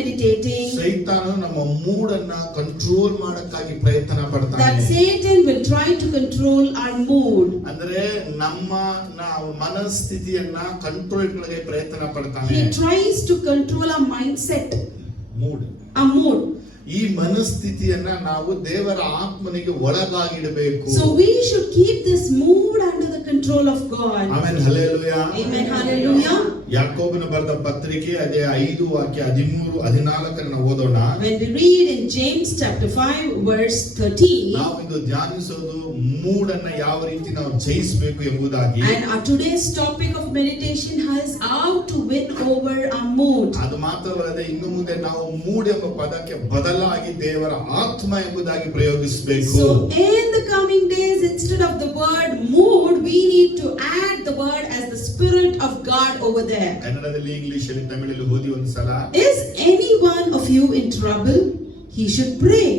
meditating ಸೈತಾನನು ನಮ್ಮ ಮೂಡ್ ಅನ್ನ ಕಂಟ್ರೋಲ್ ಮಾಡಕ್ಕಾಗಿ ಪ್ರಯತ್ನ ಪಡ್ತಾನೆ. that Satan will try to control our mood. ಅಂದ್ರೆ ನಮ್ಮ ಮನಸ್ಥಿತಿಯನ್ನ ಕಂಟ್ರೋಲ್ ಇಟ್ಕೊಳ್ಳೋಕೆ ಪ್ರಯತ್ನ ಪಡ್ತಾನೆ. He tries to control our mindset, mood. our mood. ಈ ಮನಸ್ಥಿತಿಯನ್ನ ನಾವು ದೇವರ ಆತ್ಮನಿಗೆ ಒಳಗಾಗಿಡಬೇಕು. So we should keep this mood under the control of God. Amen, hallelujah. Amen, hallelujah. ಯಾಕೋಬನ ಬರೆದ ಪತ್ರಿಕೆ ಅದೇ 5 ವಾಕ್ಯ 13 14 ನಾವು ಓದೋಣ. When we read in James chapter 5 verse 13, ನಾವು ಇಂದು ಧ್ಯಾನಿಸೋದು ಮೂಡ್ ಅನ್ನ ಯಾವ ರೀತಿ ನಾವು ಜಯಿಸಬೇಕು ಎಂಬುದಾಗಿ. and our today's topic of meditation is how to win over our mood. ಅದು ಮಾತ್ರವಲ್ಲದೆ ಇನ್ನು ಮುಂದೆ ನಾವು ಮೂಡ್ ಎಂಬ ಪದಕ್ಕೆ ಬದಲಾಗಿ ದೇವರ ಆತ್ಮ ಎಂಬುದಾಗಿ ಪ್ರಯೋಗಿಸಬೇಕು. So in the coming days, instead of the word mood, we need to add the word as the Spirit of God over there. ಕನ್ನಡದಲ್ಲಿ ಇಂಗ್ಲಿಷಲ್ಲಿ ತಮಿಳಲ್ಲಿ ಓದಿ ಒಂದ್ಸಲ. Is any one of you in trouble? He should pray.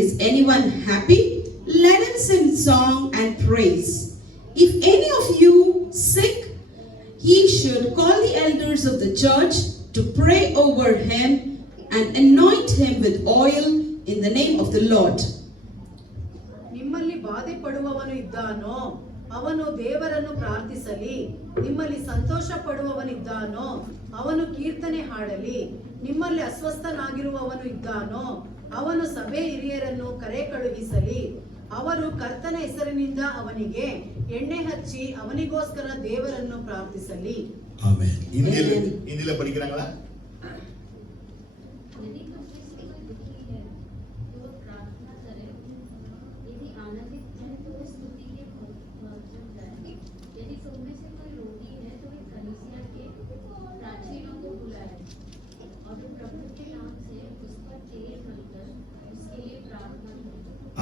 Is anyone happy? Let him sing song and praise. If any of you sick, he should call the elders of the church to pray over him and anoint him with oil in the name of the Lord. ನಿಮ್ಮಲ್ಲಿ ಬಾಧೆ ಪಡುವವನು ಇದ್ದಾನೋ ಅವನು ದೇವರನ್ನು ಪ್ರಾರ್ಥಿಸಲಿ. ನಿಮ್ಮಲ್ಲಿ ಸಂತೋಷ ಪಡುವವನಿದ್ದಾನೋ ಅವನು ಕೀರ್ತನೆ ಹಾಡಲಿ. ನಿಮ್ಮಲ್ಲಿ ಅಸ್ವಸ್ಥನಾಗಿರುವವನು ಇದ್ದಾನೋ ಅವನು ಸಭೆ ಹಿರಿಯರನ್ನು ಕರೆ ಕಳುಹಿಸಲಿ. ಅವರು ಕರ್ತನ ಹೆಸರಿನಿಂದ ಅವನಿಗೆ ಎಣ್ಣೆ ಹಚ್ಚಿ ಅವನಿಗೋಸ್ಕರ ದೇವರನ್ನು ಪ್ರಾರ್ಥಿಸಲಿ. ಆಮೆನ್. ಇಂದಿಲ್ಲ படிக்கிறாங்களா?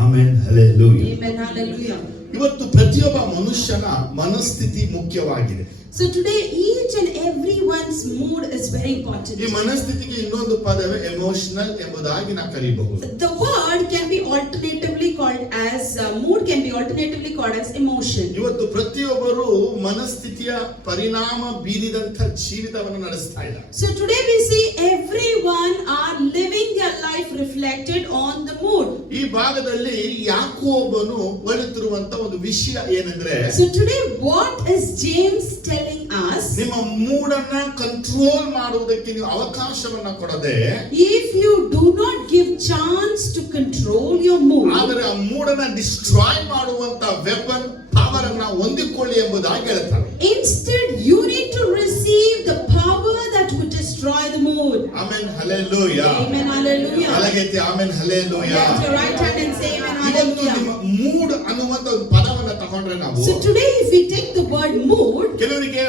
Amen, hallelujah. Amen, hallelujah. ಇವತ್ತು ಪ್ರತಿಯೊಬ್ಬ ಮನುಷ್ಯನ ಮನಸ್ಥಿತಿ ಮುಖ್ಯವಾಗಿದೆ. So today each and everyone's mood is very important. ಈ ಮನಸ್ಥಿತಿಗೆ ಇನ್ನೊಂದು ಪದವೇ ಎಮೋಷನಲ್ ಎಂಬುದಾಗಿ ನಾವು ಕರೆಯಬಹುದು. The word can be alternatively called as mood can be alternatively called as emotion. ಇವತ್ತು ಪ್ರತಿಯೊಬ್ಬರು ಮನಸ್ಥಿತಿಯ ಪರಿಣಾಮ ಬೀರಿದಂತ ಜೀವಿತವನ್ನು ನಡೆಸ್ತಾ ಇದ್ದಾರೆ. So today we see everyone are living their life reflected on the mood. ಈ ಭಾಗದಲ್ಲಿ ಯಾಕೋಬನು ಹೇಳುತ್ತಿರುವಂತ ಒಂದು ವಿಷಯ ಏನೆಂದ್ರೆ, So today what is James telling us? ನಿಮ್ಮ ಮೂಡನ್ನ ಕಂಟ್ರೋಲ್ ಮಾಡುವುದಕ್ಕೆ ನೀವು ಅವಕಾಶವನ್ನ ಕೊಡದೆ, if you do not give chance to control your mood, ಆದರೆ ಆ ಮೂಡನ್ನ ಡಿಸ್ಟ್ರಾಯ್ ಮಾಡುವಂತ ವೆಪನ್ ಪವರ್ ಅನ್ನ ಹೊಂದಿಕೊಳ್ಳಿ ಎಂಬುದಾಗಿ ಹೇಳ್ತಾರೆ. instead you need to receive the power that would destroy the mood. Amen, hallelujah. Amen, hallelujah. ಅಲಗೆತ್ತಿ amen, hallelujah. Lift your right hand and say amen, ಇವತ್ತು hallelujah. ನಿಮ್ಮ ಮೂಡ್ ಅನ್ನುವಂತ ಒಂದು ಪದವನ್ನ ತಗೊಂಡ್ರೆ ನಾವು, So today if we take the word mood, ಕೆಲವರಿಗೆ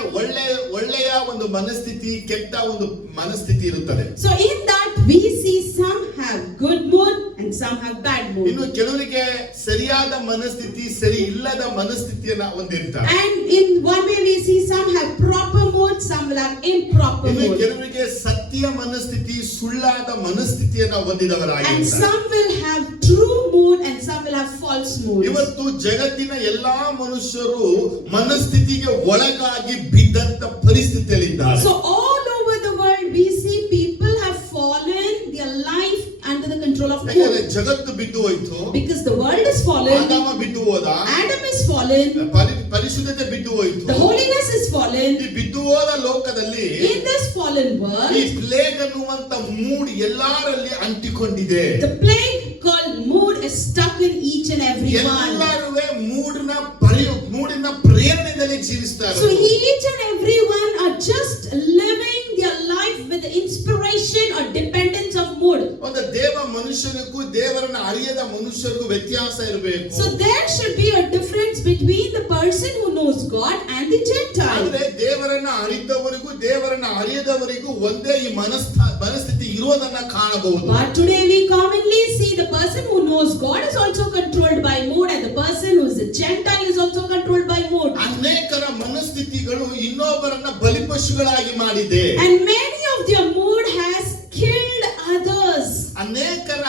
ಒಳ್ಳೆಯ ಒಂದು ಮನಸ್ಥಿತಿ, ಕೆಟ್ಟ ಒಂದು ಮನಸ್ಥಿತಿ ಇರುತ್ತದೆ. so in that we see some have good mood and some have bad ಇನ್ನು mood. ಕೆಲವರಿಗೆ ಸರಿಯಾದ ಮನಸ್ಥಿತಿ, ಸರಿ ಇಲ್ಲದ ಮನಸ್ಥಿತಿಯನ್ನ ಹೊಂದಿರ್ತಾರೆ. And in one way we see some have proper mood, some will have improper ಇನ್ನು mood. ಕೆಲವರಿಗೆ ಸತ್ಯ ಮನಸ್ಥಿತಿ, ಸುಳ್ಳಾದ ಮನಸ್ಥಿತಿಯನ್ನ And ಹೊಂದಿದವರಾಗಿರ್ತಾರೆ. some will have true mood and some will have false mood. ಇವತ್ತು ಜಗತ್ತಿನ ಎಲ್ಲಾ ಮನುಷ್ಯರು ಮನಸ್ಥಿತಿಗೆ ಒಳಗಾಗಿ ಬಿದ್ದಂತ ಪರಿಸ್ಥಿತಿಯಲ್ಲಿದ್ದಾರೆ. So all over the world we see people have fallen their life under the control of ಯಾಕಂದ್ರೆ mood. ಜಗತ್ತು ಬಿದ್ದು ಹೋಯ್ತು, Because the world is fallen, ಆದಾಮ ಬಿದ್ದು ಹೋದ, Adam is fallen, ಪರಿಶುದ್ಧತೆ ಬಿದ್ದು ಹೋಯ್ತು. the holiness is fallen. ಈ ಬಿದ್ದು ಹೋದ ಲೋಕದಲ್ಲಿ In this fallen ಈ world, ಪ್ಲೇಗ್ ಅನ್ನುವಂತ ಮೂಡ್ ಎಲ್ಲರಲ್ಲಿ ಅಂಟಿಕೊಂಡಿದೆ. the plague called mood is stuck in each and every one. ಎಲ್ಲರೂ ಮೂಡಿನ ಪ್ರೇರಣೆಯಲ್ಲಿ ಜೀವಿಸ್ತಾರೆ. So each and every one are just living their life with the inspiration or dependence of mood. ಒಂದು ದೇವ ಮನುಷ್ಯನಿಗೂ ದೇವರನ್ನ ಅರಿಯದ ಮನುಷ್ಯರಿಗೂ ವ್ಯತ್ಯಾಸ ಇರಬೇಕು. So there should be a difference between the person who knows God and the Gentile. ಆದ್ರೆ ದೇವರನ್ನ ಅರಿತವರಿಗೂ ದೇವರನ್ನ ಅರಿಯದವರಿಗೂ ಒಂದೇ ಈ ಮನಸ್ಥಿತಿ ಇರೋದನ್ನ ಕಾಣಬಹುದು. But today we commonly see the person who knows God is also controlled by mood and the person who is a Gentile is also controlled by mood. ಅನೇಕರ ಮನಸ್ಥಿತಿಗಳು ಇನ್ನೊಬ್ಬರನ್ನ ಬಲಿಪಶುಗಳಾಗಿ ಮಾಡಿದೆ. And many of their mood has killed others. ಅನೇಕರ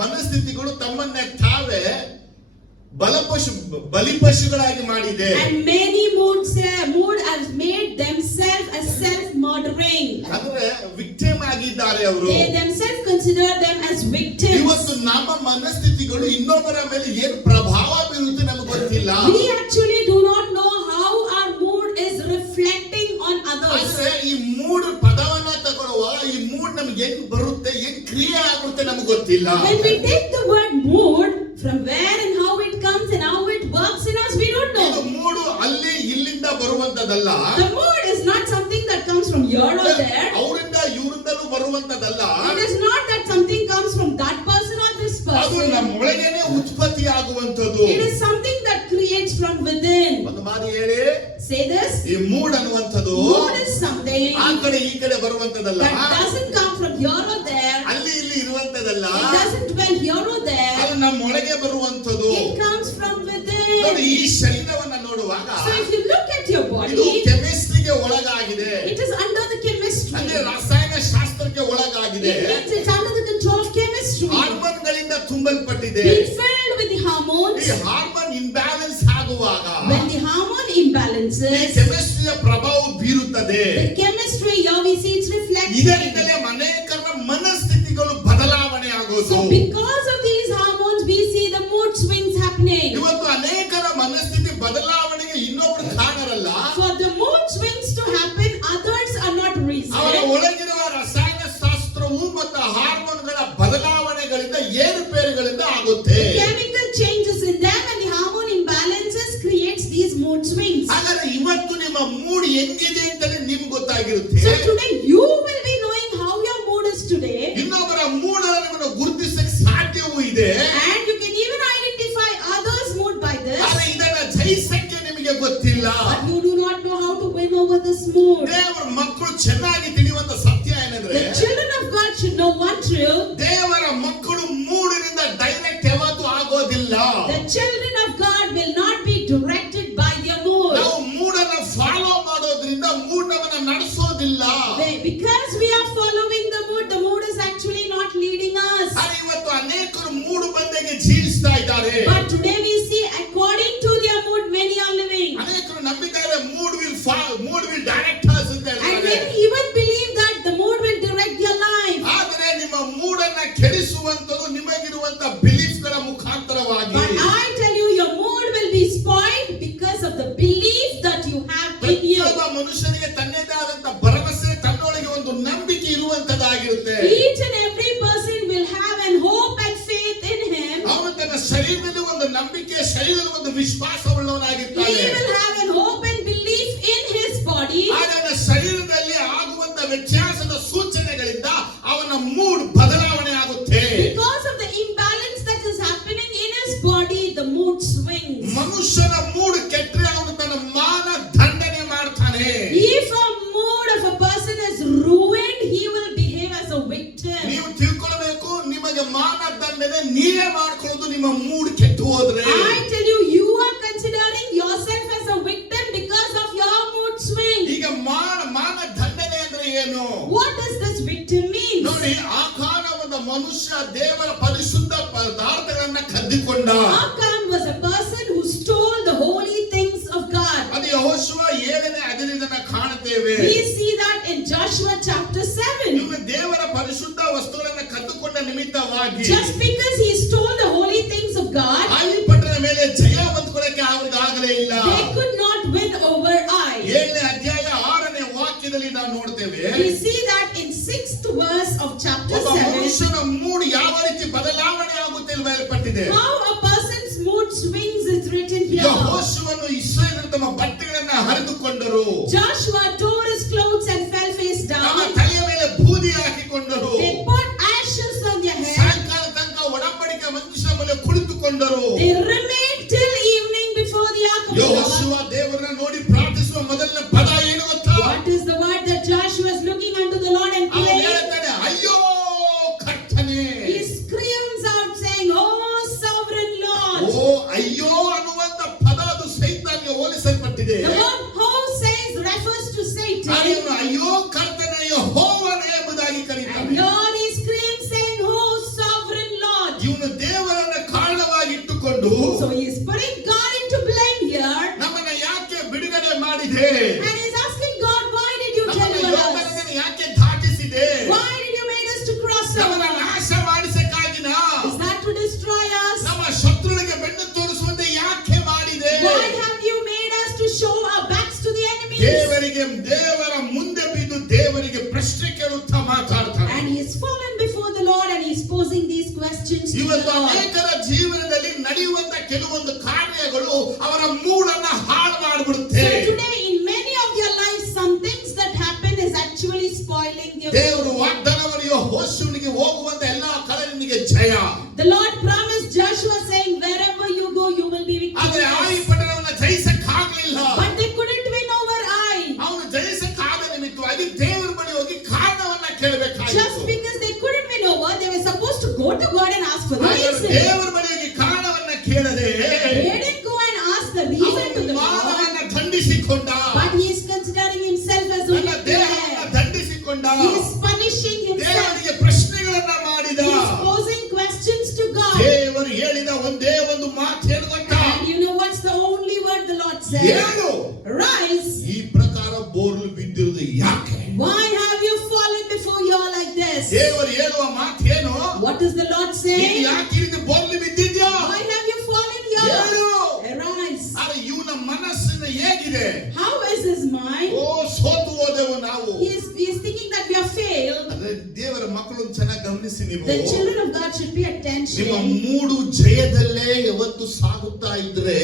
ಮನಸ್ಥಿತಿಗಳು ತಮ್ಮನ್ನೇ ತಾವೇ ಬಲಪ ಬಲಿಪಶುಗಳಾಗಿ ಮಾಡಿದೆ. And many mood has made themselves as self-murdering. ಅಂದ್ರೆ ವಿಕ್ಟಿಮ್ ಆಗಿದ್ದಾರೆ ಅವರು. They themselves consider them as victims. ಇವತ್ತು ನಮ್ಮ ಮನಸ್ಥಿತಿಗಳು ಇನ್ನೊಬ್ಬರ ಮೇಲೆ ಏನು ಪ್ರಭಾವ ಬೀರುತ್ತೆ ನಮಗೆ ಗೊತ್ತಿಲ್ಲ. We actually do not know how our mood is reflecting on others. ಆದ್ರೆ ಈ ಮೂಡ್ ಪದವನ್ನ ತಗೊಳ್ಳುವಾಗ ಈ ಮೂಡ್ ನಮಗೆ ಹೆಂಗ್ ಬರುತ್ತೆ, ಹೆಂಗ್ ಕ್ರಿಯೆ ಆಗುತ್ತೆ ನಮಗೆ ಗೊತ್ತಿಲ್ಲ. When we take the word mood, from where and how it comes and how it works in us, we don't know. ಇದು ಮೂಡು ಅಲ್ಲಿ ಇಲ್ಲಿಂದ ಬರುವಂತದಲ್ಲ. The mood is not something that comes from here or there. ಅವರಿಂದ ಇವರಿಂದಲೂ ಬರುವಂತದಲ್ಲ. It is not that something comes from that person or this ಅದು person. ನಮ್ಮ ಒಳಗೇನೆ ಉತ್ಪತ್ತಿ ಆಗುವಂತದ್ದು. It is something that creates from within. ಒಂದು ಮಾತು ಹೇಳಿ. Say this. ಈ ಮೂಡ್ ಅನ್ನುವಂಥದ್ದು Mood is something ಆ ಕಡೆ ಈ ಕಡೆ ಬರುವಂತದಲ್ಲ. that doesn't come from here or there. ಅಲ್ಲಿ ಇಲ್ಲಿ ಇರುವಂತದಲ್ಲ. It doesn't dwell here or there. ಅದು ನಮ್ಮ ಒಳಗೆ ಬರುವಂತದ್ದು. It comes from within. ನೋಡಿ, ಈ ಶರೀರವನ್ನ ನೋಡುವಾಗ So if you look at your ಇದು body, ಕೆಮಿಸ್ಟ್ರಿಗೆ ಒಳಗಾಗಿದೆ. it is under the chemistry. ಅಂದ್ರೆ ರಾಸಾಯನ ಶಾಸ್ತ್ರಕ್ಕೆ ಒಳಗಾಗಿದೆ. It means it's under the control of chemistry. ಹಾರ್ಮೋನ್ಗಳಿಂದ ತುಂಬಲ್ಪಟ್ಟಿದೆ. Being filled with the hormones. ಈ ಹಾರ್ಮೋನ್ ಇಂಬ್ಯಾಲೆನ್ಸ್ ಆಗುವಾಗ When the hormone ಈ imbalances, ಕೆಮಿಸ್ಟ್ರಿಯ ಪ್ರಭಾವ ಬೀರುತ್ತದೆ. the chemistry here we see it's reflecting. ಇದರಿಂದಲೇ ಅನೇಕರ ಮನಸ್ಥಿತಿಗಳು ಬದಲಾವಣೆ ಆಗೋದು. So because of these hormones we see the mood swings happening. ಇವತ್ತು ಅನೇಕರ ಮನಸ್ಥಿತಿ ಬದಲಾವಣೆಗೆ ಇನ್ನೊಬ್ರು ಕಾರಣರಲ್ಲ. For the mood swings to happen, others are not ಅವರ reason. ಒಳಗಿರುವ ರಸಾಯನ ಶಾಸ್ತ್ರವು ಮತ್ತು ಹಾರ್ಮೋನ್ಗಳ ಬದಲಾವಣೆಗಳಿಂದ ಏರುಪೇರುಗಳಿಂದ ಆಗುತ್ತೆ. Chemical changes in them and the hormone imbalances creates these mood swings. ಹಾಗಾದ್ರೆ ಇವತ್ತು ನಿಮ್ಮ ಮೂಡ್ ಹೆಂಗಿದೆ ಅಂತಲೇ ನಿಮ್ಗೆ ಗೊತ್ತಾಗಿರುತ್ತೆ. So today you will be knowing how your mood is today, ಇನ್ನೊಬ್ಬರ ಮೂಡ್ ಅನ್ನು ನಿಮ್ಮನ್ನು ಗುರುತಿಸಕ್ಕೆ ಸಾಧ್ಯವೂ ಇದೆ. and you can even identify others' mood by this. ಆದ್ರೆ ಇದನ್ನ ಜಯಿಸಕ್ಕೆ ನಿಮಗೆ ಗೊತ್ತಿಲ್ಲ. But you do not know how to win over this mood. ದೇವರ ಮಕ್ಕಳು ಚೆನ್ನಾಗಿ ತಿಳಿಯುವಂತ ಸತ್ಯ ಏನಂದ್ರೆ, The children of God should know one truth. ದೇವರ ಮಕ್ಕಳು ಮೂಡಿನಿಂದ ಡೈರೆಕ್ಟ್ ಯಾವತ್ತೂ ಆಗೋದಿಲ್ಲ. The children of God will not be directed by their mood. ನಾವು ಮೂಡನ್ನ ಫಾಲೋ ಮಾಡೋದ್ರಿಂದ ಮೂಡ್ ನಮ್ಮನ್ನ ನಡೆಸೋದಿಲ್ಲ. Because we are following the mood is actually not leading us. ಆದ್ರೆ ಇವತ್ತು ಅನೇಕರು ಮೂಡು ಬಂದಾಗೆ ಜೀವಿಸ್ತಾ ಇದ್ದಾರೆ. But today we see according to their mood many are living. ಅನೇಕರು ನಂಬಿದ್ದಾರೆ ಮೂಡ್ ವಿಲ್ ಡೈರೆಕ್ಟ್ us ಅಂತ And ಹೇಳ್ತಾರೆ. many even believe that the mood will direct their life. ಆದರೆ ನಿಮ್ಮ ಮೂಡನ್ನ ಕೆಡಿಸುವಂತದ್ದು ನಿಮಗಿರುವಂತ ಬಿಲೀಫ್ಗಳ ಮುಖಾಂತರವಾಗಿ. But I tell you, your mood will be spoiled because of the belief that you have in you. ಪ್ರತಿಯೊಬ್ಬ ಮನುಷ್ಯನಿಗೆ ತನ್ನದೇ ಆದಂತ ಭರವಸೆ, ತನ್ನೊಳಗೆ ಒಂದು ನಂಬಿಕೆ ಇರುವಂತದ್ದಾಗಿರುತ್ತೆ. Each and every person will have an hope and faith in him. ಅವನು ತನ್ನ ಶರೀರದಲ್ಲಿ ಒಂದು ನಂಬಿಕೆ, ಶರೀರದಲ್ಲಿ ಒಂದು He ವಿಶ್ವಾಸವುಳ್ಳವನಾಗಿರ್ತಾನೆ. will have an hope and belief in his body. ಆದರೆ ಶರೀರದಲ್ಲಿ ಆಗುವಂತ ವ್ಯತ್ಯಾಸದ ಸೂಚನೆಗಳಿಂದ ಅವನ ಮೂಡ್ ಬದಲಾವಣೆ ಆಗುತ್ತೆ. Because of the imbalance that is happening in his body, the mood swings. ಮನುಷ್ಯನ ಮೂಡ್ ಕೆಟ್ಟರೆ ಅವನು ತನ್ನ ಮಾನ ದಂಡನೆ ಮಾಡ್ತಾನೆ. If a mood of a person is ruined, he will behave as a victim. ನೀವು ತಿಳ್ಕೊಳ್ಬೇಕು, ನಿಮಗೆ ಮಾನ ದಂಡನೆ ನೀವೇ ಮಾಡ್ಕೊಳ್ಳೋದು ನಿಮ್ಮ ಮೂಡ್ ಕೆಟ್ಟು ಹೋದ್ರೆ. I tell you, you are considering yourself as a victim because of your mood swing. ಈಗ ಮಾನ ದಂಡನೆ ಅಂದ್ರೆ ಏನು? What does this victim mean? ನೋಡಿ, ಆಕಾನವಾದ ಮನುಷ್ಯ ದೇವರ ಪರಿಶುದ್ಧ ಪದಾರ್ಥಗಳನ್ನ ಕದ್ದಿಕೊಂಡ. Achan was a person who stole the holy things of God. ಅದು ಯೆಹೋಶುವ 7ನೇ ಅಧ್ಯಾಯದಲ್ಲಿ ಕಾಣುತ್ತೇವೆ. We see that in Joshua chapter 7. ಇವನು ದೇವರ ಪರಿಶುದ್ಧ ವಸ್ತುಗಳನ್ನ ಕದ್ದುಕೊಂಡ ನಿಮಿತ್ತವಾಗಿ Just because he stole the holy things of God, ಆಯಿ ಪಟ್ಟಣದ ಮೇಲೆ ಜಯ ಹೊಂದ್ಕೊಳ್ಳಕ್ಕೆ ಅವ್ರಿಗೆ ಆಗಲೇ ಇಲ್ಲ. they could not win over Ai. 7ನೇ ಅಧ್ಯಾಯ 6ನೇ ವಾಕ್ಯದಲ್ಲಿ ನಾವು ನೋಡ್ತೇವೆ. We see that in 6th verse of chapter ಒಬ್ಬ 7. ಮನುಷ್ಯನ ಮೂಡ್ ಯಾವ ರೀತಿ ಬದಲಾವಣೆ ಆಗುತ್ತೆ ಎಂದು ಬರೆಯಲ್ಪಟ್ಟಿದೆ. How a person's mood swings is written here. ಯೆಹೋಶುವನು ಇಸ್ರಾಯೇಲರು ತಮ್ಮ ಬಟ್ಟೆಗಳನ್ನ ಹರಿದುಕೊಂಡರು. Joshua tore his clothes and fell face ತಮ್ಮ down. ತಲೆಯ ಮೇಲೆ ಬೂದಿ ಹಾಕಿಕೊಂಡರು. They put ashes on their head. ಸಾಯಂಕಾಲ ತನಕ ಒಡಂಬಡಿಕೆ ಮಂಜೂಷ ಮೇಲೆ ಕುಳಿತುಕೊಂಡರು. They remained till evening before the ark of ಯೆಹೋಶುವ God. ದೇವರನ್ನ ನೋಡಿ ಪ್ರಾರ್ಥಿಸುವ ಮೊದಲನೇ ಪದ ಏನು ಗೊತ್ತಾ? What is the word that Joshua is looking unto the Lord and ಅವನು praying? ಹೇಳ್ತಾನೆ, ಅಯ್ಯೋ ಕರ್ತನೇ. He screams out saying, "Oh sovereign Lord." ಓ ಅಯ್ಯೋ ಅನ್ನುವಂತ ಪದ ಅದು ಸೈತಾನ್ಗೆ ಹೋಲಿಸಲ್ಪಟ್ಟಿದೆ. The word "oh" says refers ಇಟ್ಟುಕೊಂಡು So he is putting God into blame here. ನಮ್ಮನ್ನ ಯಾಕೆ ಬಿಡುಗಡೆ ಮಾಡಿದೆ, And he is asking God, why did you ನಮ್ಮನ್ನ deliver us? ಯೋಧನನ್ನು ಯಾಕೆ ದಾಟಿಸಿದೆ, Why did you make us to cross ನಮ್ಮನ್ನ over? ನಾಶ ಮಾಡಿಸಕ್ಕಾಗಿನ, Is that to destroy us? ನಮ್ಮ ಶತ್ರುಗಳಿಗೆ ಬೆನ್ನು ತೋರಿಸುವಂತೆ ಯಾಕೆ ಮಾಡಿದೆ. Why have you made us to show our backs to the enemies? ದೇವರ ಮುಂದೆ ಬಿದ್ದು ದೇವರಿಗೆ ಪ್ರಶ್ನೆ ಕೇಳುತ್ತಾ ಮಾತಾಡ್ತಾರೆ. And he is fallen before the Lord and he is posing these questions to the ಇವತ್ತು Lord. ಅನೇಕರ ಜೀವನದಲ್ಲಿ ನಡೆಯುವಂತ ಕೆಲವೊಂದು ಕಾರ್ಯಗಳು ಅವರ ಮೂಡನ್ನ ಹಾಳು ಮಾಡಿಬಿಡುತ್ತೆ. So today in many of their lives some things that happen is actually spoiling their ದೇವರು mood. ವಾಗ್ದಾನವನ್ನು ಯೆಹೋಶುವನಿಗೆ ಹೋಗುವಂತ ಎಲ್ಲಾ ಕಡೆ ನಿನಗೆ ಜಯ. The Lord promised Joshua saying wherever you go you will be ಆದ್ರೆ ಆ victorious. ಪಟ್ಟಣವನ್ನ ಜಯಿಸಕ್ಕಾಗಲಿಲ್ಲ. But they couldn't win over Ai. ಅವನು ಜಯಿಸಕ್ಕಾದ ನಿಮಿತ್ತವಾಗಿ ದೇವರ ಬಳಿ ಹೋಗಿ ಕಾರಣವನ್ನ ಕೇಳಬೇಕಾಗಿತ್ತು. Just because they couldn't win over, they were supposed to go to God and ask for the reason. ದೇವರ ಬಳಿ ಹೋಗಿ ಕಾರಣವನ್ನ ಕೇಳದೆ They didn't go and ask the reason to the Lord. ಮಾನವನ್ನ ದಂಡಿಸಿಕೊಂಡ, But he is considering himself as ತನ್ನ only ದೇಹವನ್ನ there. ದಂಡಿಸಿಕೊಂಡ, He is punishing himself. ದೇವರಿಗೆ ಪ್ರಶ್ನೆಗಳನ್ನ ಮಾಡಿದ. He is posing questions to God. ದೇವರು ಹೇಳಿದ ಒಂದೇ ಒಂದು ಮಾತು ಏನು ಗೊತ್ತಾ? And you know what's the only word the Lord said? ಏನು? Rise. ಈ ಪ್ರಕಾರ ಬೋರ್ಲು ಬಿದ್ದಿರುವುದು ಯಾಕೆ? Why have you fallen before you all like this? ದೇವರು ಹೇಳುವ ಮಾತು ಏನು? What does the Lord ನೀನು say? ಯಾಕೆ ಈ ರೀತಿ ಬೋರ್ಲು ಬಿದ್ದಿದ್ಯಾ? Why have you fallen here? ಹೇಳು. Arise. ಆದ್ರೆ ಇವನ ಮನಸ್ಸಿನ ಹೇಗಿದೆ? How is his mind? ಓ ಸೋತು ಹೋದೆವು ನಾವು. He is thinking that we have failed. ಅಂದ್ರೆ ದೇವರ ಮಕ್ಕಳು ಚೆನ್ನಾಗಿ ಗಮನಿಸಿ ನೀವು. The children of God should pay ನಿಮ್ಮ attention. ಮೂಡು ಜಯದಲ್ಲೇ ಯಾವತ್ತು ಸಾಗುತ್ತಾ ಇದ್ರೆ,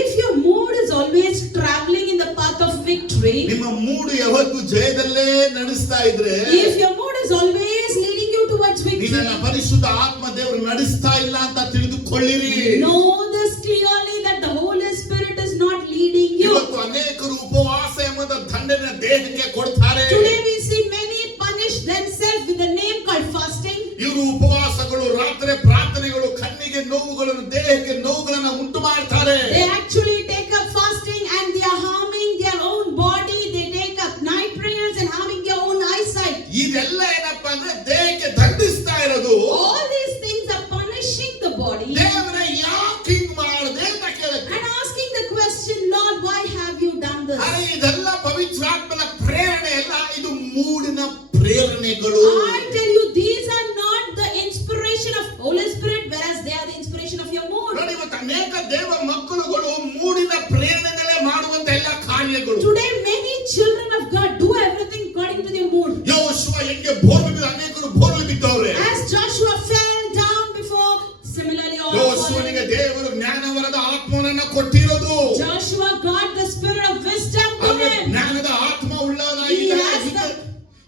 If your mood is always traveling in the path of victory, ನಿಮ್ಮ ಮೂಡು ಯಾವತ್ತು ಜಯದಲ್ಲೇ ನಡೆಸ್ತಾ ಇದ್ರೆ, if your mood is always leading you towards victory, ನಿನ್ನ ಪರಿಶುದ್ಧ ಆತ್ಮ ದೇವರು ನಡೆಸ್ತಾ ಇಲ್ಲ ಅಂತ ತಿಳಿದುಕೊಳ್ಳಿರಿ. know this clearly that the Holy Spirit is not leading you. ಇವತ್ತು ಅನೇಕರು ಉಪವಾಸ ಎಂಬುದ ದಂಡನೆ ದೇಹಕ್ಕೆ ಕೊಡ್ತಾರೆ. Today we see many punish themselves with the name called fasting. ಇವರು ಉಪವಾಸಗಳು, ರಾತ್ರಿ ಪ್ರಾರ್ಥನೆಗಳು ಕಣ್ಣಿಗೆ ನೋವುಗಳನ್ನು, ದೇಹಕ್ಕೆ ನೋವುಗಳನ್ನು ಉಂಟು ಮಾಡ್ತಾರೆ. They actually take up fasting and they are harming their own body. They take up night prayers and harming their own eyesight. ಇದೆಲ್ಲ ಏನಪ್ಪಾ ಅಂದ್ರೆ ದೇಹಕ್ಕೆ ದಂಡಿಸ್ತಾ ಇರೋದು. All these things are punishing the body ದೇವರೇ ಯಾಕೆ ಹಿಂಗ್ ಮಾಡಿದೆ ಅಂತ ಕೇಳುತ್ತೆ. and asking the question, Lord, why have you done this? ಅರೆ ಇದೆಲ್ಲ ಪವಿತ್ರಾತ್ಮನ ಪ್ರೇರಣೆ ಅಲ್ಲ, ಇದು ಮೂಡಿನ ಪ್ರೇರಣೆಗಳು. I tell you, these are not the inspiration of Holy Spirit, whereas they are the inspiration of your mood. ನೋಡಿ ಇವತ್ತು ಅನೇಕ ದೇವ ಮಕ್ಕಳುಗಳು ಮೂಡಿನ ಪ್ರೇರಣೆಗಳೇ ಮಾಡುವಂತ ಎಲ್ಲ ಕಾರ್ಯಗಳು. Today many children of God do everything according to their mood. ಯೆಹೋಶುವ ಹೆಂಗೆ ಬೋರ್ಲು ಬಿದ್ದ, ಅನೇಕರು ಬೋರ್ಲು ಬಿದ್ದವ್ರೆ. As Joshua fell down before, similarly all ಯೆಹೋಶುವನಿಗೆ ದೇವರು ಜ್ಞಾನವರದ ಆತ್ಮವನ್ನ ಕೊಟ್ಟಿರೋದು. Joshua got the spirit of wisdom to ಅಂದ್ರೆ him. ಜ್ಞಾನದ ಆತ್ಮ ಉಳ್ಳವನಾಗಿ He has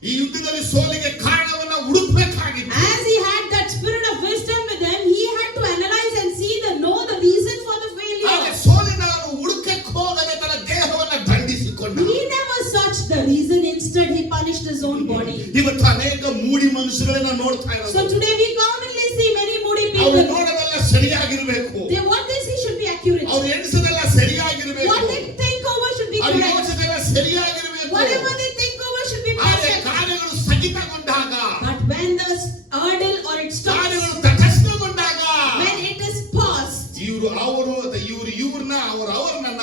ಈ ಯುದ್ಧದಲ್ಲಿ ಸೋಲಿಗೆ ಕಾರಣವನ್ನ ಹುಡುಕ್ಬೇಕಾಗಿತ್ತು. As he had that spirit of wisdom with him, he had to analyze and know the reason for the ಆದ್ರೆ failure. ಸೋಲಿನವನು ಹುಡುಕಕ್ಕೆ ಹೋಗದೆ ತನ್ನ ದೇಹವನ್ನ ದಂಡಿಸಿಕೊಂಡ. He never searched the reason, instead he punished his own body. ಇವತ್ತು ಅನೇಕ ಮೂಡಿ ಮನುಷ್ಯಗಳನ್ನ ನೋಡ್ತಾ So ಇರೋದು. today we commonly see many moody ಅವ್ರು people. ನೋಡೋದೆಲ್ಲ ಸರಿಯಾಗಿರ್ಬೇಕು, What they see should be accurate. ಅವ್ರು ಎಣಿಸೋದೆಲ್ಲ ಸರಿಯಾಗಿರ್ಬೇಕು, What they think over should be ಅವ್ರು correct. ಯೋಚಿಸೋದೆಲ್ಲ ಸರಿಯಾಗಿರ್ಬೇಕು. Whatever they think over should be ಆದ್ರೆ perfect. ಕಾರ್ಯಗಳು ಸ್ಥಗಿತಗೊಂಡಾಗ, But when the hurdle or it stops, ಕಾರ್ಯಗಳು ತಟಸ್ಥಗೊಂಡಾಗ, when it is paused, ಇವ್ರನ್ನ ಅವ್ರನ್ನ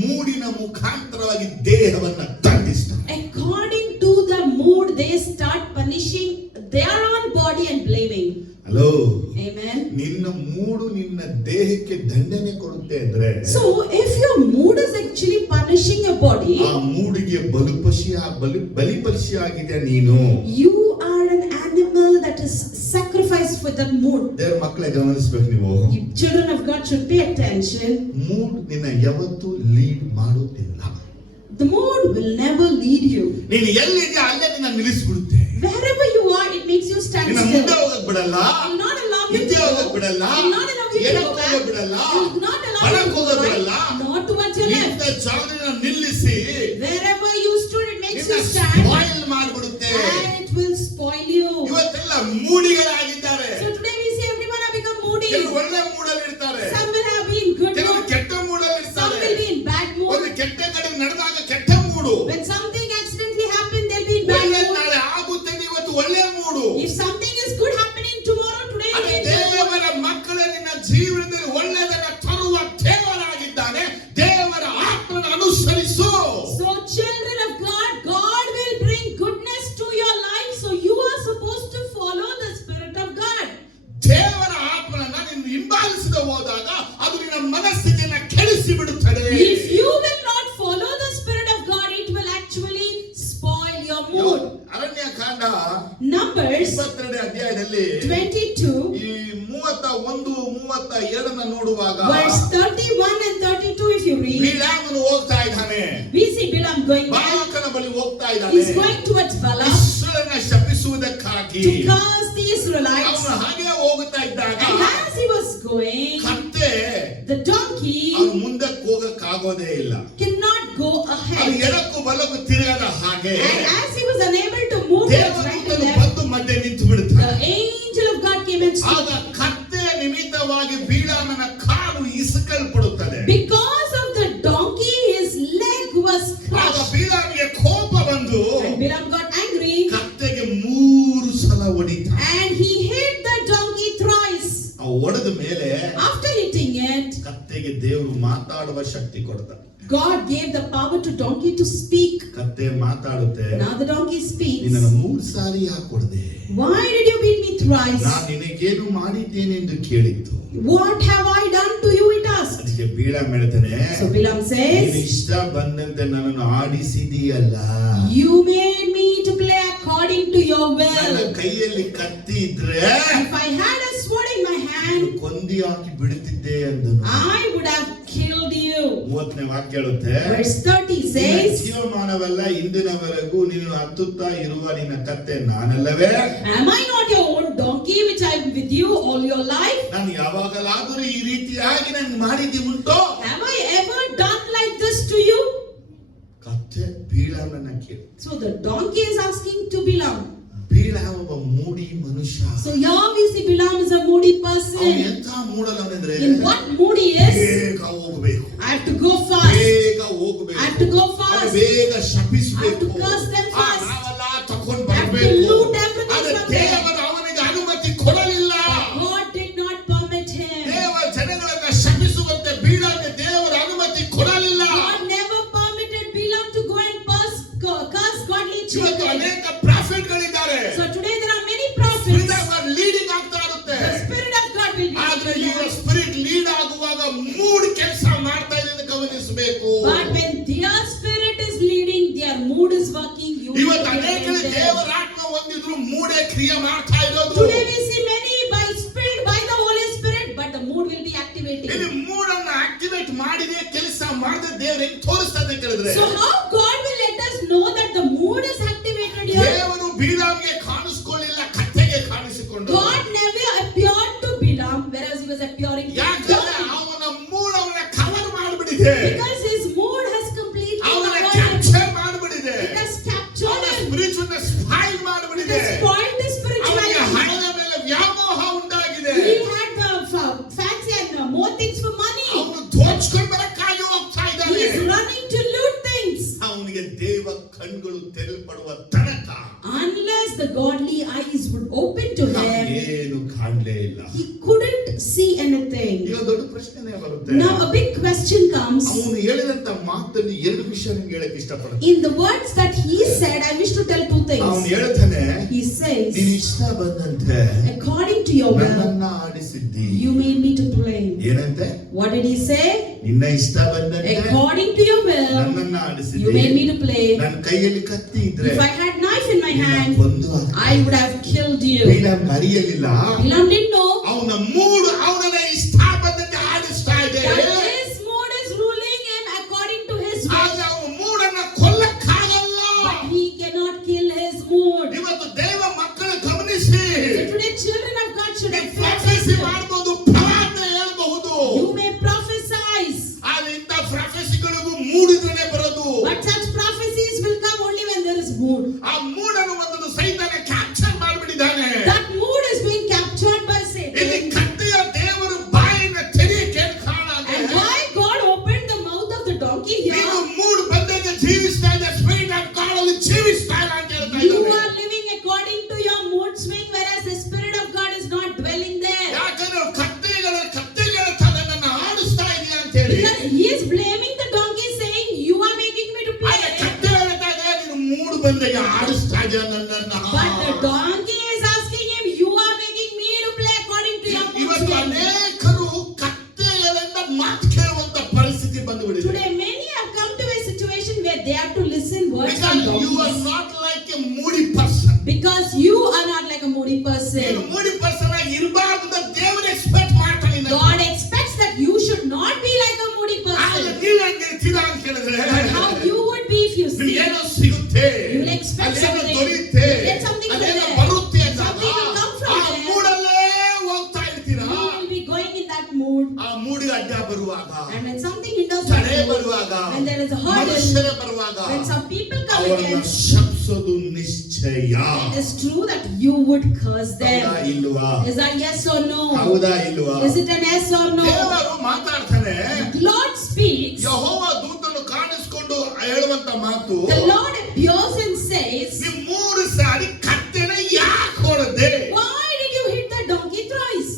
ಮೂಡಿನ ಮುಖಾಂತರವಾಗಿ ದೇಹವನ್ನ ದಂಡಿಸ್ತಾರೆ. according to the mood, they start punishing their own body and blaming. Hello, Amen. ನಿನ್ನ ಮೂಡು ನಿನ್ನ ದೇಹಕ್ಕೆ ದಂಡನೆ ಕೊಡುತ್ತೆ ಅಂದ್ರೆ, So if your mood is actually punishing your body, ಆ ಮೂಡಿಗೆ ಬಲಿಪಶಿಯಾಗಿದೆ ನೀನು. you are an animal that is sacrificed for that mood. ದೇವರ ಮಕ್ಕಳೇ ಗಮನಿಸಬೇಕು ನೀವು. You children of God should pay attention. Mood ನಿನ್ನ ಯಾವತ್ತೂ ಲೀಡ್ ಮಾಡುತ್ತಿಲ್ಲ. The mood will never lead you. ನೀನು ಎಲ್ಲಿದ್ಯಾ ಅಲ್ಲೇ ನಿನ್ನ ನಿಲ್ಲಿಸ್ಬಿಡುತ್ತೆ. Wherever you are, it makes you stand ನಿನ್ನ still. ಮುಂದೆ ಹೋಗಕ್ ಬಿಡಲ್ಲ, It will not allow you ಹಿಂದೆ to ಹೋಗಕ್ go. ಬಿಡಲ್ಲ, It will not allow you to ಎಡಕ್ಕೆ go back. ಹೋಗಕ್ ಬಿಡಲ್ಲ, It will not allow you ಬಲಕ್ಕೆ to go ಹೋಗಕ್ right, ಬಿಡಲ್ಲ. not towards your ನಿಂತ left. ಜಾಗದಿಂದ ನಿಲ್ಲಿಸಿ Wherever you stood, it makes ನಿನ್ನ you stand, ಸ್ಪಾಯಿಲ್ ಮಾಡ್ಬಿಡುತ್ತೆ. and it will spoil you. ಇವತ್ತೆಲ್ಲ ಮೂಡಿಗಳಾಗಿದ್ದಾರೆ. So today we see everyone have become moody. ಕೆಲವರು ಒಳ್ಳೆ ಮೂಡಲ್ಲಿ ಇರ್ತಾರೆ, Some will have been good ಕೆಲವರು mood. ಕೆಟ್ಟ ಮೂಡಲ್ಲಿ Some ಇರ್ತಾರೆ. will be in bad ಒಂದು mood. ಕೆಟ್ಟ ಕಡೆ ನಡೆದಾಗ ಕೆಟ್ಟ ಮೂಡು, When something accidentally happened, they'll be in bad ಒಳ್ಳೆ mood. ನಾಳೆ ಆಗುತ್ತೆ, ಇವತ್ತು ಒಳ್ಳೆ ಮೂಡು. If something is good happening tomorrow, today ಅದು will be in good mood. ದೇವರ ಮಕ್ಕಳ ನಿನ್ನ ಜೀವನದಲ್ಲಿ ಒಳ್ಳೆದನ್ನ ಮನಸ್ಥಿತಿಯನ್ನ ಕೆಡಿಸಿ ಬಿಡುತ್ತದೆ. If you will not follow the Spirit of God, it will actually spoil your mood. Aranya Kanda Numbers 22 ಅಧ್ಯಾಯದಲ್ಲಿ 22, ಈ 31, 32 ನೋಡುವಾಗ verse 31 and 32, if you read, ಬಿಳಾಮನು ಹೋಗ್ತಾ ಇದ್ದಾನೆ, we see Bilam going there. ಬಾಲಾಕನ ಬಳಿ ಹೋಗ್ತಾ He's ಇದ್ದಾನೆ going towards Balaam ಇಸ್ರಾಯೇಲನ್ನ ಶಪಿಸುವುದಕ್ಕಾಗಿ. to curse the Israelites. ಅವನು ಹಾಗೆ ಹೋಗುತ್ತಾ ಇದ್ದಾಗ And as he was going, ಕತ್ತೆ the donkey ಅವನು ಮುಂದಕ್ಕೆ ಹೋಗಕ್ಕಾಗೋದೇ ಇಲ್ಲ. cannot go ಅದು ahead. ಎಡಕ್ಕೂ ಬಲಕ್ಕೂ ತಿರುಗದ ಹಾಗೆ And as he was unable to move towards right and ದೇವದೂತನು left, ಬಂದು ಮಧ್ಯೆ ನಿಂತು ಬಿಡುತ್ತಾನೆ. the angel of God came and ಆಗ stood. ಕತ್ತೆಯ ನಿಮಿತ್ತವಾಗಿ ಬಿಳಾಮನ ಕಾಲು ಇಸುಕಲ್ಪಡುತ್ತದೆ. Because of the donkey, his leg was ಆಗ crushed. ಬಿಳಾಮಿಗೆ ಕೋಪ ಬಂದು And Bilam got angry ಕತ್ತೆಗೆ 3 ಸಲ ಹೊಡಿತ. and he hit the donkey thrice. ಆ ಹೊಡೆದ ಮೇಲೆ After hitting it, ಕತ್ತೆಗೆ ದೇವರು ಮಾತಾಡುವ ಶಕ್ತಿ ಕೊಡ್ತಾನೆ. God gave the power to donkey to speak. ಕತ್ತೆ ಮಾತಾಡುತ್ತೆ, Now the donkey speaks. ನಿನ್ನನ್ನು 3 ಸಾರಿ ಯಾಕೆ ಹೊಡೆದೆ? Why did you beat me thrice? ನಾನು ನಿನಗೇನು ಮಾಡಿದ್ದೇನೆಂದು ಕೇಳಿತ್ತು. What have I done to you? It asked. ಅದಕ್ಕೆ ಬೀಳಾಮ್ ಹೇಳ್ತಾನೆ, So Bilam ನೀನು says, ಇಷ್ಟ ಬಂದಂತೆ ನನ್ನನ್ನು ಆಡಿಸಿದೀಯಲ್ಲ, you made me to play according to your ನನ್ನ will. ಕೈಯಲ್ಲಿ ಕತ್ತಿ ಇದ್ರೆ If I had a sword in my hand, ಕೊಂದಿ ಹಾಕಿ ಬಿಡುತ್ತಿದ್ದೆ ಅಂದನು. I would have killed you. 30ನೇ ವಾಕ್ಯ ಹೇಳುತ್ತೆ, Verse 30 says, ಜೀವಮಾನವೆಲ್ಲ ಇಂದಿನವರೆಗೂ ನೀನು ಹತ್ತುತ್ತಾ ಇರುವ ನಿನ್ನ ಕತ್ತೆ ನಾನಲ್ಲವೇ? am I not your own donkey which I am with you all your life? ನಾನು ಯಾವಾಗಲಾದರೂ ಈ ರೀತಿಯಾಗಿ ನಾನು ಮಾಡಿದ್ದಿ ಉಂಟೋ? Have I ever done like this to you? ಕತ್ತೆ ಬೀಳಾಮನ್ನ ಕೇಳಿ. So the donkey is asking to Bilam. ಬೀಳಾಮ ಒಬ್ಬ ಮೂಡಿ ಮನುಷ್ಯ. So here we see Bilam is a moody ಅವನು person. ಎಂತ ಮೂಡಲವನೆಂದ್ರೆ In what mood he is? ಬೇಗ ಹೋಗಬೇಕು, I have to go fast. ಬೇಗ ಹೋಗಬೇಕು, I have to go ಅವನು fast. ಬೇಗ I have ಶಪಿಸಬೇಕು, to curse them fast. ನಾವೆಲ್ಲ ತಕೊಂಡು I have to ಬರಬೇಕು. loot everything ಆದರೆ from them. ದೇವರು ಅವನಿಗೆ ಅನುಮತಿ ಕೊಡಲಿಲ್ಲ. God did not permit him. ದೇವ ಜನಗಳನ್ನ ಶಪಿಸುವಂತೆ ಬೀಳಾಗೆ ದೇವರ ಅನುಮತಿ ಕೊಡಲಿಲ್ಲ. God never permitted Bilam to go and curse godly ಇವತ್ತು children. ಅನೇಕ ಪ್ರಾಫಿಟ್ಗಳಿದ್ದಾರೆ, So today there are many prophets. Leading ಆಗ್ತಾ ಇರುತ್ತೆ. The Spirit of God will lead ಆದ್ರೆ you. ಇವರ ಸ್ಪಿರಿಟ್ ಲೀಡ್ ಆಗುವಾಗ ಮೂಡ್ ಕೆಲಸ ಮಾಡ್ತಾ ಇದೆ ಅಂತ ಗಮನಿಸಬೇಕು. But when their spirit is leading, their mood is working. You need ಇವತ್ತು to ಅನೇಕ prevent them. ದೇವರ ಆತ್ಮ ಹೊಂದಿದ್ರು ಮೂಡೇ ಕ್ರಿಯೆ ಮಾಡ್ತಾ ಇರೋದು. Today we see many by spirit, by the Holy Spirit, but the mood will be activated. ಇಲ್ಲಿ ಮೂಡನ್ನ ಆಕ್ಟಿವೇಟ್ ಮಾಡಿದೆ ಕೆಲಸ ಮಾಡದೆ ದೇವರು ಹೆಂಗ್ ತೋರಿಸ್ತದೆ ಕೇಳಿದ್ರೆ, So how God will let us know that the mood is activated here? ದೇವರು ಬೀಳಾಮ್ಗೆ ಕಾಣಿಸ್ಕೊಳ್ಳಿಲ್ಲ, ಕತ್ತೆಗೆ ಕಾಣಿಸಿಕೊಂಡು. God never appeared to Bilam, whereas he was appearing to ಯಾಕಂದ್ರೆ donkey. ಅವನ ಮೂಡ್ ಅವನ ಕವರ್ ಮಾಡಿಬಿಟ್ಟಿದೆ, Because his mood has completely ಅವನ covered him. ಕ್ಯಾಪ್ಚರ್ ಮಾಡಿಬಿಟ್ಟಿದೆ, It has captured ಅವನ him. ಸ್ಪಿರಿಚುವಲ್ ಸ್ಪೈಲ್ It ಮಾಡಿಬಿಟ್ಟಿದೆ. has spoiled his ಅವನಿಗೆ spirituality. ಹಣದ ಮೇಲೆ ವ್ಯಾಮೋಹ ಉಂಟಾಗಿದೆ. He had the fancy and more things for money. ಅವನು ದೋಚ್ಕೊಂಡು ಬರಕ್ಕಾಗಿ ಹೋಗ್ತಾ He ಇದ್ದಾನೆ. is running to loot things. ಅವನಿಗೆ ದೇವ ಕಣ್ಗಳು ತೆರೆಯಲ್ಪಡುವ ತನಕ Unless the godly eyes would open to him, ಏನು ಕಾಣಲೇ ಇಲ್ಲ. he couldn't see anything. ಈಗ ದೊಡ್ಡ ಪ್ರಶ್ನೆ ಬರುತ್ತೆ. Now a big question comes. ಅವನು ಹೇಳಿದಂತ ಮಾತಲ್ಲಿ 2 ವಿಷಯ ನಿಮ್ಗೆ ಹೇಳಕ್ ಇಷ್ಟಪಡ್ತೀನಿ. In the words that he said, I wish to tell 2 ಅವನು things. ಹೇಳ್ತಾನೆ, He says, ನೀನು ಇಷ್ಟ ಬಂದಂತೆ according to your will, ನನ್ನನ್ನ ಆಡಿಸಿದ್ದಿ. you made me to play. ಏನಂತೆ? What did he say? ನಿನ್ನ ಇಷ್ಟ ಬಂದಂತೆ According to your will, ನನ್ನನ್ನ you ಆಡಿಸಿದ್ದಿ. made me to play. ನನ್ನ ಕೈಯಲ್ಲಿ ಕತ್ತಿ ಇದ್ರೆ If I had knife in my hand, ಕೊಂದು I would have killed you. ಬೀಳಾಮ್ ಅರಿಯಲಿಲ್ಲ. Bilam didn't know ಅವನ ಮೂಡು ಅವನನ್ನ ಇಷ್ಟ ಬಂದಂತೆ ಆಡಿಸ್ತಾ ಇದೆ. that his mood is ruling him according to his will. ಆದ್ರೆ ಅವನ ಮೂಡನ್ನ ಕೊಲ್ಲಕ್ಕಾಗಲ್ಲ. But he cannot kill his mood. ಇವತ್ತು ದೇವ ಮಕ್ಕಳು ಗಮನಿಸಿ, So today children of God should have prophecy prophesied. ಮಾಡಬಹುದು, ಪ್ರವಾದನೆ ಹೇಳಬಹುದು. You may prophesy, ಆದ್ರೆ ಇಂಥ ಪ್ರೊಫೆಸಿಗಳಿಗೂ ಮೂಡಿದ್ರೆ ಬರೋದು. but such prophecies will come only when there is mood. ಆ ಮೂಡನ್ನು ಒಂದು ಸೈತಾನ ಕ್ಯಾಪ್ಚರ್ ಮಾಡಿಬಿಟ್ಟಿದ್ದಾನೆ. That mood is being captured by ಇಲ್ಲಿ Satan. ಕತ್ತೆಯ ದೇವರು ಬಾಯಿನ ತೆರೆಯಕ್ಕೆ ಕಾರಣ And why God opened the mouth of the donkey ನೀನು here? ಮೂಡ್ ಬಂದಾಗ ಜೀವಿಸ್ತಾ ಇದೆ, ಸ್ಪಿರಿಟ್ ಆಫ್ ಗಾಡ್ ಅಲ್ಲಿ ಜೀವಿಸ್ತಾ ಇಲ್ಲ ಅಂತ ಹೇಳ್ತಾ You ಇದ್ದಾನೆ. are living according to your mood swing, whereas the Spirit of God is not dwelling there. ಯಾಕಂದ್ರೆ ಕತ್ತೆಗಳ ತಲೆ ನನ್ನ ಆಡಿಸ್ತಾ ಇದೆಯಾ ಅಂತ ಹೇಳಿ. Because he is blaming the donkey, saying, you are making me to play. ಆದ್ರೆ ಕತ್ತೆ ಹೇಳ್ತಾ ಇದೆ, ನೀನು ಮೂಡ್ ಬಂದಾಗ ಆಡಿಸ್ತಾ ಇದೆಯಾ ನನ್ನನ್ನ. But the donkey is asking him, you are making me to play according to your mood ಇವತ್ತು swing. ಅನೇಕರು ಕತ್ತೆಗಳಿಂದ ಮಾತು person. ನೀನು ಮೂಡಿ ಪರ್ಸನ್ ಆಗಿ ಇರಬಾರ್ದು ಅಂತ ದೇವರು ಎಕ್ಸ್ಪೆಕ್ಟ್ ಮಾಡ್ತಾನೆ ನಿನ್ನ. God expects that you should not be like a moody ಆಗ person. ನೀನು ಹಂಗೆ ಇರ್ತೀರಾ ಅಂತ ಕೇಳಿದ್ರೆ But how you would be if you ನಿಮ್ಗೆ see. ಏನೋ ಸಿಗುತ್ತೆ, You will expect ಅಲ್ಲೇನೋ something. ದೊರೆಯುತ್ತೆ, Get something from ಅಲ್ಲೇನೋ there. ಬರುತ್ತೆ ಅಂದಾಗ Something will come from ಆ there. ಮೂಡಲ್ಲೇ ಹೋಗ್ತಾ ಇರ್ತೀರಾ. You will be going in that mood. ಆ ಮೂಡಿಗೆ ಅಡ್ಡ ಬರುವಾಗ, And when something hinders ತಡೆ that mood, ಬರುವಾಗ, when there is a hurdle, ಮನುಷ್ಯರೇ ಬರುವಾಗ when some people come ಅವರನ್ನ against, ಶಪಿಸೋದು ನಿಶ್ಚಯ. it is true that you would curse ಹೌದಾ them. ಇಲ್ವಾ? Is that yes or no? ಹೌದಾ ಇಲ್ವಾ? Is it an yes or no? ದೇವರು ಮಾತಾಡ್ತಾನೆ. Lord speaks. ಯೆಹೋವ ದೂತನು ಕಾಣಿಸಿಕೊಂಡು ಹೇಳುವಂತ ಮಾತು, The Lord appears and says, ನೀವು 3 ಸಾರಿ ಕತ್ತೆನ ಯಾಕೆ ಹೊಡೆದೆ? why did you hit the donkey thrice?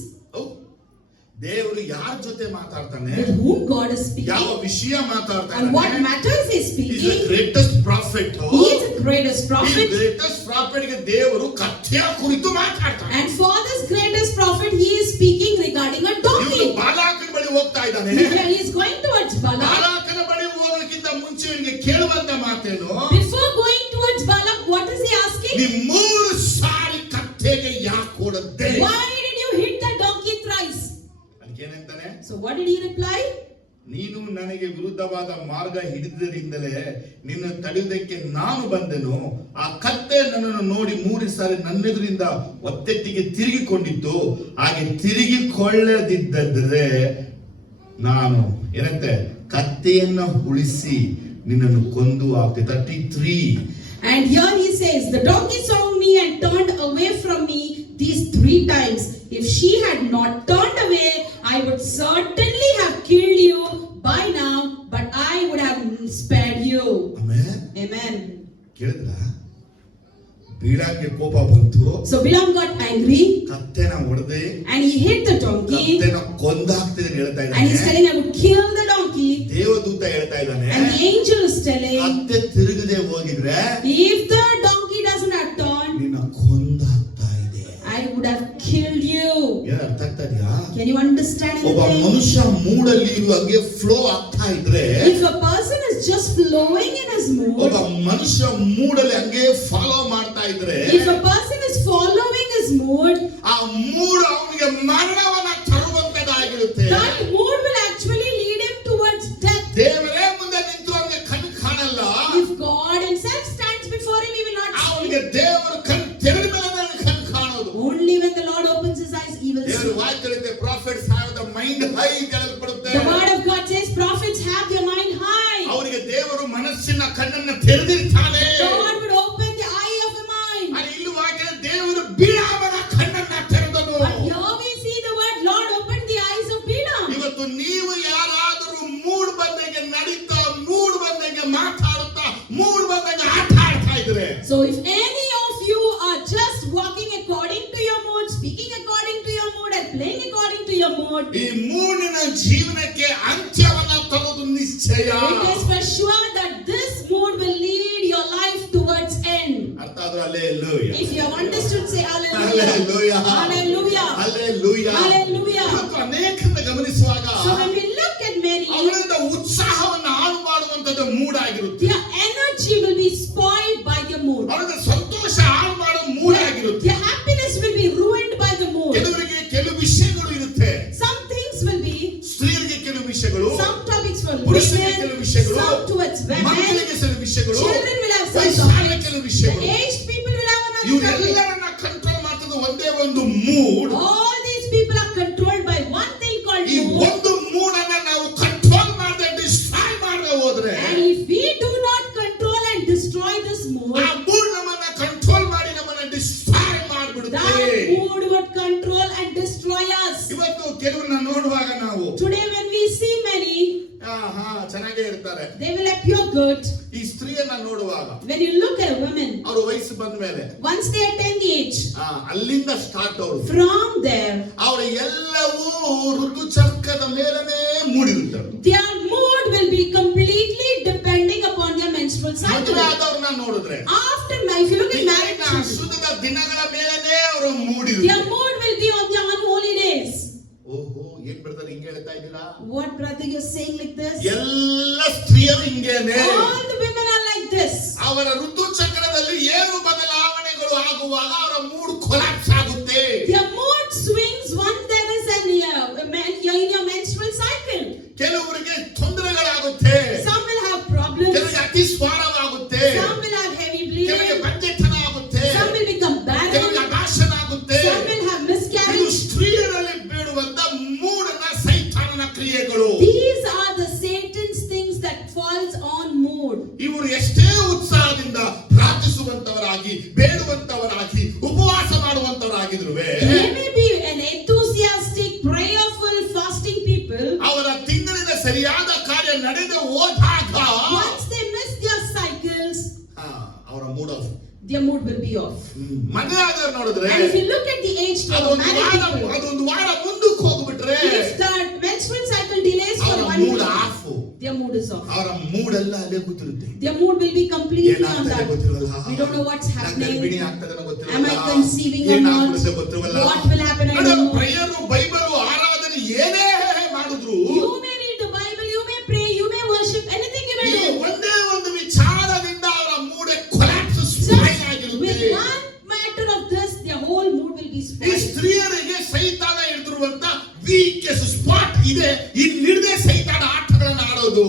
ದೇವರು ಯಾರ ಜೊತೆ ಮಾತಾಡ್ತಾನೆ? With whom God is ಯಾವ speaking? ವಿಷಯ ಮಾತಾಡ್ತಾನೆ? And what matters he is He is the speaking? greatest prophet. He is the greatest ಈ prophet. greatest prophet ಗೆ ದೇವರು ಕತ್ತೆಯ ಕುರಿತು ಮಾತಾಡ್ತಾನೆ. And for this greatest prophet, he is speaking regarding a ಇವನು donkey. ಬಾಲಾಕನ ಬಳಿ ಹೋಗ್ತಾ ಇದ್ದಾನೆ. He is going towards Balak. ಬಾಲಾಕನ ಬಳಿ ಹೋಗೋದಕ್ಕಿಂತ ಮುಂಚೆ ಇವನಿಗೆ ಕೇಳುವಂತ ಮಾತೇನು? Before going towards Balak, what is he asking? ನೀ 3 ಸಾರಿ ಕತ್ತೆಗೆ ಯಾಕೆ ಹೊಡೆದೆ? Why did you hit the donkey thrice? ಅದಕ್ಕೇನಂತಾನೆ? So what did he reply? ನೀನು ನನಗೆ ವಿರುದ್ಧವಾದ ಮಾರ್ಗ ಹಿಡಿದರಿಂದಲೇ ನಿನ್ನ ತಡೆಯುವುದಕ್ಕೆ ನಾನು ಬಂದೆನು. ಆ ಕತ್ತೆ ನನ್ನನ್ನು ನೋಡಿ 3 ಸಾರಿ ನನ್ನೆದುರಿಂದ ಒತ್ತೆಟ್ಟಿಗೆ ತಿರುಗಿಕೊಂಡಿತ್ತು. ಹಾಗೆ ತಿರುಗಿಕೊಳ್ಳದಿದ್ದರೆ ನಾನು ಏನಂತೆ ಕತ್ತೆಯನ್ನ ಉಳಿಸಿ ನಿನ್ನನ್ನು ಕೊಂದು ಹಾಕ್ತೆ. 33. And here he says, the donkey saw me and turned away from me these 3 times. If she had not turned away, I would certainly have killed you by now, but I would have spared you. ಆಮೇಲೆ Amen. ಕೇಳಿದ್ರ ಬೀಳಾಂಗೆ ಕೋಪ ಬಂತು. So Bilam got angry ಕತ್ತೆನ ಹೊಡೆದೆ, and he hit the donkey, ಕತ್ತೆನ ಕೊಂದಾಕ್ತಿದೆ ಹೇಳ್ತಾ and he's ಇದ್ದಾನೆ. telling, I would kill the donkey. ದೇವದೂತ ಹೇಳ್ತಾ ಇದ್ದಾನೆ, And the angel is telling, ಕತ್ತೆ ತಿರುಗದೆ ಹೋಗಿದ್ರೆ if the donkey doesn't have turned, ನಿನ್ನ ಕೊಂದಾಗ್ತಾ ಇದೆ. I would have killed you. ಏನ್ ಅರ್ಥ ಆಗ್ತಾ ಇದೆಯಾ? Can you understand ಒಬ್ಬ anything? ಮನುಷ್ಯ ಮೂಡಲ್ಲಿ ಇರುವಾಗೆ ಫ್ಲೋ ಆಗ್ತಾ ಇದ್ರೆ, If a person is just flowing in his ಒಬ್ಬ mood, ಮನುಷ್ಯ ಮೂಡಲ್ಲಿ ಹಂಗೆ ಫಾಲೋ ಮಾಡ್ತಾ ಇದ್ರೆ, if a person is following his mood, ಆ ಮೂಡ್ ಅವನಿಗೆ ಮರಣವನ್ನ ತರುವಂತದಾಗಿರುತ್ತೆ. that mood will actually lead him towards death. ದೇವರೇ ಮುಂದೆ ನಿಂತು ಅವನಿಗೆ ಕಣ್ಣು ಕಾಣಲ್ಲ. If God himself stands before him, he will not see. ಅವನಿಗೆ ದೇವರು ಕಣ್ಣು ತೆರೆದ ಮೇಲೆ ಅವನಿಗೆ ಕಣ್ಣು ಕಾಣೋದು. Only when the Lord opens his eyes, he will ದೇವರು see. ವಾಕ್ಯದಲ್ಲಿ prophets have the mind high ಅಂತ ಹೇಳಲ್ಪಡುತ್ತೆ. The word of God says, prophets have their mind high. ಅವರಿಗೆ ದೇವರು ಮನಸ್ಸಿನ ಕಣ್ಣನ್ನು ತೆರೆದಿರ್ತಾನೆ. God would open the eye of the mind. ಅಲ್ಲಿ ಇಲ್ಲಿ ವಾಕ್ಯದಲ್ಲಿ ದೇವರು ಬಿಳಾಮನ ಕಣ್ಣನ್ನ ತೆರೆದನು. But here we see the word, Lord opened the eyes of Bilam. ಇವತ್ತು ನೀವು ಯಾರಾದರೂ ಮೂಡ್ ಬಂದಂಗೆ ನಡೀತಾ, ಮೂಡ್ ಬಂದಂಗೆ ಮಾತಾಡುತ್ತಾ, ಮೂಡ್ ಬಂದಂಗೆ ಆಟ ಆಡ್ತಾ ಇದ್ರೆ, So if any of you are just walking according to your mood, speaking according to your mood, and playing according to your mood, ಈ ಮೂಡಿನ ಜೀವನಕ್ಕೆ ಅಂತ್ಯವನ್ನ ತರುವುದು ನಿಶ್ಚಯ. it is for sure that this mood will lead your life towards end. ಅರ್ಥ ಆದ್ರೆ hallelujah. If you have understood, say hallelujah. Hallelujah. Hallelujah. Hallelujah. Hallelujah. ಇವತ್ತು ಅನೇಕರನ್ನ ಗಮನಿಸುವಾಗ So when we look at Mary, ಅವಳಿಂದ ಉತ್ಸಾಹವನ್ನು ಹಾಳು ಮಾಡುವಂತದ್ದು ಮೂಡಾಗಿರುತ್ತೆ. their energy will be spoiled by their mood. ಅವಳಿಂದ ಸಂತೋಷ ಹಾಳು ಮಾಡೋ ಮೂಡಾಗಿರುತ್ತೆ. Their happiness will be ruined by the mood. ಕೆಲವರಿಗೆ ಕೆಲವು ವಿಷಯಗಳು ಇರುತ್ತೆ. Some things will be, ಸ್ತ್ರೀಯರಿಗೆ ಕೆಲವು ವಿಷಯಗಳು, some topics will be ಪುರುಷರಿಗೆ ಕೆಲವು ವಿಷಯಗಳು, some towards women, ಮಕ್ಕಳಿಗೆ ಕೆಲವು ವಿಷಯಗಳು, children will have some ವಯಸ್ಸಾದ topics, ಕೆಲವು the ವಿಷಯಗಳು. aged people will have another topic. ಇವರೆಲ್ಲರನ್ನ ಕಂಟ್ರೋಲ್ ಮಾಡ್ತದ ಒಂದೇ ಒಂದು mood. All these people are controlled by one thing called ಈ mood. ಒಂದು ಮೂಡನ್ನ ನಾವು ಕಂಟ್ರೋಲ್ ಮಾಡದೆ ಡಿಸ್ಟ್ರಾಯ್ ಮಾಡದೆ ಹೋದ್ರೆ, And if we do not control and destroy this mood, ಆ ಮೂಡ್ ನಮ್ಮನ್ನ ಕಂಟ್ರೋಲ್ ಮಾಡಿ ನಮ್ಮನ್ನ ಡಿಸ್ಟ್ರಾಯ್ ಮಾಡ್ಬಿಡುತ್ತೆ. that mood would control and destroy us. ಇವತ್ತು ಕೆಲವನ್ನ ನೋಡುವಾಗ ನಾವು Today when we see many, ಚೆನ್ನಾಗೇ ಇರ್ತಾರೆ. they will appear good. ಈ ಸ್ತ್ರೀಯನ್ನ ನೋಡುವಾಗ When you look at women, ಅವ್ರ ವಯಸ್ಸು ಬಂದ ಮೇಲೆ once they attain the age, ಅಲ್ಲಿಂದ ಸ್ಟಾರ್ಟ್ ಅವರು from there, ಅವರ ಎಲ್ಲವೂ ಋತುಚಕ್ರದ ಮೇಲನೇ ಮೂಡಿರುತ್ತಾರೆ. their mood will be completely depending upon their menstrual cycle. ಮದುವೆ ಆದವ್ರನ್ನ ನೋಡಿದ್ರೆ After if you look at married children, ಅಶುದ್ಧ ದಿನಗಳ ಮೇಲನೇ ಅವರು their ಮೂಡಿರುತ್ತಾರೆ. mood will be on their unholy days. ಓಹೋ, ಏನ್ ಬರ್ತಾರೆ ಹಿಂಗೆ ಹೇಳ್ತಾ ಇದ್ದೀರಾ? What brother you're saying like this? ಎಲ್ಲ ಸ್ತ್ರೀಯರು ಹಿಂಗೇನೆ. All the women are like this. ಅವರ ಋತುಚಕ್ರದಲ್ಲಿ ಏನು ಬದಲಾವಣೆಗಳು ಆಗುವಾಗ ಅವರ ಮೂಡ್ ಕೊಲಾಪ್ಸ್ ಆಗುತ್ತೆ. ಸರಿಯಾದ ಕಾರ್ಯ ನಡೆದು ಹೋದಾಗ once they miss their cycles, ಅವರ mood of, their mood will be off. ಮದುವೆ ಆದವ್ರು ನೋಡಿದ್ರೆ And if you look at the age of married people, ಅದೊಂದು ವಾರ ಮುಂದಕ್ಕೆ ಹೋಗ್ಬಿಟ್ರೆ if the menstrual cycle delays for ಅವರ 1 mood week, of, their mood is off. ಅವರ ಮೂಡ್ ಎಲ್ಲ ಅಲ್ಲೇ ಕೂತಿರುತ್ತೆ. Their mood will be completely on ಏನಾಗ್ತದೆ that. ಗೊತ್ತಿರಲ್ಲ, We don't know what's happening. ಗರ್ಭಿಣಿ ಆಗ್ತದನೋ ಗೊತ್ತಿರಲ್ಲ, Am I conceiving or not? ಏನಾಗ್ಬಿಡುತ್ತೆ ಗೊತ್ತಿರಲ್ಲ. What will happen? I don't know. Prayer, Bible, ಆರಾಧನೆ ಏನೇ ಮಾಡಿದ್ರು You may read the Bible, you may pray, you may worship, anything you may ಈ do. ಒಂದೇ ಒಂದು ವಿಚಾರದಿಂದ ಅವರ ಮೂಡೆ ಕೊಲ್ಯಾಪ್ಸ್ ಸ್ಪಾಯ್ಲ್ ಆಗಿರುತ್ತೆ. With one matter of this, their whole mood will be ಈ spoiled. ಸ್ತ್ರೀಯರಿಗೆ ಸೈತಾನ ಹಿಡಿದಿರುವಂತ ವೀಕೆಸ್ಟ್ ಸ್ಪಾಟ್ ಇದೆ. ಇನ್ನಿಡದೆ ಸೈತಾನ ಆಟಗಳನ್ನು ಆಡೋದು.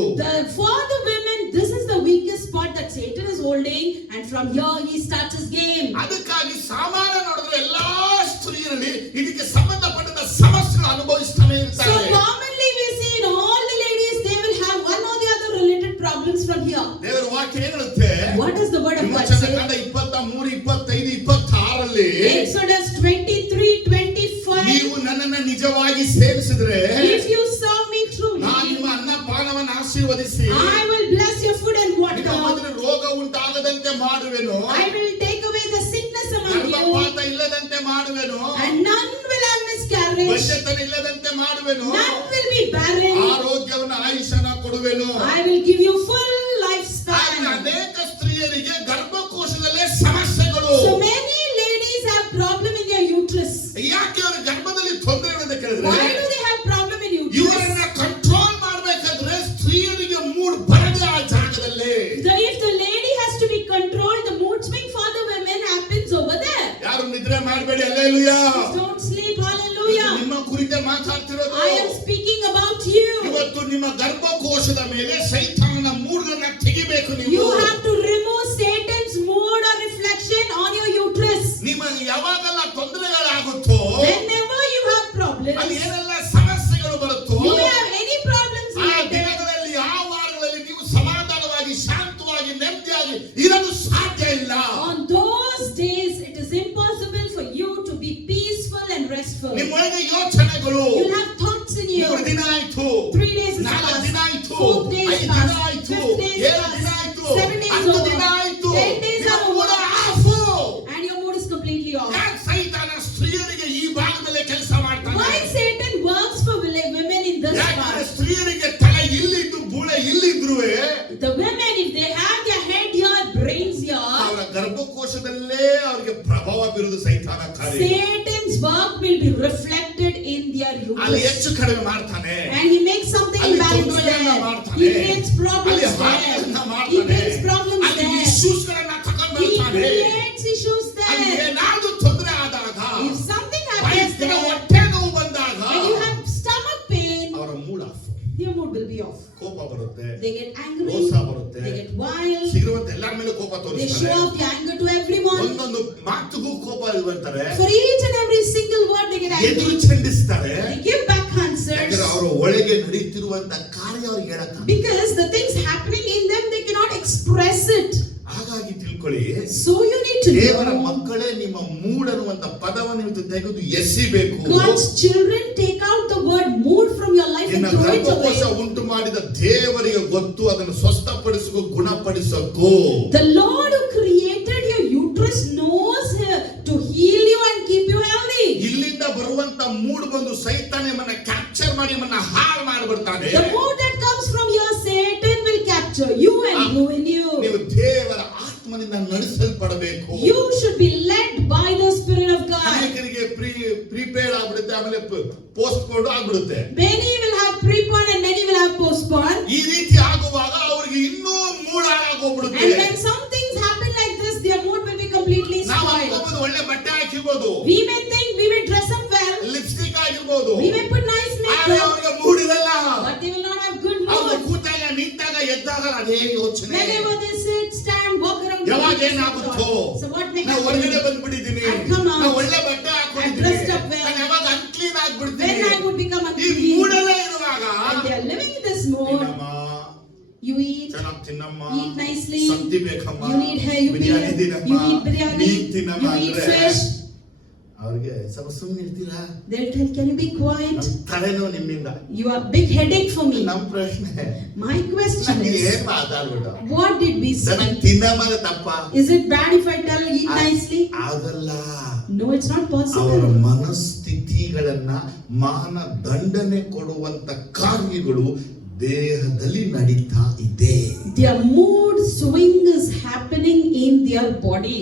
For the women, this is the weakest spot that Satan is holding, and from here he starts his game. ಅದಕ್ಕಾಗಿ ಸಾಮಾನ್ಯ ನೋಡಿದ್ರೆ ಎಲ್ಲಾ ಸ್ತ್ರೀಯರಲ್ಲಿ ಇದಕ್ಕೆ ಸಂಬಂಧಪಟ್ಟ ಸಮಸ್ಯೆಗಳು ಅನುಭವಿಸ್ತಾನೆ So ಇರ್ತಾರೆ. commonly we see in all the ladies, they will have one or the other related problems from here. ದೇವರ ವಾಕ್ಯ ಏನು ಹೇಳುತ್ತೆ? What does the word of God ವಿಮೋಚನ say? ಕಾಂಡ 23, 25, 26ರಲ್ಲಿ Exodus 23:25. ನೀವು ನನ್ನನ್ನು ನಿಜವಾಗಿ ಸೇವಿಸಿದ್ರೆ If you serve me truly, ನಾನು ನಿಮ್ಮ ಅನ್ನಪಾನವನ್ನು ಆಶೀರ್ವದಿಸಿ I will bless your food and ನಿಮ್ಮ water. ಮಧ್ಯದಲ್ಲಿ ರೋಗ ಉಂಟಾಗದಂತೆ ಮಾಡುವೆನು, I will take away the sickness among you, ಗರ್ಭಪಾತ ಇಲ್ಲದಂತೆ ಮಾಡುವೆನು, and none will have miscarriage. ಬಂಜೆತನ ಇಲ್ಲದಂತೆ ಮಾಡುವೆನು, None will be barren. ಆರೋಗ್ಯವನ್ನು ಆಯುಷ್ಯನ ಕೊಡುವೆನು. I will give you full ಆದ್ರೆ lifespan. ಅನೇಕ ಸ್ತ್ರೀಯರಿಗೆ ಗರ್ಭಕೋಶದಲ್ಲೇ ಸಮಸ್ಯೆಗಳು. So many ladies have problem in their uterus. ಯಾಕೆ ಅವರ ಗರ್ಭದಲ್ಲಿ ತೊಂದರೆ ಅಂತ ಕೇಳಿದ್ರೆ Why do they have problem in uterus? ಇವರನ್ನ ಕಂಟ್ರೋಲ್ ಮಾಡ್ಬೇಕಾದ್ರೆ ಸ್ತ್ರೀಯರಿಗೆ ಮೂಡ್ ಬರದೆ ಆ ಜಾಗದಲ್ಲಿ. If the lady has to be controlled, the mood swing for the women happens over there. ಯಾರು ನಿದ್ರೆ ಮಾಡಬೇಡಿ, ಹಲ್ಲೆಲೂಯಾ. Don't sleep, hallelujah. ನಿಮ್ಮ ಕುರಿತೆ ಮಾತಾಡ್ತಿರೋದು. I am speaking about you. ಇವತ್ತು ನಿಮ್ಮ ಗರ್ಭಕೋಶದ ಮೇಲೆ ಸೈತಾನನ ಮೂಡನ್ನ ತೆಗಿಬೇಕು ನೀವು. You have to remove Satan's mood or reflection on your uterus. ನಿಮಗೆ ಯಾವಾಗೆಲ್ಲ ತೊಂದರೆಗಳಾಗುತ್ತೋ, Whenever you have problems, ಅಲ್ಲಿ ಏನೆಲ್ಲ ಸಮಸ್ಯೆಗಳು ಬರುತ್ತೋ, you have any problems ಆ related, ದಿನಗಳಲ್ಲಿ ಆ ವಾರಗಳಲ್ಲಿ ನೀವು ಸಮಾಧಾನವಾಗಿ ಶಾಂತವಾಗಿ ನೆಮ್ಮದಿಯಾಗಿ ಇರಲು ಸಾಧ್ಯ ಇಲ್ಲ. on those days it is impossible for you to be peaceful and restful. ನಿಮ್ಮೊಳಗೆ ಯೋಚನೆಗಳು, You'll have thoughts in you. 3 ದಿನ ಆಯ್ತು, 3 days is 4 past, ದಿನ ಆಯ್ತು, 4 days 5 ದಿನ past, ಆಯ್ತು, 5 days 7 past, ದಿನ ಆಯ್ತು, 7 days 10 over, ದಿನ ಆಯ್ತು, 10 days ನಿಮ್ಮ are mood over, off. and your mood is completely off. ಯಾಕೆ ಸೈತಾನ ಸ್ತ್ರೀಯರಿಗೆ ಈ ಭಾಗದಲ್ಲೇ ಕೆಲಸ ಮಾಡ್ತಾನೆ? Why Satan works for women in this ಯಾಕಂದ್ರೆ part? ಸ್ತ್ರೀಯರಿಗೆ ತಲೆ ಇಲ್ಲಿದ್ದು ಬುಳೆ ಇಲ್ಲಿದ್ರುವೆ The women, if they have their head here, brains here, ಅವರ ಗರ್ಭಕೋಶದಲ್ಲೇ ಅವರಿಗೆ ಪ್ರಭಾವ ಬೀರುವುದು ಸೈತಾನ ಕಾರ್ಯ. Satan's work will be reflected in their ಅಲ್ಲಿ uterus. ಹೆಚ್ಚು ಕಡಿಮೆ ಮಾಡ್ತಾನೆ, And he makes something ಅಲ್ಲಿ imbalance ತೊಂದರೆಗಳನ್ನ there. ಮಾಡ್ತಾನೆ, He creates problems ಅಲ್ಲಿ there. ಹಾನಿಗಳನ್ನ He ಮಾಡ್ತಾನೆ, brings problems ಅಲ್ಲಿ there. issues ಗಳನ್ನ ತಗೊಂಡು He ಬರ್ತಾನೆ. creates issues ಅಲ್ಲಿ there. ಏನಾದ್ರೂ ತೊಂದರೆ ಆದಾಗ, If something happens ವಯಸ್ಸಿನ there, ಹೊಟ್ಟೆ ನೋವು ಬಂದಾಗ and you have stomach pain, ಅವರ mood of, their mood will be off. ಕೋಪ ಬರುತ್ತೆ, They get angry, ರೋಷ ಬರುತ್ತೆ, they get wild, ಸಿಗಿರುವಂತ ಎಲ್ಲರ ಮೇಲೆ ಕೋಪ they show ತೋರಿಸ್ತಾರೆ. off their anger to everyone. ಒಂದೊಂದು ಮಾತುಗೂ ಕೋಪ ಬರ್ತಾರೆ, For each and every single word they get ಎದುರು angry. ಚೆಂಡಿಸ್ತಾರೆ. They give back answers. ಯಾಕಂದ್ರೆ ಅವರ ಒಳಗೆ ನಡೀತಿರುವಂತ ಕಾರ್ಯ ಅವ್ರಿಗೆ ಹೇಳಕ್ಕ. Because the things happening in them, they cannot express it. ಹಾಗಾಗಿ ತಿಳ್ಕೊಳ್ಳಿ, So you need to ದೇವರ know, ಮಕ್ಕಳೇ ನಿಮ್ಮ ಮೂಡ್ ಅನ್ನುವಂತ ಪದವನ್ನು ಇವತ್ತು ತೆಗೆದು ಎಸಿಬೇಕು. God's children, take out the word mood from your life and ನಿನ್ನ throw it ಗರ್ಭಕೋಶ away. ಉಂಟು ಮಾಡಿದ ದೇವರಿಗೆ ಗೊತ್ತು, ಅದನ್ನು ಸ್ವಸ್ಥಪಡಿಸಬೇಕು, ಗುಣಪಡಿಸಬೇಕು. The Lord who created your uterus knows to heal you and keep you healthy. ಇಲ್ಲಿಂದ ಬರುವಂತ ಮೂಡ್ ಬಂದು ಸೈತಾನ ನಿಮ್ಮನ್ನ ಕ್ಯಾಪ್ಚರ್ ಮಾಡಿ ನಿಮ್ಮನ್ನ ಹಾಳು ಮಾಡಿಬಿಡ್ತಾನೆ. The mood that comes from your Satan will capture you and ruin you. ನೀವು ದೇವರ ಆತ್ಮನಿಂದ ನಡೆಸಲ್ಪಡಬೇಕು. You should be led by the Spirit of God. ಅನೇಕರಿಗೆ ಪ್ರಿಪೇರ್ಡ್ ಆಗ್ಬಿಡುತ್ತೆ, ಆಮೇಲೆ ಪೋಸ್ಟ್ ಪೋನ್ ಆಗ್ಬಿಡುತ್ತೆ. Many will have preponed and many will have postponed. ಈ ರೀತಿ ಆಗುವಾಗ ಅವರಿಗೆ ಇನ್ನೂ ಮೂಡ್ ಹಾಳಾಗೋಗ್ಬಿಡುತ್ತೆ. And when some things happen like this, their mood will be completely ನಾವು spoiled. ಹಾಕೋಬಹುದು, ಒಳ್ಳೆ ಬಟ್ಟೆ ಹಾಕಿರ್ಬೋದು, We may think we may dress up well, lipstick ಆಗಿರ್ಬೋದು, we may put nice ಆದ್ರೆ makeup, ಅವ್ರಿಗೆ ಮೂಡ್ ಇರಲ್ಲ. but they will not have good ಅವ್ರು mood. ಕೂತಾಗ ನಿಂತಾಗ ಎದ್ದಾಗ ಅದೇ ಯೋಚನೆ. Whenever they sit, stand, walk around, ಯಾವಾಗ they ಏನಾಗುತ್ತೋ, so what may ನಾವು happen? ಹೊರಗಡೆ ಬಂದ್ಬಿಟ್ಟಿದ್ದೀನಿ, I come out, ನಾವು ಒಳ್ಳೆ ಬಟ್ಟೆ ಹಾಕೊಂಡಿದ್ದೀನಿ, dressed up well, ನಾನು ಯಾವಾಗ ಅನ್ಕ್ಲೀನ್ when ಆಗ್ಬಿಡ್ತೀನಿ. I would become ಈ unclean, ಮೂಡಲ್ಲೇ ಇರುವಾಗ and they are living in this mood. ತಿನ್ನಮ್ಮ, You eat, ಚೆನ್ನಾಗಿ ತಿನ್ನಮ್ಮ, eat nicely, ಸಂತಿ ಬೇಕಮ್ಮ, you need hair, you biryani eat, ತಿನ್ನಮ್ಮ, you eat biryani, ಮೀನ್ ತಿನ್ನಮ್ಮ you eat ಅಂದ್ರೆ fish. ಅವ್ರಿಗೆ ಸ್ವಲ್ಪ ಸುಮ್ಮನೆ ಇರ್ತೀರಾ? They'll tell, can you be quiet? ನಮ್ ತಲೆನೋವು ನಿಮ್ಮಿಂದ. You are big headache for me. ನಮ್ ಪ್ರಶ್ನೆ, My question ನಮ್ಗೆ is, ಏನ್ ಮಾತಾಡ್ಬಿಟ್ಟು what did we ದನ say? ತಿನ್ನ ಮೇಲೆ ತಪ್ಪ? Is it bad if I tell eat nicely? ಆಗಲ್ಲ. No, it's not ಅವರ possible. ಮನಸ್ಥಿತಿಗಳನ್ನ ಮಾನದಂಡನೆ ಕೊಡುವಂತ ಕಾರ್ಯಗಳು ದೇಹದಲ್ಲಿ ನಡೀತಾ ಇದೆ. Their mood swing is happening in their body.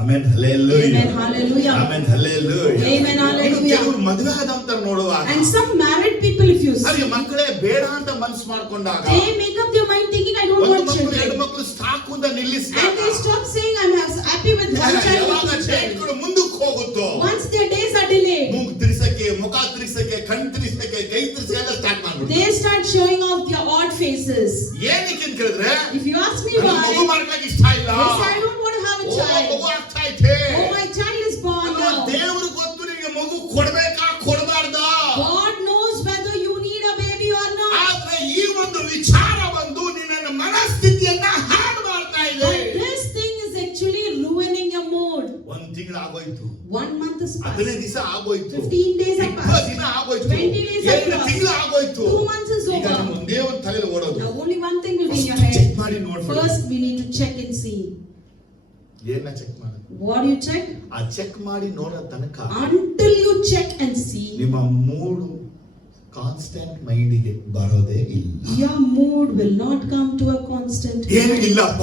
Amen, hallelujah. Amen, hallelujah. Amen, hallelujah. Amen, hallelujah. ಕೆಲವರು ಮದುವೆ ಆದಂತ ನೋಡುವಾಗ And some married people, if you ಅವ್ರಿಗೆ see, ಮಕ್ಕಳೇ ಬೇಡ ಅಂತ ಮನಸ್ಸು ಮಾಡ್ಕೊಂಡಾಗ they make up their mind thinking, I don't ಒಂದು want ಮಕ್ಕಳು ಎರಡು children. ಮಕ್ಕಳು ಸಾಕು ಅಂತ And ನಿಲ್ಲಿಸಿದಾಗ they stop saying, I'm happy with one child. ಯಾವಾಗ With two child. ಡೇಟ್ಗಳು ಮುಂದಕ್ಕೆ ಹೋಗುತ್ತೋ Once their days are delayed, ಮೂಗು ತಿರ್ಸಕ್ಕೆ, ಮುಖ ತಿರ್ಸಕ್ಕೆ, ಕಣ್ ತಿರ್ಸಕ್ಕೆ, ಕೈ ತಿರ್ಸಕ್ಕೆ ಎಲ್ಲ ಸ್ಟಾರ್ಟ್ ಮಾಡ್ಬಿಡ್ತಾರೆ. they start showing off their odd faces. ಏನಕ್ಕೆ ಅಂತ ಕೇಳಿದ್ರೆ If you ask me ನನಗೆ ಮಗು why, ಮಾಡ್ಲಿಕ್ಕೆ ಇಷ್ಟ ಇಲ್ಲ. they say, I don't want to have a ಓ, child. ಮಗು ಆಗ್ತಾ ಐತೆ. Oh, my child is born ಅಲ್ವಾ, now. ದೇವ್ರಿಗೆ ಗೊತ್ತು ನಿನಗೆ ಮಗು ಕೊಡ್ಬೇಕಾ ಕೊಡಬಾರ್ದಾ. God knows whether you need a baby or not. ಆದ್ರೆ ಈ ಒಂದು ವಿಚಾರ ಬಂದು ನಿನ್ನ ಮನಸ್ಥಿತಿಯನ್ನ ಹಾಳು ಮಾಡ್ತಾ ಇದೆ. But this thing is actually ruining your mood. ಒಂದ್ ತಿಂಗಳು ಆಗೋಯ್ತು, 1 month is 15 passed. ದಿವಸ ಆಗೋಯ್ತು, 15 days are 20 passed. ದಿನ ಆಗೋಯ್ತು, 20 days are 2 passed. ತಿಂಗಳು ಆಗೋಯ್ತು. 2 months is ಈಗ over. ನಮ್ಮ ಒಂದೇ ಒಂದು ತಲೆಯಲ್ಲಿ ಓಡೋದು. Now only one thing will be in your First check head. ಮಾಡಿ ನೋಡ್ಬಿಡು. First we need to check and see. ಏನ ಚೆಕ್ ಮಾಡೋದು? What do you check? ಆ ಚೆಕ್ ಮಾಡಿ ನೋಡೋ ತನಕ Until you check and see, ನಿಮ್ಮ ಮೂಡು ಕಾನ್ಸ್ಟೆಂಟ್ ಮೈಂಡಿಗೆ ಬರೋದೇ ಇಲ್ಲ. your mood will not come to a constant. ಏನು ಇಲ್ಲಪ್ಪ,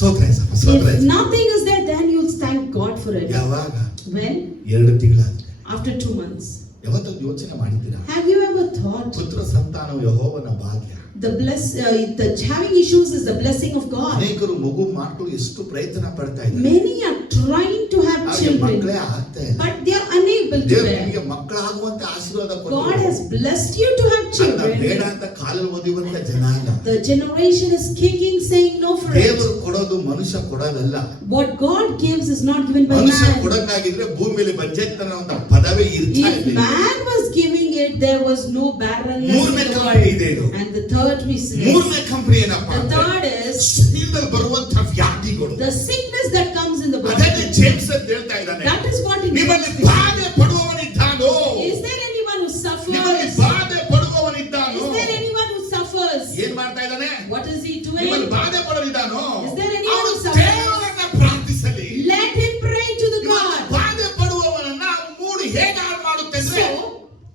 ಸೋತ್ರೆ ಸೋತ್ರೆ. If nothing is there, then you'll thank God for it. ಯಾವಾಗ? When? 2 ತಿಂಗಳಾದ್ರೆ. After 2 months. ಯಾವತ್ತೂ ಯೋಚನೆ ಮಾಡಿದ್ದೀರಾ? Have you ever thought ಪುತ್ರ ಸಂತಾನವು ಯೆಹೋವನ ಭಾಗ್ಯ. the having issues is the blessing of God? ಅನೇಕರು ಮಗು ಮಾಡಲು ಎಷ್ಟು ಪ್ರಯತ್ನ ಪಡ್ತಾ ಇದ್ದಾರೆ. Many are trying to have ಅವ್ರಿಗೆ ಮಕ್ಕಳೇ children, ಆಗ್ತಾ ಇಲ್ಲ. but they are unable to ದೇವರು bear. ನಿಮಗೆ ಮಕ್ಕಳಾಗುವಂತ ಆಶೀರ್ವಾದ God ಕೊಟ್ಟಿದ್ದಾರೆ. has blessed you to have ಅಂತ children. ಬೇಡ ಅಂತ ಕಾಲಲ್ಲಿ ಒದಿಯುವಂತ ಜನಾಂಗ. The generation is kicking, saying no for ದೇವರು it. ಕೊಡೋದು ಮನುಷ್ಯ ಕೊಡೋದಲ್ಲ. What God gives is not given by ಮನುಷ್ಯ man. ಕೊಡಂಗಾಗಿದ್ರೆ ಭೂಮಿಯಲ್ಲಿ ಬಂಜೆತನ ಅಂತ ಪದವೇ ಇರ್ತಾ If ಇಲ್ಲ. man was giving it, there was no barrenness ಮೂರನೇ in the ಕಂಪನಿ ಇದೆ ಇದು. world. And the third reason is, ಮೂರನೇ ಕಂಪನಿ ಏನಪ್ಪಾ the ಅಂದ್ರೆ third is ಶರೀರದಲ್ಲಿ ಬರುವಂತ ವ್ಯಾಧಿಗಳು. the sickness that comes in the ಅದನ್ನೇ body. ಜೇಮ್ಸ್ ಅಂತ ಹೇಳ್ತಾ ಇದ್ದಾನೆ. That is what it ನಿಮ್ಮಲ್ಲಿ means. ಬಾಧೆ ಪಡುವವನಿದ್ದಾನೋ? Is there anyone who ನಿಮ್ಮಲ್ಲಿ suffers? ಬಾಧೆ ಪಡುವವನಿದ್ದಾನೋ? Is there anyone who suffers? ಏನ್ ಮಾಡ್ತಾ ಇದ್ದಾನೆ? What is he ನಿಮ್ಮಲ್ಲಿ doing? ಬಾಧೆ ಪಡುವವನಿದ್ದಾನೋ? Is there anyone ಅವನು who suffers? ದೇವರನ್ನ ಪ್ರಾರ್ಥಿಸಲಿ. Let him pray to the ಇವತ್ತು God. ಬಾಧೆ ಪಡುವವನನ್ನ ಮೂಡು ಹೇಗೆ ಹಾಳು ಮಾಡುತ್ತೆ ಅಂದ್ರೆ So,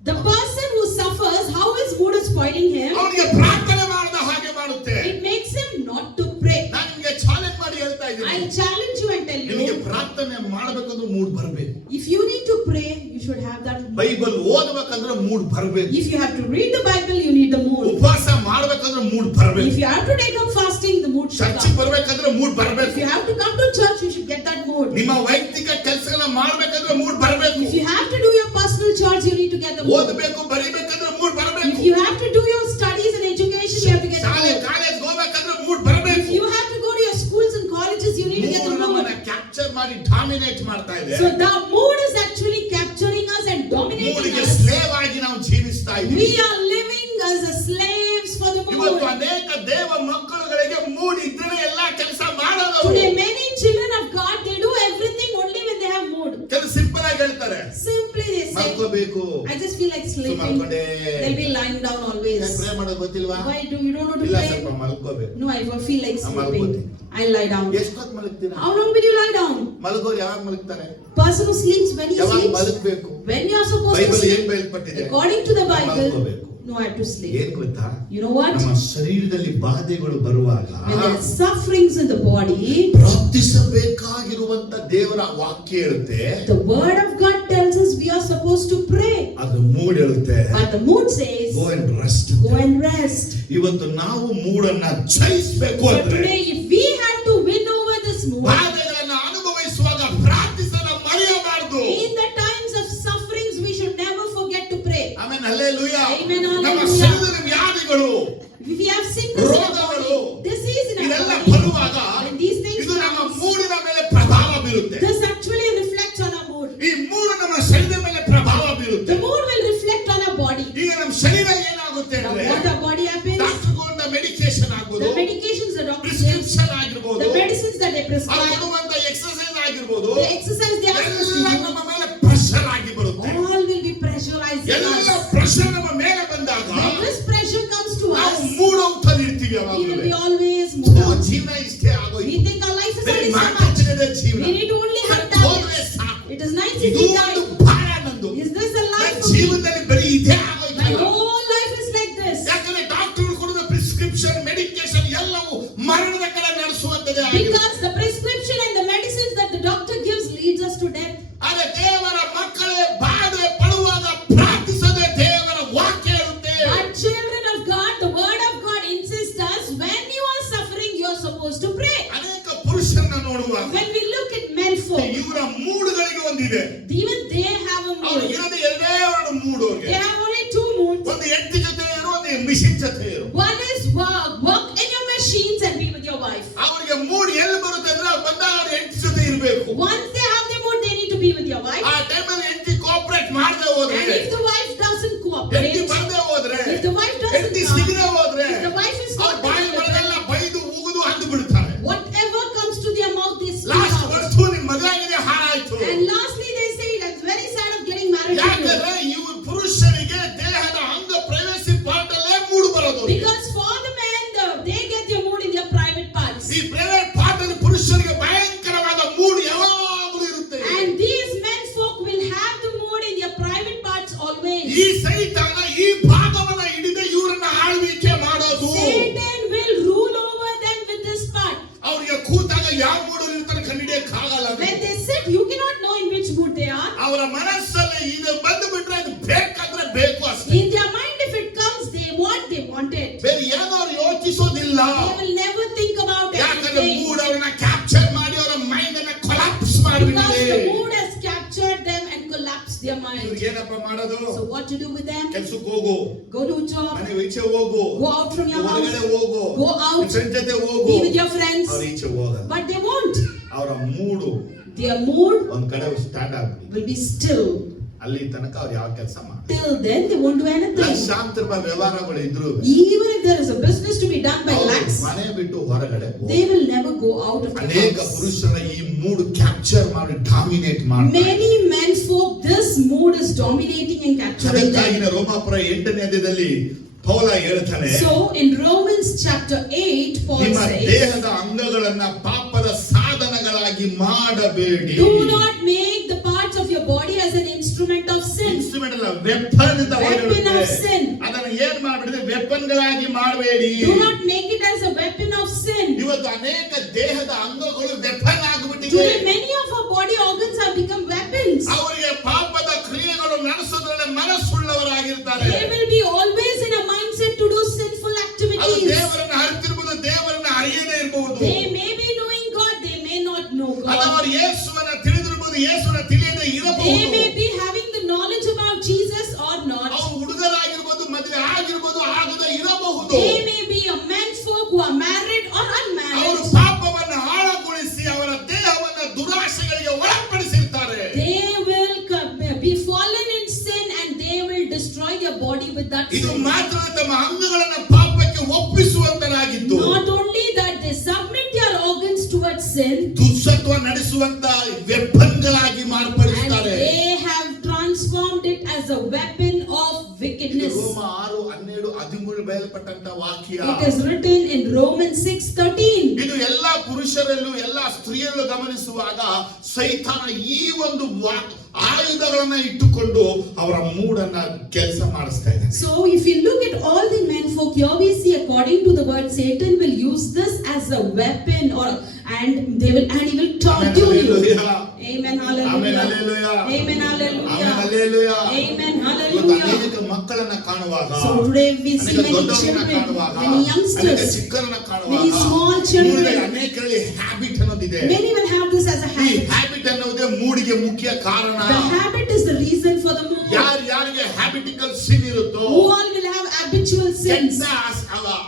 the person who suffers, how his mood is spoiling him, ಅವನಿಗೆ ಪ್ರಾರ್ಥನೆ ಮಾಡದ ಹಾಗೆ ಮಾಡುತ್ತೆ. it makes him not to pray. ನಾನು ನಿಮಗೆ ಚಾಲೆಂಜ್ ಮಾಡಿ ಹೇಳ್ತಾ ಇದ್ದೀನಿ. I'll challenge you and tell ನಿಮಗೆ you, ಪ್ರಾರ್ಥನೆ ಮಾಡಬೇಕಂದ್ರೆ ಮೂಡ್ ಬರಬೇಕು. if you need to pray, you should have that mood. Bible ಓದಬೇಕಂದ್ರೆ ಮೂಡ್ ಬರಬೇಕು. If you have to read the Bible, you need the mood. ಉಪವಾಸ ಮಾಡಬೇಕಂದ್ರೆ ಮೂಡ್ ಬರಬೇಕು. If you have to take up fasting, the mood should ಚರ್ಚಿಗೆ come. ಬರಬೇಕಂದ್ರೆ mood If ಬರಬೇಕು. you have to come to church, you should get that mood. ನಿಮ್ಮ ವೈಯಕ್ತಿಕ ಕೆಲಸಗಳನ್ನ ಮಾಡಬೇಕಂದ್ರೆ ಮೂಡ್ ಬರಬೇಕು. If you have to do your personal chores, you need to get the mood. ಓದಬೇಕು ಬರೀಬೇಕಂದ್ರೆ ಮೂಡ್ ಬರಬೇಕು. If you have to do your studies and education, you have to get the ಶಾಲೆ mood. College ಹೋಗ್ಬೇಕಂದ್ರೆ ಮೂಡ್ ಬರಬೇಕು. If you have to go to your schools and colleges, you need to get the mood ನಮ್ಮನ್ನ mood. Capture ಮಾಡಿ ಡಾಮಿನೇಟ್ ಮಾಡ್ತಾ ಇದೆ. So the mood is actually capturing us and dominating ಮೂಡಿಗೆ us. Slave ಆಗಿ ನಾವು ಜೀವಿಸ್ತಾ ಇದ್ದೀವಿ. We are living as a slaves for the ಇವತ್ತು mood. ಅನೇಕ ದೇವ ಮಕ್ಕಳುಗಳಿಗೆ ಮೂಡ್ ಇದ್ರೆ ಎಲ್ಲಾ ಕೆಲಸ ಮಾಡೋದು. Today many children of God, they do everything only when they have mood. ಕೆಲವು ಸಿಂಪಲ್ ಆಗಿ ಹೇಳ್ತಾರೆ, Simply they say, ಮಲ್ಕೋಬೇಕು, I just feel like sleeping. ಮಲ್ಕೊಂಡೆ. They'll be lying down always. Pray ಮಾಡೋದು ಗೊತ್ತಿಲ್ವಾ? Why do you don't know to ಇಲ್ಲ pray? ಸ್ವಲ್ಪ ಮಲ್ಕೋಬೇಕು. No, I feel like I'm sleeping. malkote. I lie down. ಎಷ್ಟೊತ್ತು ಮಲಗ್ತೀರಾ? How long will you lie down? ಮಲಗೋರು ಯಾವಾಗ ಮಲಗ್ತಾರೆ? Person who sleeps when he ಯಾವಾಗ sleeps. ಮಲಗಬೇಕು? When you are supposed to Bible sleep. ಏನ್ ಬಯಲ್ಪಟ್ಟಿದೆ? According to the Bible, ಮಲ್ಕೋಬೇಕು. no, I have to sleep. ಏನ್ ಗೊತ್ತಾ? You know what? ನಮ್ಮ ಶರೀರದಲ್ಲಿ ಬಾಧೆಗಳು ಬರುವಾಗ When there are sufferings in the body, ಪ್ರಾರ್ಥಿಸಬೇಕಾಗಿರುವಂತ ದೇವರ ವಾಕ್ಯ ಹೇಳುತ್ತೆ, the word of God tells us we are supposed to pray. ಅದು ಮೂಡ್ ಹೇಳುತ್ತೆ, But the mood says, go and rest. go and rest. ಇವತ್ತು ನಾವು ಮೂಡನ್ನ ಜಯಿಸಬೇಕು So ಅಂದ್ರೆ today, if we have to win over this mood, ಬಾಧೆಗಳನ್ನ ಅನುಭವಿಸುವಾಗ ಪ್ರಾರ್ಥಿಸಲು ಮರೆಯಬಾರದು. in the times of sufferings, we should never forget to pray. Amen, hallelujah. Amen, ನಮ್ಮ hallelujah. ಶರೀರದ ವ್ಯಾಧಿಗಳು, If we have sickness in our ರೋಗಗಳು, body, disease in our ಇದೆಲ್ಲ body, ಬರುವಾಗ when these things ಇದು ನಮ್ಮ come, ಮೂಡಿನ ಮೇಲೆ ಪ್ರಭಾವ ಬೀರುತ್ತೆ. this actually reflects on our mood. ಈ ಮೂಡು ನಮ್ಮ ಶರೀರದ ಮೇಲೆ ಪ್ರಭಾವ ಬೀರುತ್ತೆ. The mood will reflect on our body. ಈಗ ನಮ್ಮ ಶರೀರ ಏನಾಗುತ್ತೆ Now, ಅಂದ್ರೆ what our body happens, doctor ಗೊಂಡ ಮೆಡಿಕೇಶನ್ ಆಗ್ಬೋದು, the medications the doctor gives, prescription ಆಗಿರ್ಬೋದು, the medicines that they ಅವ್ರು prescribe, ಕೊಡುವಂತ ಎಕ್ಸರ್ಸೈಸ್ ಆಗಿರ್ಬೋದು, the exercise they ask us to ಎಲ್ಲ do, ನಮ್ಮ ಮೇಲೆ ಪ್ರೆಷರ್ in ಎಲ್ಲ us. ಪ್ರೆಷರ್ ನಮ್ಮ ಮೇಲೆ ಬಂದಾಗ When this pressure comes to ನಾವು us, ಮೂಡ್ ಔಟ್ ಅಲ್ಲಿ ಇರ್ತೀವಿ we will ಯಾವಾಗಲೂ. be always moved out. ಜೀವನ ಇಷ್ಟೇ We ಆಗೋಯ್ತು, think our life is ಬರೀ only so much. ಮಾತಾಡ್ತಿರೋದೇ ಜೀವನ, We need to only have ಸತ್ತು ಹೋದ್ರೆ talent. ಸಾಕು. It is nice ಇದು if we ಒಂದು die. ಭಾರ ನಂದು. Is this a ನನ್ನ life for me? ಜೀವನದಲ್ಲಿ ಬರೀ ಇದೇ My ಆಗೋಯ್ತಲ್ಲ. whole life is like this. ಯಾಕಂದ್ರೆ ಡಾಕ್ಟರ್ ಕೊಡುವ ಪ್ರಿಸ್ಕ್ರಿಪ್ಷನ್ ಮೆಡಿಕೇಶನ್ ಎಲ್ಲವೂ ಮರಣದ ಕಡೆ ನಡೆಸುವಂತದೇ ಆಗಿದೆ. Because the prescription and the medicines that the doctor gives leads us to death. ಆದರೆ ದೇವರ ಮಕ್ಕಳೇ ಬಾಧೆ ಪಡುವಾಗ ಪ್ರಾರ್ಥಿಸದೆ ದೇವರ ವಾಕ್ಯ ಹೇಳುತ್ತೆ. But children of God, the word of God insists us, when you are suffering, you are supposed to pray. ಅನೇಕ ಪುರುಷರನ್ನ ನೋಡುವಾಗ When we look at men folk, ಇವರ ಮೂಡ್ಗಳಿಗೆ ಒಂದಿದೆ. even they have a ಅವ್ರು mood. ಇರೋದೇ ಎರಡೇ ಎರಡು ಮೂಡ್ ಅವ್ರಿಗೆ. They have only two moods. ಒಂದು ಹೆಂಡತಿ ಜೊತೆ ಇರೋ, ಒಂದು ಮಿಷಿನ್ ಜೊತೆ ಇರೋ. One is work in your machines and be with your wife. ಅವರಿಗೆ ಮೂಡ್ ಎಲ್ಲಿ ಬರುತ್ತೆ ಅಂದ್ರೆ ಬಂದಾಗ ಅವ್ರ ಹೆಂಡತಿ ಜೊತೆ ಇರಬೇಕು. Once they have their mood, they need to be with your wife. ಆ ಟೈಮಲ್ಲಿ ಹೆಂಡತಿ ಕೋಆಪರೇಟ್ ಮಾಡದೆ ಹೋದ್ರೆ, And if the wife doesn't ಹೆಂಡತಿ cooperate, ಬರದೆ ಹೋದ್ರೆ, if the wife doesn't ಹೆಂಡತಿ come, ಸಿಗದೆ ಹೋದ್ರೆ, if the wife is ಅವ್ರ not ಬಾಯಿ there, ಬರದೆಲ್ಲ ಬೈದು ಉಗಿದು ಅಂದು ಬಿಡ್ತಾರೆ. whatever comes to their mouth, they speak last out. ವಸ್ತು ನಿಮ್ ಮದುವೆ ಆಗಿದೆ ಹಾಳಾಯ್ತು. And lastly, they say, I'm very sad of getting married to you. ಯಾಕಂದ್ರೆ ಇವು ಪುರುಷರಿಗೆ ದೇಹದ ಅಂಗ ಪ್ರೈವೇಸಿ ಪಾರ್ಟ್ ಅಲ್ಲೇ ಮೂಡ್ ಬರೋದು. Because for the men, they get their mood in their private parts. ಈ ಪ್ರೈವೇಟ್ ಪಾರ್ಟ್ ಅಲ್ಲಿ ಪುರುಷರಿಗೆ ಭಯಂಕರವಾದ ಮೂಡ್ ಯಾವಾಗಲೂ ಇರುತ್ತೆ. And these men folk will have the mood in their private parts always. ಈ ಸೈತಾನ ಈ ಭಾಗವನ್ನ ಹಿಡಿದ ಇವರನ್ನ ಆಳ್ವಿಕೆ ಮಾಡೋದು. Satan will rule over them with this part. ಅವ್ರಿಗೆ ಕೂತಾಗ ಯಾವ ಮೂಡ್ ಇರ್ತಾರೆ ಕಂಡಿಡಿಯಕ್ಕಾಗಲ್ಲ. When they sit, you cannot know in which mood they are. ಅವರ ಮನಸ್ಸಲ್ಲಿ ಇದು ಬಂದು ಬಿಟ್ರೆ ಇದು ಬೇಕಂದ್ರೆ ಬೇಕು ಅಷ್ಟೇ. In their mind, if it comes, they want it. ಬೇರೆ ಏನೋ ಅವ್ರು ಯೋಚಿಸೋದಿಲ್ಲ. They will never think about ಯಾಕಂದ್ರೆ anything. ಮೂಡ್ ಅವ್ರನ್ನ ಕ್ಯಾಪ್ಚರ್ ಮಾಡಿ ಅವರ ಮೈಂಡ್ ಅನ್ನ ಕೊಲಾಪ್ಸ್ Because ಮಾಡಿಬಿಟ್ಟಿದೆ. the mood has captured them and collapsed their mind. ಇವ್ರಿಗೆ ಏನಪ್ಪ ಮಾಡೋದು? So what to do with them? ಕೆಲ್ಸಕ್ಕೆ ಹೋಗು, Go to a job. ಮನೆ ಈಚೆ ಹೋಗು, Go out from your house. ಹೊರಗಡೆ ಹೋಗು, Go out. ಫ್ರೆಂಡ್ ಜೊತೆ ಹೋಗು. Be with your friends. ಅವ್ರು ಈಚೆ ಹೋಗಲ್ಲ. But they won't. ಅವರ ಮೂಡು Their mood ಒಂದ್ ಕಡೆ ಸ್ಟ್ಯಾಂಡ್ ಆಗ್ಬಿಡಿ. will be still. ಅಲ್ಲಿ ತನಕ ಅವ್ರು ಯಾವ ಕೆಲಸ ಮಾಡಿ Till then, they won't do anything. ಲಕ್ಷಾಂತರ ರೂಪಾಯಿ ವ್ಯವಹಾರಗಳು ಇದ್ರು Even if there is a business to be done by lakhs, ಮನೆ ಬಿಟ್ಟು ಹೊರಗಡೆ ಹೋಗಲ್ಲ. they will never go out of the ಅನೇಕ house. ಪುರುಷರ ಈ ಮೂಡ್ ಕ್ಯಾಪ್ಚರ್ ಮಾಡಿ ಡಾಮಿನೇಟ್ ಮಾಡ್ತಾರೆ. Many men folk, this mood is dominating and capturing ಅದಕ್ಕಾಗಿ them. ರೋಮಾಪುರ 8ನೇ ಅಧ್ಯಾಯದಲ್ಲಿ ಪೌಲ ಹೇಳ್ತಾನೆ, So in Romans chapter 8, Paul ನಿಮ್ಮ says, ದೇಹದ ಅಂಗಗಳನ್ನ ಪಾಪದ ಸಾಧನಗಳಾಗಿ ಮಾಡಬೇಡಿ. do not make the parts of your body as an instrument of sin. Instrument ಅಲ್ಲ, ವೆಪನ್ ಅಂತ Weapon of sin. ಅದನ್ನ ಏನ್ ಮಾಡ್ಬಿಡಿದ್ರೆ ವೆಪನ್ ಗಳಾಗಿ ಮಾಡಬೇಡಿ. Do not make it as a weapon of sin. ಇವತ್ತು ಅನೇಕ ದೇಹದ ಅಂಗಗಳು ವೆಪನ್ ಆಗಿಬಿಟ್ಟಿವೆ. Today many of our body organs have become weapons. ಅವರಿಗೆ ಪಾಪದ ಕ್ರಿಯೆಗಳು ನಡೆಸೋದ್ರಲ್ಲಿ ಮನಸ್ಸುಳ್ಳವರಾಗಿರ್ತಾರೆ. They will be always in a mindset to do sinful ಅದು activities. ದೇವರನ್ನ ಅರಿತಿರ್ಬೋದು, ದೇವರನ್ನ ಅರಿಯದೇ ಇರಬಹುದು. They may be knowing God, they may not know ಅದು God. ಅವರು ಯೇಸುವನ್ನ ತಿಳಿದಿರ್ಬೋದು, ಯೇಸುವನ್ನ ತಿಳಿಯದೇ They ಇರಬಹುದು. may be having the knowledge about Jesus or not. ಅವರು ಹುಡುಗರಾಗಿರ್ಬೋದು, ಮದುವೆ ಆಗಿರ್ಬೋದು, ಆಗದೇ ಇರಬಹುದು. They may be a men folk who are married or ಅವರು unmarried. ಪಾಪವನ್ನು ಆಳಗೊಳಿಸಿ ಅವರ ದೇಹವನ್ನ ದುರಾಶೆಗಳಿಗೆ ಒಳಪಡಿಸಿರ್ತಾರೆ. They will be fallen in sin and they will destroy their body with that ಇದು sin. ಮಾತ್ರ ತಮ್ಮ ಅಂಗಗಳನ್ನ ಪಾಪಕ್ಕೆ ಒಪ್ಪಿಸುವಂತರಾಗಿದ್ದು, Not only that, they submit their organs towards sin ದುಷ್ಟತ್ವ ನಡೆಸುವಂತ ವೆಪನ್ಗಳಾಗಿ and ಮಾರ್ಪಡಿಸ್ತಾರೆ. they have transformed it as a weapon of wickedness. ರೋಮ 6:12-13 ಬಯಲ್ಪಟ್ಟಂತ ವಾಕ್ಯ. It is written in Romans 6:13. ಇದು ಎಲ್ಲಾ ಪುರುಷರಲ್ಲೂ ಎಲ್ಲಾ ಸ್ತ್ರೀಯರಲ್ಲೂ ಗಮನಿಸುವಾಗ ಸೈತಾನ ಈ ಒಂದು ಆಯುಧಗಳನ್ನ ಇಟ್ಟುಕೊಂಡು ಅವರ ಮೂಡನ್ನ ಕೆಲಸ ಮಾಡಿಸ್ತಾ ಇದ್ದಾನೆ. So if you look at all the men folk here, we see according to the word, Satan will use this as a weapon and he will torture you. Amen, hallelujah. Amen, hallelujah. Amen, hallelujah. Amen, hallelujah. Amen, ಇವತ್ತು hallelujah. ಅನೇಕ ಮಕ್ಕಳನ್ನ ಕಾಣುವಾಗ, So today we see ಅನೇಕ many ದೊಡ್ಡವರನ್ನ children, ಕಾಣುವಾಗ, many ಅನೇಕ youngsters, ಚಿಕ್ಕರನ್ನ ಕಾಣುವಾಗ, many small children. ಮೂಡಿಗೆ ಅನೇಕರಲ್ಲಿ ಹ್ಯಾಬಿಟ್ ಅನ್ನೋದಿದೆ. Many will have this as a ಈ habit. ಹ್ಯಾಬಿಟ್ ಅನ್ನೋದೇ ಮೂಡಿಗೆ ಮುಖ್ಯ ಕಾರಣ. The habit is the reason for the mood. ಯಾರಿಗೆ ಹ್ಯಾಬಿಟಿಕಲ್ ಸಿನ್ ಇರುತ್ತೋ, Who all will have habitual sins?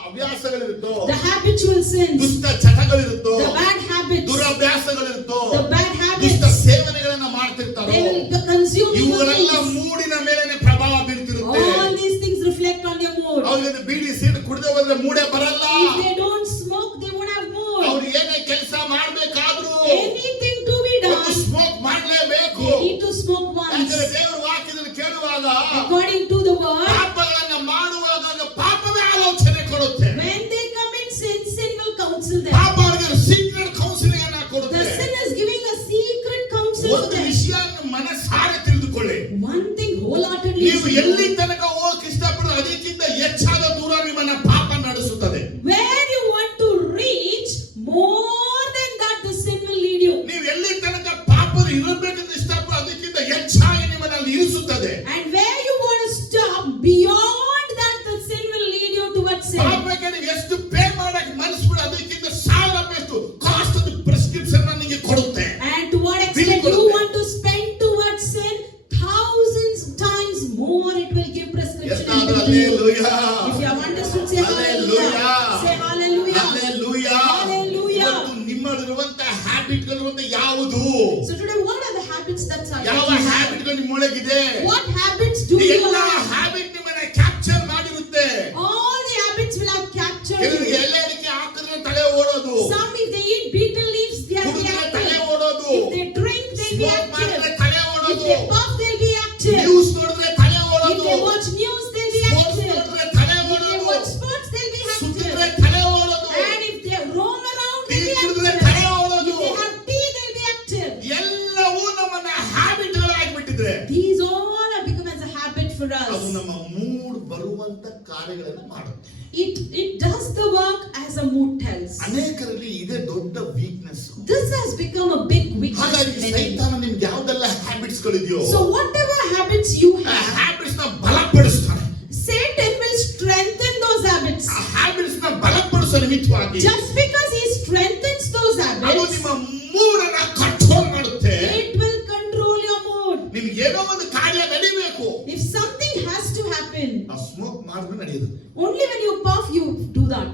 ಅಭ್ಯಾಸಗಳಿರುತ್ತೋ, The habitual sins, ದುಷ್ಟ ಚಟಗಳಿರುತ್ತೋ, the bad habits, ದುರಭ್ಯಾಸಗಳಿರುತ್ತೋ, the bad ದುಷ್ಟ habits, ಸೇವನೆಗಳನ್ನ ಮಾಡ್ತಿರ್ತಾರೋ, they will consume evil ಇವುಗಳೆಲ್ಲ things. ಮೂಡಿನ ಮೇಲೆನೆ ಪ್ರಭಾವ ಬೀರ್ತಿರುತ್ತೆ. All these things reflect on their mood. ಅವ್ರಿಗೆ ಬೀಡಿ ಸೀಡ್ ಕುಡಿದೇ ಹೋದ್ರೆ ಮೂಡೆ ಬರಲ್ಲ. If they don't smoke, they won't have mood. ಅವ್ರು ಏನೇ ಕೆಲಸ ಮಾಡ್ಬೇಕಾದ್ರೂ Anything to be ಒಂದು done, ಸ್ಮೋಕ್ ಮಾಡ್ಲೇಬೇಕು. they need to smoke once. ಯಾಕಂದ್ರೆ ದೇವರ ವಾಕ್ಯದಲ್ಲಿ ಕೇಳುವಾಗ ಮಾಡುವಾಗ according to the word, ಪಾಪಗಳನ್ನ ಮಾಡುವಾಗ ಪಾಪವೇ ಆಲೋಚನೆ ಕೊಡುತ್ತೆ. when they commit sin, sin will counsel them. ಪಾಪ ಅವರಿಗೆ ಸೀಕ್ರೆಟ್ ಕೌನ್ಸಿಲಿಂಗ್ ಅನ್ನ The ಕೊಡುತ್ತೆ. sin is giving a secret counsel to ಒಂದು them. ವಿಷಯವನ್ನು ಮನಸಾರೆ ತಿಳಿದುಕೊಳ್ಳಿ. One thing wholeheartedly. ನೀವು ಎಲ್ಲಿ ತನಕ ಹೋಗಕ್ಕೆ ಇಷ್ಟಪಡೋ ಅದಕ್ಕಿಂತ ಹೆಚ್ಚಾದ ದೂರ ನಿಮ್ಮನ್ನ ಪಾಪ ನಡೆಸುತ್ತದೆ. Where you want to reach, more than that the sin will lead you. ನೀವು ಎಲ್ಲಿ ತನಕ ಪಾಪ ಇರಬೇಕಂತ ಇಷ್ಟಪಡೋ ಅದಕ್ಕಿಂತ ಹೆಚ್ಚಾಗಿ ನಿಮ್ಮನ್ನ ಅಲ್ಲಿ ಇರಿಸುತ್ತದೆ. And where you want to stop, beyond that the sin will lead you towards sin. ಪಾಪಕ್ಕೆ ನೀವು ಎಷ್ಟು ಪೇ ಮಾಡಕ್ಕೆ ಮನಸ್ಸು ಬಿಡು ಅದಕ್ಕಿಂತ 1000 ರೂಪಾಯಿ ಕಾಸ್ಟ್ ಪ್ರಿಸ್ಕ್ರಿಪ್ಷನ್ ನಿಮಗೆ ಕೊಡುತ್ತೆ. And to what extent you want to spend towards sin, thousands times more it will give prescription. Hallelujah. If you have understood, say hallelujah. Hallelujah. Say hallelujah. Hallelujah. Hallelujah. ಇವತ್ತು ನಿಮ್ಮಲ್ಲಿರುವಂತ ಹ್ಯಾಬಿಟ್ಗಳು ಅಂತ ಯಾವುದು? So today what are the habits that are ಯಾವ ಹ್ಯಾಬಿಟ್ಗಳು ನಿಮ್ಮೊಳಗಿದೆ? What habits do you ಎಲ್ಲ have? Habit ನಿಮ್ಮನ್ನ ಕ್ಯಾಪ್ಚರ್ ಮಾಡಿರುತ್ತೆ. All the habits will have captured ಕೆಲವರು you. ಎಲೆ ಅಡಿಕೆ ಹಾಕಿದ್ರೆ ತಲೆ ಓಡೋದು, Some if they eat beetle leaves they are ಕುಡಿದ್ರೆ active. ತಲೆ ಓಡೋದು, If they drink they'll be smoke ಮಾಡಿದ್ರೆ active. ತಲೆ If ಓಡೋದು, they puff they'll be active. News ನೋಡಿದ್ರೆ ತಲೆ If ಓಡೋದು, they watch news they'll be sports active. ನೋಡಿದ್ರೆ ತಲೆ If they ಓಡೋದು, watch sports they'll be ಸುತ್ತಿದ್ರೆ active. ತಲೆ ಓಡೋದು, And if they roam around tea they'll be ಕುಡಿದ್ರೆ active. ತಲೆ ಓಡೋದು. If they have tea they'll be active. ಎಲ್ಲವೂ ನಮ್ಮನ್ನ ಹ್ಯಾಬಿಟ್ಗಳಾಗ್ಬಿಟ್ಟಿದ್ರೆ These all have become as a habit for ಅದು us. ನಮ್ಮ ಮೂಡ್ ಬರುವಂತ ಕಾರ್ಯಗಳನ್ನು ಮಾಡುತ್ತೆ. It does the work as a mood tells. ಅನೇಕರಲ್ಲಿ ಇದೇ ದೊಡ್ಡ weakness. This has become a big weakness ಹಾಗಾಗಿ in many. ಸೈತಾನ ನಿಮ್ಗೆ ಯಾವ್ದೆಲ್ಲ ಹ್ಯಾಬಿಟ್ಸ್ ಗಳಿದೆಯೋ So whatever habits you ಆ have, ಹ್ಯಾಬಿಟ್ಸ್ ನ ಬಲಪಡಿಸ್ತಾನೆ. Satan will strengthen those habits. ಆ ಹ್ಯಾಬಿಟ್ಸ್ ನ ಬಲಪಡಿಸೋ ನಿಮಿತ್ತವಾಗಿ Just because he strengthens those ಅದು habits, ನಿಮ್ಮ ಮೂಡನ್ನ ಕಂಟ್ರೋಲ್ ಮಾಡುತ್ತೆ. it will control your mood. ನಿಮ್ಗೆ ಏನೋ ಒಂದು ಕಾರ್ಯ ನಡಿಬೇಕು, If something has to happen, ಆ ಸ್ಮೋಕ್ ಮಾಡಿದ್ರೆ ನಡೆಯೋದು. only when you puff you do that.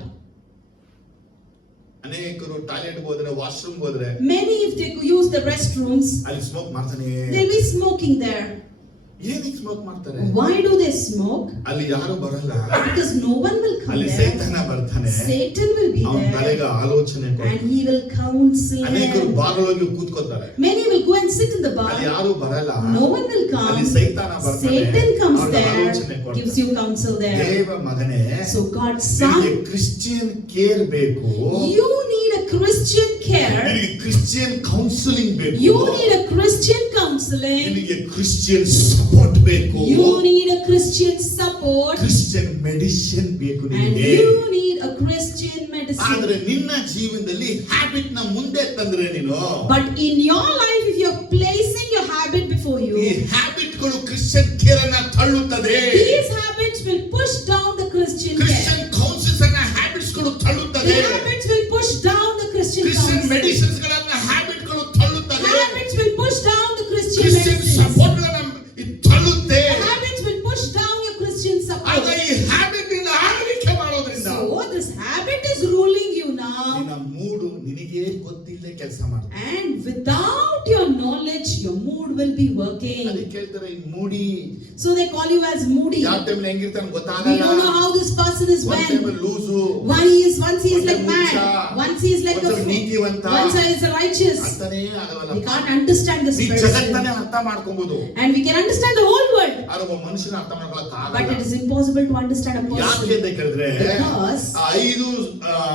ಅನೇಕರು ಟಾಯ್ಲೆಟ್ ಹೋದ್ರೆ ವಾಶ್ರೂಮ್ ಹೋದ್ರೆ Many if they use the restrooms, ಅಲ್ಲಿ ಸ್ಮೋಕ್ ಮಾಡ್ತಾನೆ. they'll be smoking there. ಏನಕ್ಕೆ ಸ್ಮೋಕ್ ಮಾಡ್ತಾರೆ? Why do they smoke? ಅಲ್ಲಿ ಯಾರು ಬರಲ್ಲ, Because no one will come ಅಲ್ಲಿ there. ಸೈತಾನ ಬರ್ತಾನೆ. Satan will be ಅವನ there ತಲೆಗೆ ಆಲೋಚನೆ and ಕೊಡ್ತಾನೆ. he will counsel ಅನೇಕರು them. ಬಾರೊಳಗೆ ಕೂತ್ಕೋತಾರೆ, Many will go and sit in the ಅಲ್ಲಿ bar. ಯಾರು ಬರಲ್ಲ. No one will ಅಲ್ಲಿ come. ಸೈತಾನ ಬರ್ತಾನೆ, Satan comes ಅವ್ರಿಗೆ ಆಲೋಚನೆ there, ಕೊಡ್ತಾನೆ. gives you counsel there. ದೇವ ಮಗನೇ, So God's ನಿನಗೆ son, ಕ್ರಿಶ್ಚಿಯನ್ ಕೇರ್ ಬೇಕು, you need a Christian care. ನಿನಗೆ ಕ್ರಿಶ್ಚಿಯನ್ ಕೌನ್ಸಿಲಿಂಗ್ ಬೇಕು, You need a Christian counseling. ನಿನಗೆ ಕ್ರಿಶ್ಚಿಯನ್ ಸಪೋರ್ಟ್ ಬೇಕು, You need a Christian support. Christian medicine ಬೇಕು And ನಿನಗೆ. you need a Christian medicine. ಆದ್ರೆ ನಿನ್ನ ಜೀವನದಲ್ಲಿ ಹ್ಯಾಬಿಟ್ ನ ಮುಂದೆ ತಂದ್ರೆ ನೀನು But in your life, if you're placing your habit before ಈ you, ಹ್ಯಾಬಿಟ್ ಗಳು ಕ್ರಿಶ್ಚಿಯನ್ ಕೇರ್ ಅನ್ನ ತಳ್ಳುತ್ತದೆ. these habits will push down the Christian care. Christian councils ಅನ್ನ ಹ್ಯಾಬಿಟ್ಸ್ ಗಳು ತಳ್ಳುತ್ತದೆ. The habits will push down the Christian Christian counsel. Medicines ಗಳನ್ನ ಹ್ಯಾಬಿಟ್ ಗಳು ತಳ್ಳುತ್ತದೆ. Habits will push down the Christian Christian medicines. Support ಗಳನ್ನ ತಳ್ಳುತ್ತೆ. The habits will push down your Christian ಆಗ support. ಈ ಹ್ಯಾಬಿಟ್ ನಿನ್ನ ಆಳ್ವಿಕೆ ಮಾಡೋದ್ರಿಂದ So this habit is ruling you now. ನಿನ್ನ ಮೂಡು ನಿನಗೆ ಗೊತ್ತಿಲ್ಲದೆ ಕೆಲಸ ಮಾಡುತ್ತೆ. And without your knowledge, your mood will be working. ಅದಕ್ಕೆ ಹೇಳ್ತಾರೆ ಈ ಮೂಡಿ. So they call you as moody. ಯಾವ ಟೈಮ್ ಹೆಂಗಿರ್ತಾನೆ We ಗೊತ್ತಾಗಲ್ಲ. don't know how this person is ಒಂದ್ time when. Loose, Once he is like mad. Once he is like a ಒಂದ್ಸಲ ನೀತಿವಂತ. Once he is a righteous. ಅರ್ಥನೇ ಆಗಲ್ಲ. We can't understand this ಈ person. ಜಗತ್ತನ್ನೇ ಅರ್ಥ ಮಾಡ್ಕೊಬಹುದು, And we can understand the whole world. ಆದ್ರೆ ಒಬ್ಬ ಮನುಷ್ಯನ ಅರ್ಥ ಮಾಡ್ಕೊಳಕ್ But it ಆಗಲ್ಲ. is impossible to understand a ಯಾಕೆ person. ಅಂತ ಕೇಳಿದ್ರೆ Because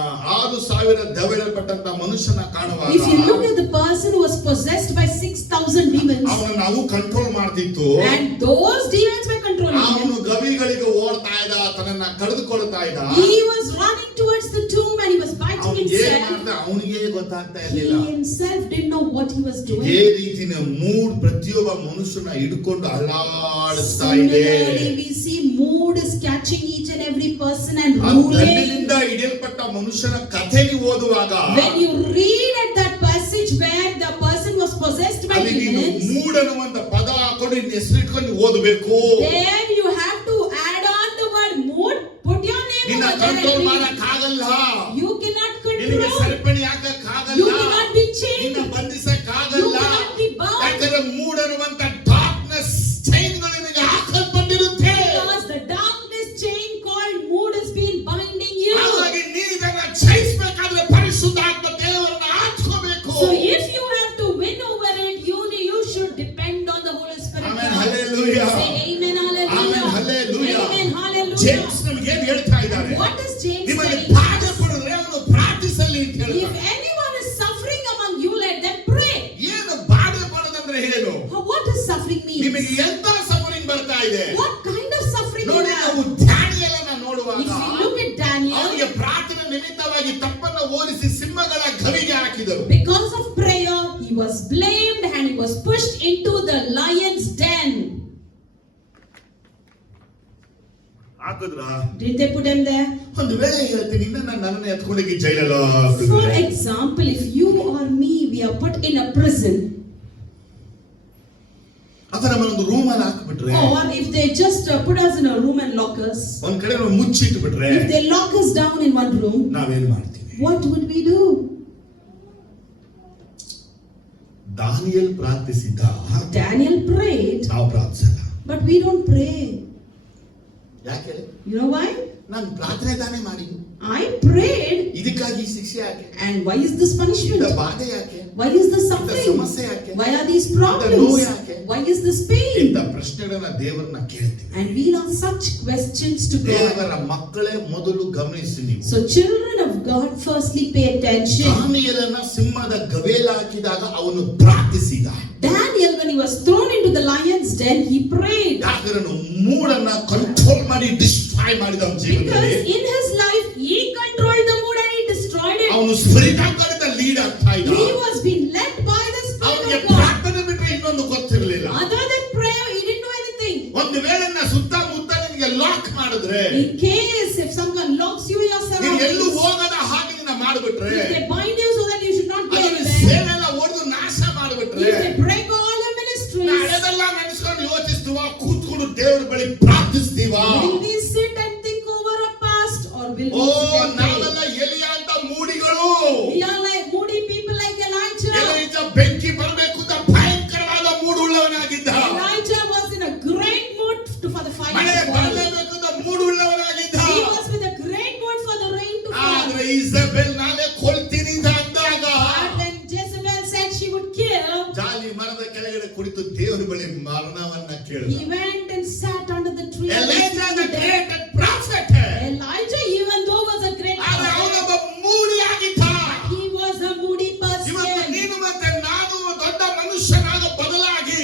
6,000 ದೆವ್ವಗಳಲ್ಪಟ್ಟಂತ ಮನುಷ್ಯನ ಕಾಣುವಾಗ if you look at the person who was possessed by 6,000 demons, ಅವನ ನಾವು ಕಂಟ್ರೋಲ್ ಮಾಡ್ತಿತ್ತು. and those demons were controlling ಅವನು him. ಗವಿಗಳಿಗೆ ಓಡ್ತಾ ಇದ್ದ, ತನ್ನನ್ನ ಕಳೆದುಕೊಳ್ತಾ ಇದ್ದ. He was running towards the tomb and he was biting ಅವನಿಗೆ ಏನ್ himself. ಮಾಡ್ದ ಅವನಿಗೆ ಗೊತ್ತಾಗ್ತಾ He ಇರ್ಲಿಲ್ಲ. himself didn't know what he was doing. ಇದೇ ರೀತಿನ ಮೂಡ್ ಪ್ರತಿಯೊಬ್ಬ ಮನುಷ್ಯನ ಹಿಡ್ಕೊಂಡು ಅಲ್ಲಾಡಿಸ್ತಾ ಇದೆ. Similarly, we see mood is catching each and every person and ಆ ruling. ದಂಡಿನಿಂದ ಹಿಡಿಯಲ್ಪಟ್ಟ ಮನುಷ್ಯನ ಕಥೆ ನೀವು ಓದುವಾಗ When you read at that passage where the person was possessed by ಅಲ್ಲಿ ನೀನು demons, ಮೂಡ್ ಅನ್ನುವಂತ ಪದ ಹಾಕೊಂಡು ನಿನ್ನ ಹೆಸರು ಇಟ್ಕೊಂಡು ಓದಬೇಕು. there you have to add on the word mood, put your name ನಿನ್ನ over there control and read. ಮಾಡಕ್ ಆಗಲ್ಲ. You cannot ನಿನಗೆ control. ಸರಪಣಿ ಹಾಕಕ್ You ಆಗಲ್ಲ. cannot be chained. ನಿನ್ನ ಬಂಧಿಸಕ್ You ಆಗಲ್ಲ. cannot be bound. ಯಾಕಂದ್ರೆ ಮೂಡ್ ಅನ್ನುವಂತ ಡಾರ್ಕ್ನೆಸ್ ಚೈನ್ಗಳು ನಿನಗೆ ಹಾಕಲ್ಪಟ್ಟಿರುತ್ತೆ. Because the darkness chain called mood has been binding you. ಹಾಗಾಗಿ ನೀನು ಇದನ್ನ ಜಯಿಸಬೇಕಾದ್ರೆ ಪರಿಶುದ್ಧಾತ್ಮ ದೇವರನ್ನ ಆತ್ಕೋಬೇಕು. So if you have to win over it, you should depend on the Holy Spirit. Amen. Hallelujah. Say amen. James ನಮಗೆ ಏನು ಹೇಳ್ತಾ ಇದ್ದಾರೆ? What does James ನಿಮ್ಮಲ್ಲಿ telling ಬಾಧೆ us? ಪಡಿದ್ರೆ ಅವನು ಪ್ರಾರ್ಥಿಸಲಿ ಅಂತ If ಹೇಳ್ತಾರೆ. anyone is suffering among you, let them pray. ಏನು ಬಾಧೆ ಪಡೋದಂದ್ರೆ ಏನು? What does suffering mean? ನಿಮಗೆ ಎಂತ ಸಫರಿಂಗ್ ಬರ್ತಾ ಇದೆ? What kind of suffering you ನೋಡಿ, have? ನಾವು ದಾನಿಯೇಲನ ನೋಡುವಾಗ If you look at Daniel, ಅವನಿಗೆ ಪ್ರಾರ್ಥನೆ ನಿಮಿತ್ತವಾಗಿ ತಪ್ಪನ್ನು ಓದಿಸಿ ಸಿಂಹಗಳ ಗವಿಗೆ ಹಾಕಿದರು. because of prayer, he was blamed and he was pushed into the lion's den. ಹಾಕಿದ್ರ? Did they put him there? ಒಂದು ವೇಳೆ ಹೇಳ್ತೀನಿ, ನನ್ನನ್ನು ಎತ್ಕೊಂಡೋಗಿ ಜೈಲಲ್ಲಿ For ಹಾಕಿದ್ರೆ, example, if you or me, we are put in a prison, ಅಥವಾ ನಮ್ಮನ್ನೊಂದು ರೂಮ್ ಅಲ್ಲಿ ಹಾಕ್ಬಿಟ್ರೆ, or if they just put us in a room and lock us, ಒಂದ್ ಕಡೆ ನಾವು ಮುಚ್ಚಿಟ್ಬಿಟ್ರೆ, if they lock us down in one room, ನಾವೇನ್ ಮಾಡ್ತೀವಿ? what would we do? Daniel ಪ್ರಾರ್ಥಿಸಿದ್ದ, Daniel prayed, ನಾವು ಪ್ರಾರ್ಥಿಸಲ್ಲ. but we don't pray. ಯಾಕೆ? You know why? ನಾನು ಪ್ರಾರ್ಥನೆ ತಾನೇ ಮಾಡಿ, I prayed, ಇದಕ್ಕಾಗಿ ಶಿಕ್ಷೆ ಯಾಕೆ? and why is this ಇಂಥ punishment? ಬಾಧೆ ಯಾಕೆ? Why is this ಇಂಥ suffering? ಸಮಸ್ಯೆ ಯಾಕೆ? Why are these ನೋವು problems? ಯಾಕೆ? Why is this pain? ಇಂಥ ಪ್ರಶ್ನೆಗಳನ್ನ ದೇವರನ್ನ ಕೇಳ್ತೀವಿ. And we ask such questions to God. ದೇವರ ಮಕ್ಕಳೇ ಮೊದಲು ಗಮನಿಸಿ ನೀವು. So children of God, firstly pay attention. ದಾನಿಯೇಲನ ಸಿಂಹದ ಗವೇಲ ಹಾಕಿದಾಗ ಅವನು ಪ್ರಾರ್ಥಿಸಿದ. Daniel, when he was thrown into the lion's den, he prayed. ಯಾಕಂದ್ರೆ ಮೂಡನ್ನ ಕಂಟ್ರೋಲ್ ಮಾಡಿ ಡಿಸ್ಟ್ರಾಯ್ ಮಾಡಿದ ಅವನ Because ಜೀವನದಲ್ಲಿ. in his life, he controlled the mood and he destroyed it. ಅವನು ಸ್ಪಿರಿಟ್ ಆಫ್ ಲೀಡ್ ಆಗ್ತಾ ಇದ್ದ. He was being led by the ಅವನಿಗೆ Spirit of God. ಪ್ರಾರ್ಥನೆ ಬಿಟ್ಟರೆ ಇನ್ನೊಂದು ಗೊತ್ತಿರಲಿಲ್ಲ. Other than prayer, he didn't know anything. ಒಂದು ವೇಳೆ ಸುತ್ತಮುತ್ತ ನಿನಗೆ ಲಾಕ್ ಮಾಡಿದ್ರೆ, In case if someone locks you in your ನೀನು ಎಲ್ಲೂ surroundings, ಹೋಗದ ಹಾಗೆ ನಿನ್ನ ಮಾಡಿಬಿಟ್ರೆ, if they bind you so that you should not go ಅದನ್ನ anywhere, ಸೇನೆಲ್ಲ ಹೊಡೆದು ನಾಶ ಮಾಡಿಬಿಟ್ರೆ, if they break all your ministries, ಹಳೆದೆಲ್ಲ ನೆನೆಸ್ಕೊಂಡು ಯೋಚಿಸ್ತೀವ, ಕೂತ್ಕೊಂಡು ದೇವರ ಬಳಿ ಪ್ರಾರ್ಥಿಸ್ತೀವ. will we sit and think over our past, or will O, we sit and ನಾವೆಲ್ಲ pray? ಎಲಿಯ ಅಂತ ಮೂಡಿಗಳು. We are like moody people like Elijah. ಎಲೀಜ ಬೆಂಕಿ ಬರಬೇಕು ಅಂತ ಭಯಂಕರವಾದ ಮೂಡುಳ್ಳವನಾಗಿದ್ದ. Elijah was in a great mood for the fire ಮಳೆ to fall. ಬರಲೇಬೇಕು ಅಂತ ಮೂಡುಳ್ಳವನಾಗಿದ್ದ. He was with a great mood for the rain to fall. ಆದ್ರೆ ಇಸಬೆಲ್ ನಾನೇ ಕೊಲ್ತೀನಿ ಅಂತ ಅಂದಾಗ, But when Jezebel said she would kill, ಜಾಲಿ ಮರದ ಕೆಳಗಡೆ ಕುಳಿತು ದೇವರ ಬಳಿ ಮರಣವನ್ನ ಕೇಳಿದ. he went and sat under the tree. Elijah the great prophet. Elijah, even though was a great ಆದ್ರೆ prophet, ಅವನೊಬ್ಬ ಮೂಡಿಯಾಗಿದ್ದ. he was a moody ಇವತ್ತು person. ನೀನು ಮತ್ತೆ ನಾನು ದೊಡ್ಡ ಮನುಷ್ಯನಾಗ ಬದಲಾಗಿ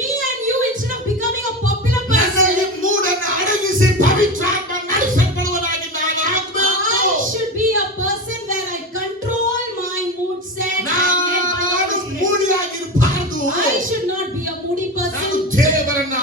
Me and you, instead of becoming a popular ನನ್ನಲ್ಲಿ person, ಮೂಡನ್ನ ಅಡಗಿಸಿ ಪವಿತ್ರಾತ್ಮ ನಡೆಸಲ್ಪಡುವನಾಗಿ ನಾನು ಆಗ್ಬೇಕು. I should be a person where I control my mood set and get by the ನಾನು Spirit. ಮೂಡಿಯಾಗಿರಬಾರದು. I should not be a moody ನಾನು person. ದೇವರನ್ನ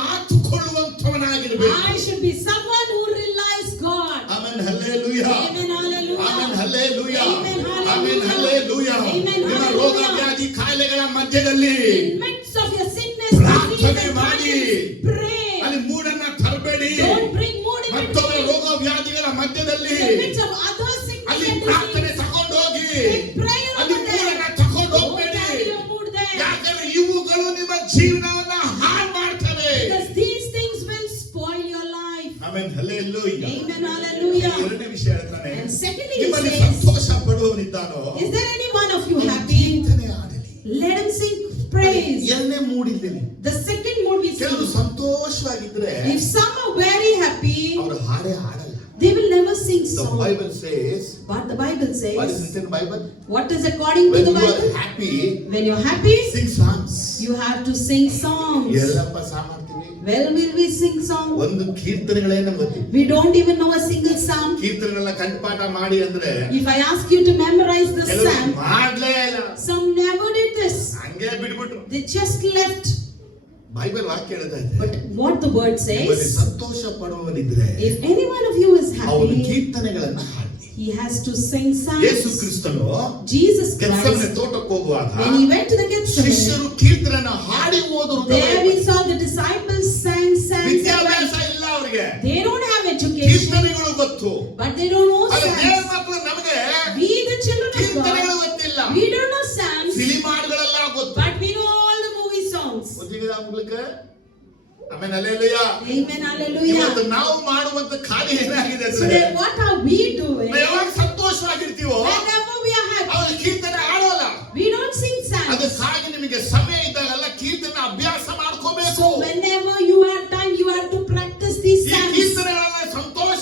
ಆತುಕೊಳ್ಳುವಂತವನಾಗಿರಬೇಕು. I should be someone who relies God. Amen, hallelujah. Amen, hallelujah. Amen, hallelujah. Amen, hallelujah. Amen, hallelujah. Amen, ನಿಮ್ಮ hallelujah. ರೋಗ ವ್ಯಾಧಿ ಕಾಯಿಲೆಗಳ ಮಧ್ಯದಲ್ಲಿ In midst of your sickness, ಪ್ರಾರ್ಥನೆ disease, and ಮಾಡಿ. trials, pray. ಅಲ್ಲಿ ಮೂಡನ್ನ ತರಬೇಡಿ. Don't bring mood into ಮತ್ತೊಬ್ಬರ it. ರೋಗ ವ್ಯಾಧಿಗಳ ಮಧ್ಯದಲ್ಲಿ In the midst of other sickness ಅಲ್ಲಿ and ಪ್ರಾರ್ಥನೆ disease, ತಗೊಂಡು ಹೋಗಿ take prayer ಅಲ್ಲಿ over there. ಮೂಡನ್ನ ತಗೊಂಡು Don't ಹೋಗ್ಬೇಡಿ. carry your mood there. ಯಾಕಂದ್ರೆ ಇವುಗಳು ನಿಮ್ಮ ಜೀವನವನ್ನ ಹಾಳು ಮಾಡ್ತವೆ. Because these things will spoil your life. Amen, hallelujah. Amen, hallelujah. ಎರಡನೇ ವಿಷಯ ಹೇಳ್ತಾನೆ, And secondly, he ನಿಮ್ಮಲ್ಲಿ says, ಸಂತೋಷ ಪಡುವವನಿದ್ದಾನೋ is there any one of you happy? ಕೀರ್ತನೆ ಆಡಲಿ. Let him sing praise. ಎರಡನೇ ಮೂಡಿದ್ದೀನಿ. The second mood we ಕೆಲವರು see. ಸಂತೋಷವಾಗಿದ್ರೆ If some are very happy, ಅವರು ಹಾಡೇ ಹಾಡಲ್ಲ. they will never sing The song. Bible says, But the Bible what is says, written in Bible? what is according to When the you are Bible? happy, When you're happy, sing songs. you have to sing songs. ಎಲ್ಲಪ್ಪ ಸಹ ಮಾಡ್ತೀವಿ. Well, will we sing songs? ಒಂದು ಕೀರ್ತನೆಗಳೇ ನಮ್ಗೆ ಗೊತ್ತಿಲ್ಲ. We don't even know a single psalm. ಕೀರ್ತನೆಗಳ ಕಂಠಪಾಠ ಮಾಡಿ ಅಂದ್ರೆ If I ask you to memorize the ಕೆಲವರು psalm, ಮಾಡ್ಲೇ ಇಲ್ಲ, some never did this. ಹಂಗೆ ಬಿಟ್ಬಿಟ್ರು. They just left. ಬೈಬಲ್ ವಾಕ್ಯ ಹೇಳ್ತಾ ಇದೆ, But what the word ನಿಮ್ಮಲ್ಲಿ says, ಸಂತೋಷ ಪಡುವವನಿದ್ರೆ if any one of you is ಅವನು happy, ಕೀರ್ತನೆಗಳನ್ನ ಹಾಡಿ. he has to sing ಯೇಸು psalms. ಕ್ರಿಸ್ತನು Jesus ಗೆತ್ಸೆಮನೆ Christ, ತೋಟಕ್ಕೆ ಹೋಗುವಾಗ when he went to the Gethsemane, ಶಿಷ್ಯರು ಕೀರ್ತನೆನ ಹಾಡಿ ಹೋದರು. there we saw the disciples sang psalms. ವಿದ್ಯಾಭ್ಯಾಸ ಇಲ್ಲ ಅವರಿಗೆ, They don't have education, ಕೀರ್ತನೆಗಳು ಗೊತ್ತು. but they don't know ಆದ್ರೆ ದೇವರ psalms. ಮಕ್ಕಳು ನಮಗೆ We, the children of ಕೀರ್ತನೆಗಳು God, ಗೊತ್ತಿಲ್ಲ. we don't know psalms, film ಹಾಡುಗಳೆಲ್ಲ ಗೊತ್ತು. but we know all the movie songs. ಆಮೇಲೆ ಹಲ್ಲೆಲೂಯಾ. Amen, hallelujah. ಇವತ್ತು ನಾವು ಮಾಡುವಂತ ಕಾರ್ಯ ಏನಾಗಿದೆ So ಅಂದ್ರೆ, then what are we doing? ನಾವು ಯಾವಾಗ ಸಂತೋಷವಾಗಿರ್ತೀವೋ Whenever we are happy, ಅವ್ರ ಕೀರ್ತನೆ ಆಡೋಲ್ಲ. we don't sing psalms. ಅದಕ್ಕಾಗಿ ನಿಮಗೆ ಸಮಯ ಇದ್ದಾಗೆಲ್ಲ ಕೀರ್ತನೆ ಅಭ್ಯಾಸ ಮಾಡ್ಕೋಬೇಕು. So whenever you have time, you have to practice these ಈ psalms. ಕೀರ್ತನೆಗಳನ್ನ ಸಂತೋಷ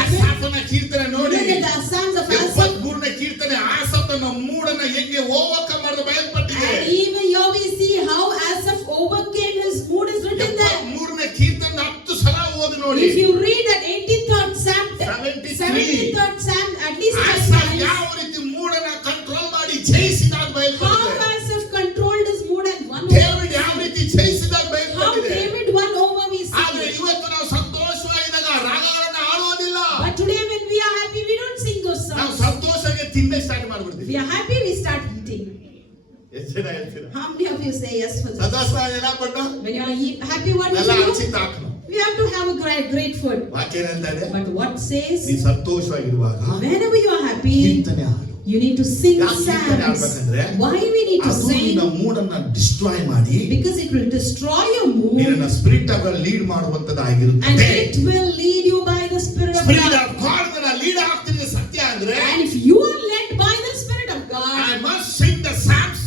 ಆಸಾಫನ ಕೀರ್ತನೆ ನೋಡಿ, Look at the Psalms of Asaph. 73ನೇ ಕೀರ್ತನೆ ಆಸಾಫನ ಮೂಡನ್ನ ಹೆಂಗೆ ಓವರ್ಕಮ್ ಮಾಡೋದು ಬಯಲ್ಪಟ್ಟಿದೆ. And even here we see how Asaph overcame his mood is written there. 73ನೇ ಕೀರ್ತನೆ 10 ಸಲ ಓದಿ ನೋಡಿ. If you read that 83rd Psalm, 73rd Psalm at least 10 Asaph times, ಯಾವ ರೀತಿ ಮೂಡನ್ನ ಕಂಟ್ರೋಲ್ ಮಾಡಿ ಜಯಿಸಿದ ಅಂತ how ಬಯಲ್ಪಟ್ಟಿದೆ. Asaph controlled his mood and won David ಯಾವ ರೀತಿ ಜಯಿಸಿದ ಅಂತ how ಬಯಲ್ಪಟ್ಟಿದೆ. David won over we ಆದ್ರೆ see. ಇವತ್ತು ನಾವು ಸಂತೋಷವಾಗಿದ್ದಾಗ ರಾಗಗಳನ್ನ ಹಾಡುವುದಿಲ್ಲ. But today when we are happy, we don't sing those ನಾವು songs. ಸಂತೋಷಕ್ಕೆ ತಿನ್ನಕ್ಕೆ ಸ್ಟಾರ್ಟ್ ಮಾಡ್ಬಿಡ್ತೀವಿ. We are happy, we start eating. ಎಷ್ಟು ಜನ ಹೇಳ್ತೀರಾ? How many of you say yes for this? ಸಂತೋಷ ಎಲ್ಲ ಪಟ್ಟು When you are happy, what do ಎಲ್ಲ you ಹಂಚಿ do? ತಾಕನು. We have to have a great food. ವಾಕ್ಯ ಹೇಳ್ತಾ ಇದೆ, But what says? ನೀ ಸಂತೋಷವಾಗಿರುವಾಗ Whenever you are happy, ಕೀರ್ತನೆ ಹಾಡು. you need to sing ಯಾಕೆ ಕೀರ್ತನೆ psalms. ಹಾಡ್ಬೇಕಂದ್ರೆ Why we need to ಅದು ನಿನ್ನ sing? ಮೂಡನ್ನ ಡಿಸ್ಟ್ರಾಯ್ ಮಾಡಿ Because it will destroy your mood ನಿನ್ನ ಸ್ಪಿರಿಟ್ ಆಗ ಲೀಡ್ and ಮಾಡುವಂತದ್ದಾಗಿರುತ್ತೆ. it will lead you by the Spirit of spirit God. Of god ನ ಲೀಡ್ ಆಗ್ತಿದೆ ಸತ್ಯ ಅಂದ್ರೆ And if you are led by the Spirit of I God, must Singh the Psalms.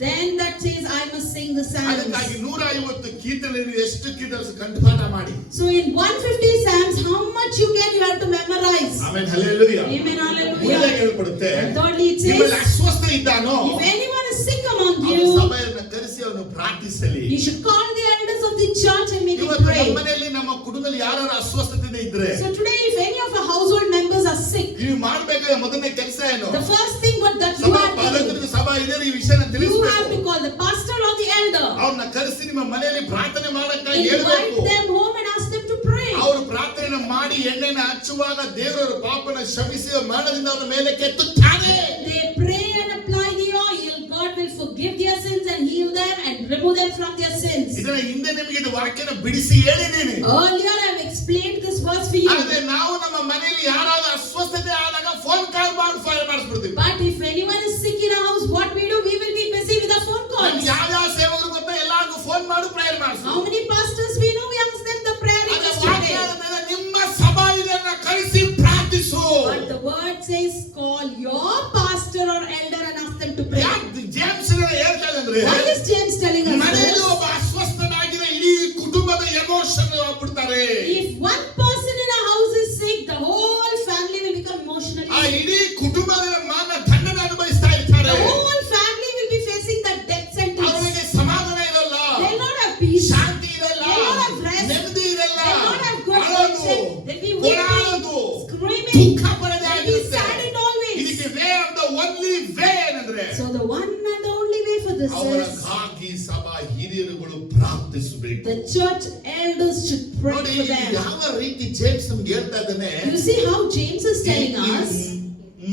then that says I must sing the ಅದಕ್ಕಾಗಿ psalms. 150 ಕೀರ್ತನೆ ಎಷ್ಟು ಕೀರ್ತನೆ ಕಂಠಪಾಠ ಮಾಡಿ. So in 150 psalms, how much you have to memorize. Amen hallelujah. Amen, hallelujah. ಮುಂದೆ ಹೇಳ್ಪಡುತ್ತೆ, And thirdly it ನಿಮ್ಮಲ್ಲಿ says, ಅಸ್ವಸ್ಥ ಇದ್ದಾನೋ if anyone is sick among ಅವನ you, ಸಭೆಯನ್ನು ಕರೆಸಿ ಅವನು ಪ್ರಾರ್ಥಿಸಲಿ. you should call the elders of the church and make him ಇವತ್ತು pray. ನಮ್ಮ ಮನೆಯಲ್ಲಿ ನಮ್ಮ ಕುಟುಂಬದಲ್ಲಿ ಯಾರು ಅಸ್ವಸ್ಥತೆ ಇದ್ರೆ So today, if any of our household members are sick, ನೀವು ಮಾಡಬೇಕಾದ ಮೊದಲನೇ ಕೆಲಸ ಏನು? the first thing that you ಸಭಾ have to do, ಪಾಲಕರಿಗೆ ಸಭಾ ಹಿರಿಯರು ಈ ವಿಷಯನ you have ತಿಳಿಸಬೇಕು. to call the pastor or the elder. ಅವ್ರನ್ನ ಕರೆಸಿ ನಿಮ್ಮ ಮನೆಯಲ್ಲಿ ಪ್ರಾರ್ಥನೆ ಮಾಡಕ್ಕಾಗಿ Invite ಹೇಳ್ಬೇಕು. them home and ask them to pray. ಅವರು ಪ್ರಾರ್ಥನೆ ಮಾಡಿ ಎಣ್ಣೆನ ಹಚ್ಚುವಾಗ ದೇವರ ಪಾಪನ ಕ್ಷಮಿಸಿ ಮರಣದಿಂದ ಅವರ ಮೇಲೆ ಕೆತ್ತುತ್ತಾನೆ. They pray and apply the oil. God will forgive their sins and heal them and remove them from their sins. ಇದನ್ನ ಹಿಂದೆ ನಿಮಗೆ ಇದು ವಾಕ್ಯನ ಬಿಡಿಸಿ ಹೇಳಿದ್ದೀನಿ. Earlier I have explained this verse for you. ಆದ್ರೆ ನಾವು ನಮ್ಮ ಮನೆಯಲ್ಲಿ ಯಾರಾದ್ರೂ ಅಸ್ವಸ್ಥತೆ ಆದಾಗ ಫೋನ್ ಕಾಲ್ ಮಾಡಿ ಫೈಲ್ ಮಾಡಿಸ್ಬಿಡ್ತೀವಿ. But if anyone is sick in our house, what we do? We will be busy with the phone calls. ಯಾವ ಸೇವಕರು ಗೊತ್ತಾ ಎಲ್ಲಾರ್ಗೂ ಫೋನ್ ಮಾಡಿ ಪ್ರೇಯರ್ ಮಾಡಿಸ್ತೀವಿ. How many pastors we know? We ask them the prayer ಆದ್ರೆ request ವಾಕ್ಯ today. ಹೇಳಿದ್ರೆ ನಿಮ್ಮ ಸಭಾ ಹಿರಿಯರನ್ನ ಕರೆಸಿ ಪ್ರಾರ್ಥಿಸು. But the word says, call your pastor or elder and ask them to pray. ಯಾಕೆ ಜೇಮ್ಸ್ ಹೇಳ್ತಾ ಇದ್ದಾರೆ? Why is James telling us ಮನೆಯಲ್ಲಿ this? ಒಬ್ಬ ಅಸ್ವಸ್ಥನಾಗಿರೋ ಇಡೀ ಕುಟುಂಬದ ಎಮೋಷನ್ ಆಗ್ಬಿಡ್ತಾರೆ. If one person in a house is sick, the whole family will become emotionally ಆ sick. ಇಡೀ ಕುಟುಂಬದ ಮಾನ ದಂಡನೆ ಅನುಭವಿಸ್ತಾ ಇರ್ತಾರೆ. The whole family will be facing that death sentence. ಅವರಿಗೆ ಸಮಾಧಾನ ಇರಲ್ಲ, They will not have peace. ಶಾಂತಿ ಇರಲ್ಲ, They will not have rest. ನೆಮ್ಮದಿ ಇರಲ್ಲ, They will not have good ಅಳೋದು, mindset. They'll be ಗೋಳಾಡೋದು, weeping, screaming. ದುಃಖ ಪಡದೆ They'll be ಆಗಿರುತ್ತೆ. sad in always. ಇದಕ್ಕೆ way of the only way ಏನಂದ್ರೆ So the one and the only way for this is ಅವರಿಗಾಗಿ ಸಭಾ ಹಿರಿಯರುಗಳು ಪ್ರಾರ್ಥಿಸಬೇಕು. the church elders should pray ನೋಡಿ for them. ಯಾವ ರೀತಿ ಜೇಮ್ಸ್ ನಮ್ಗೆ ಹೇಳ್ತಾ ಇದ್ದಾನೆ, You see how James is telling us?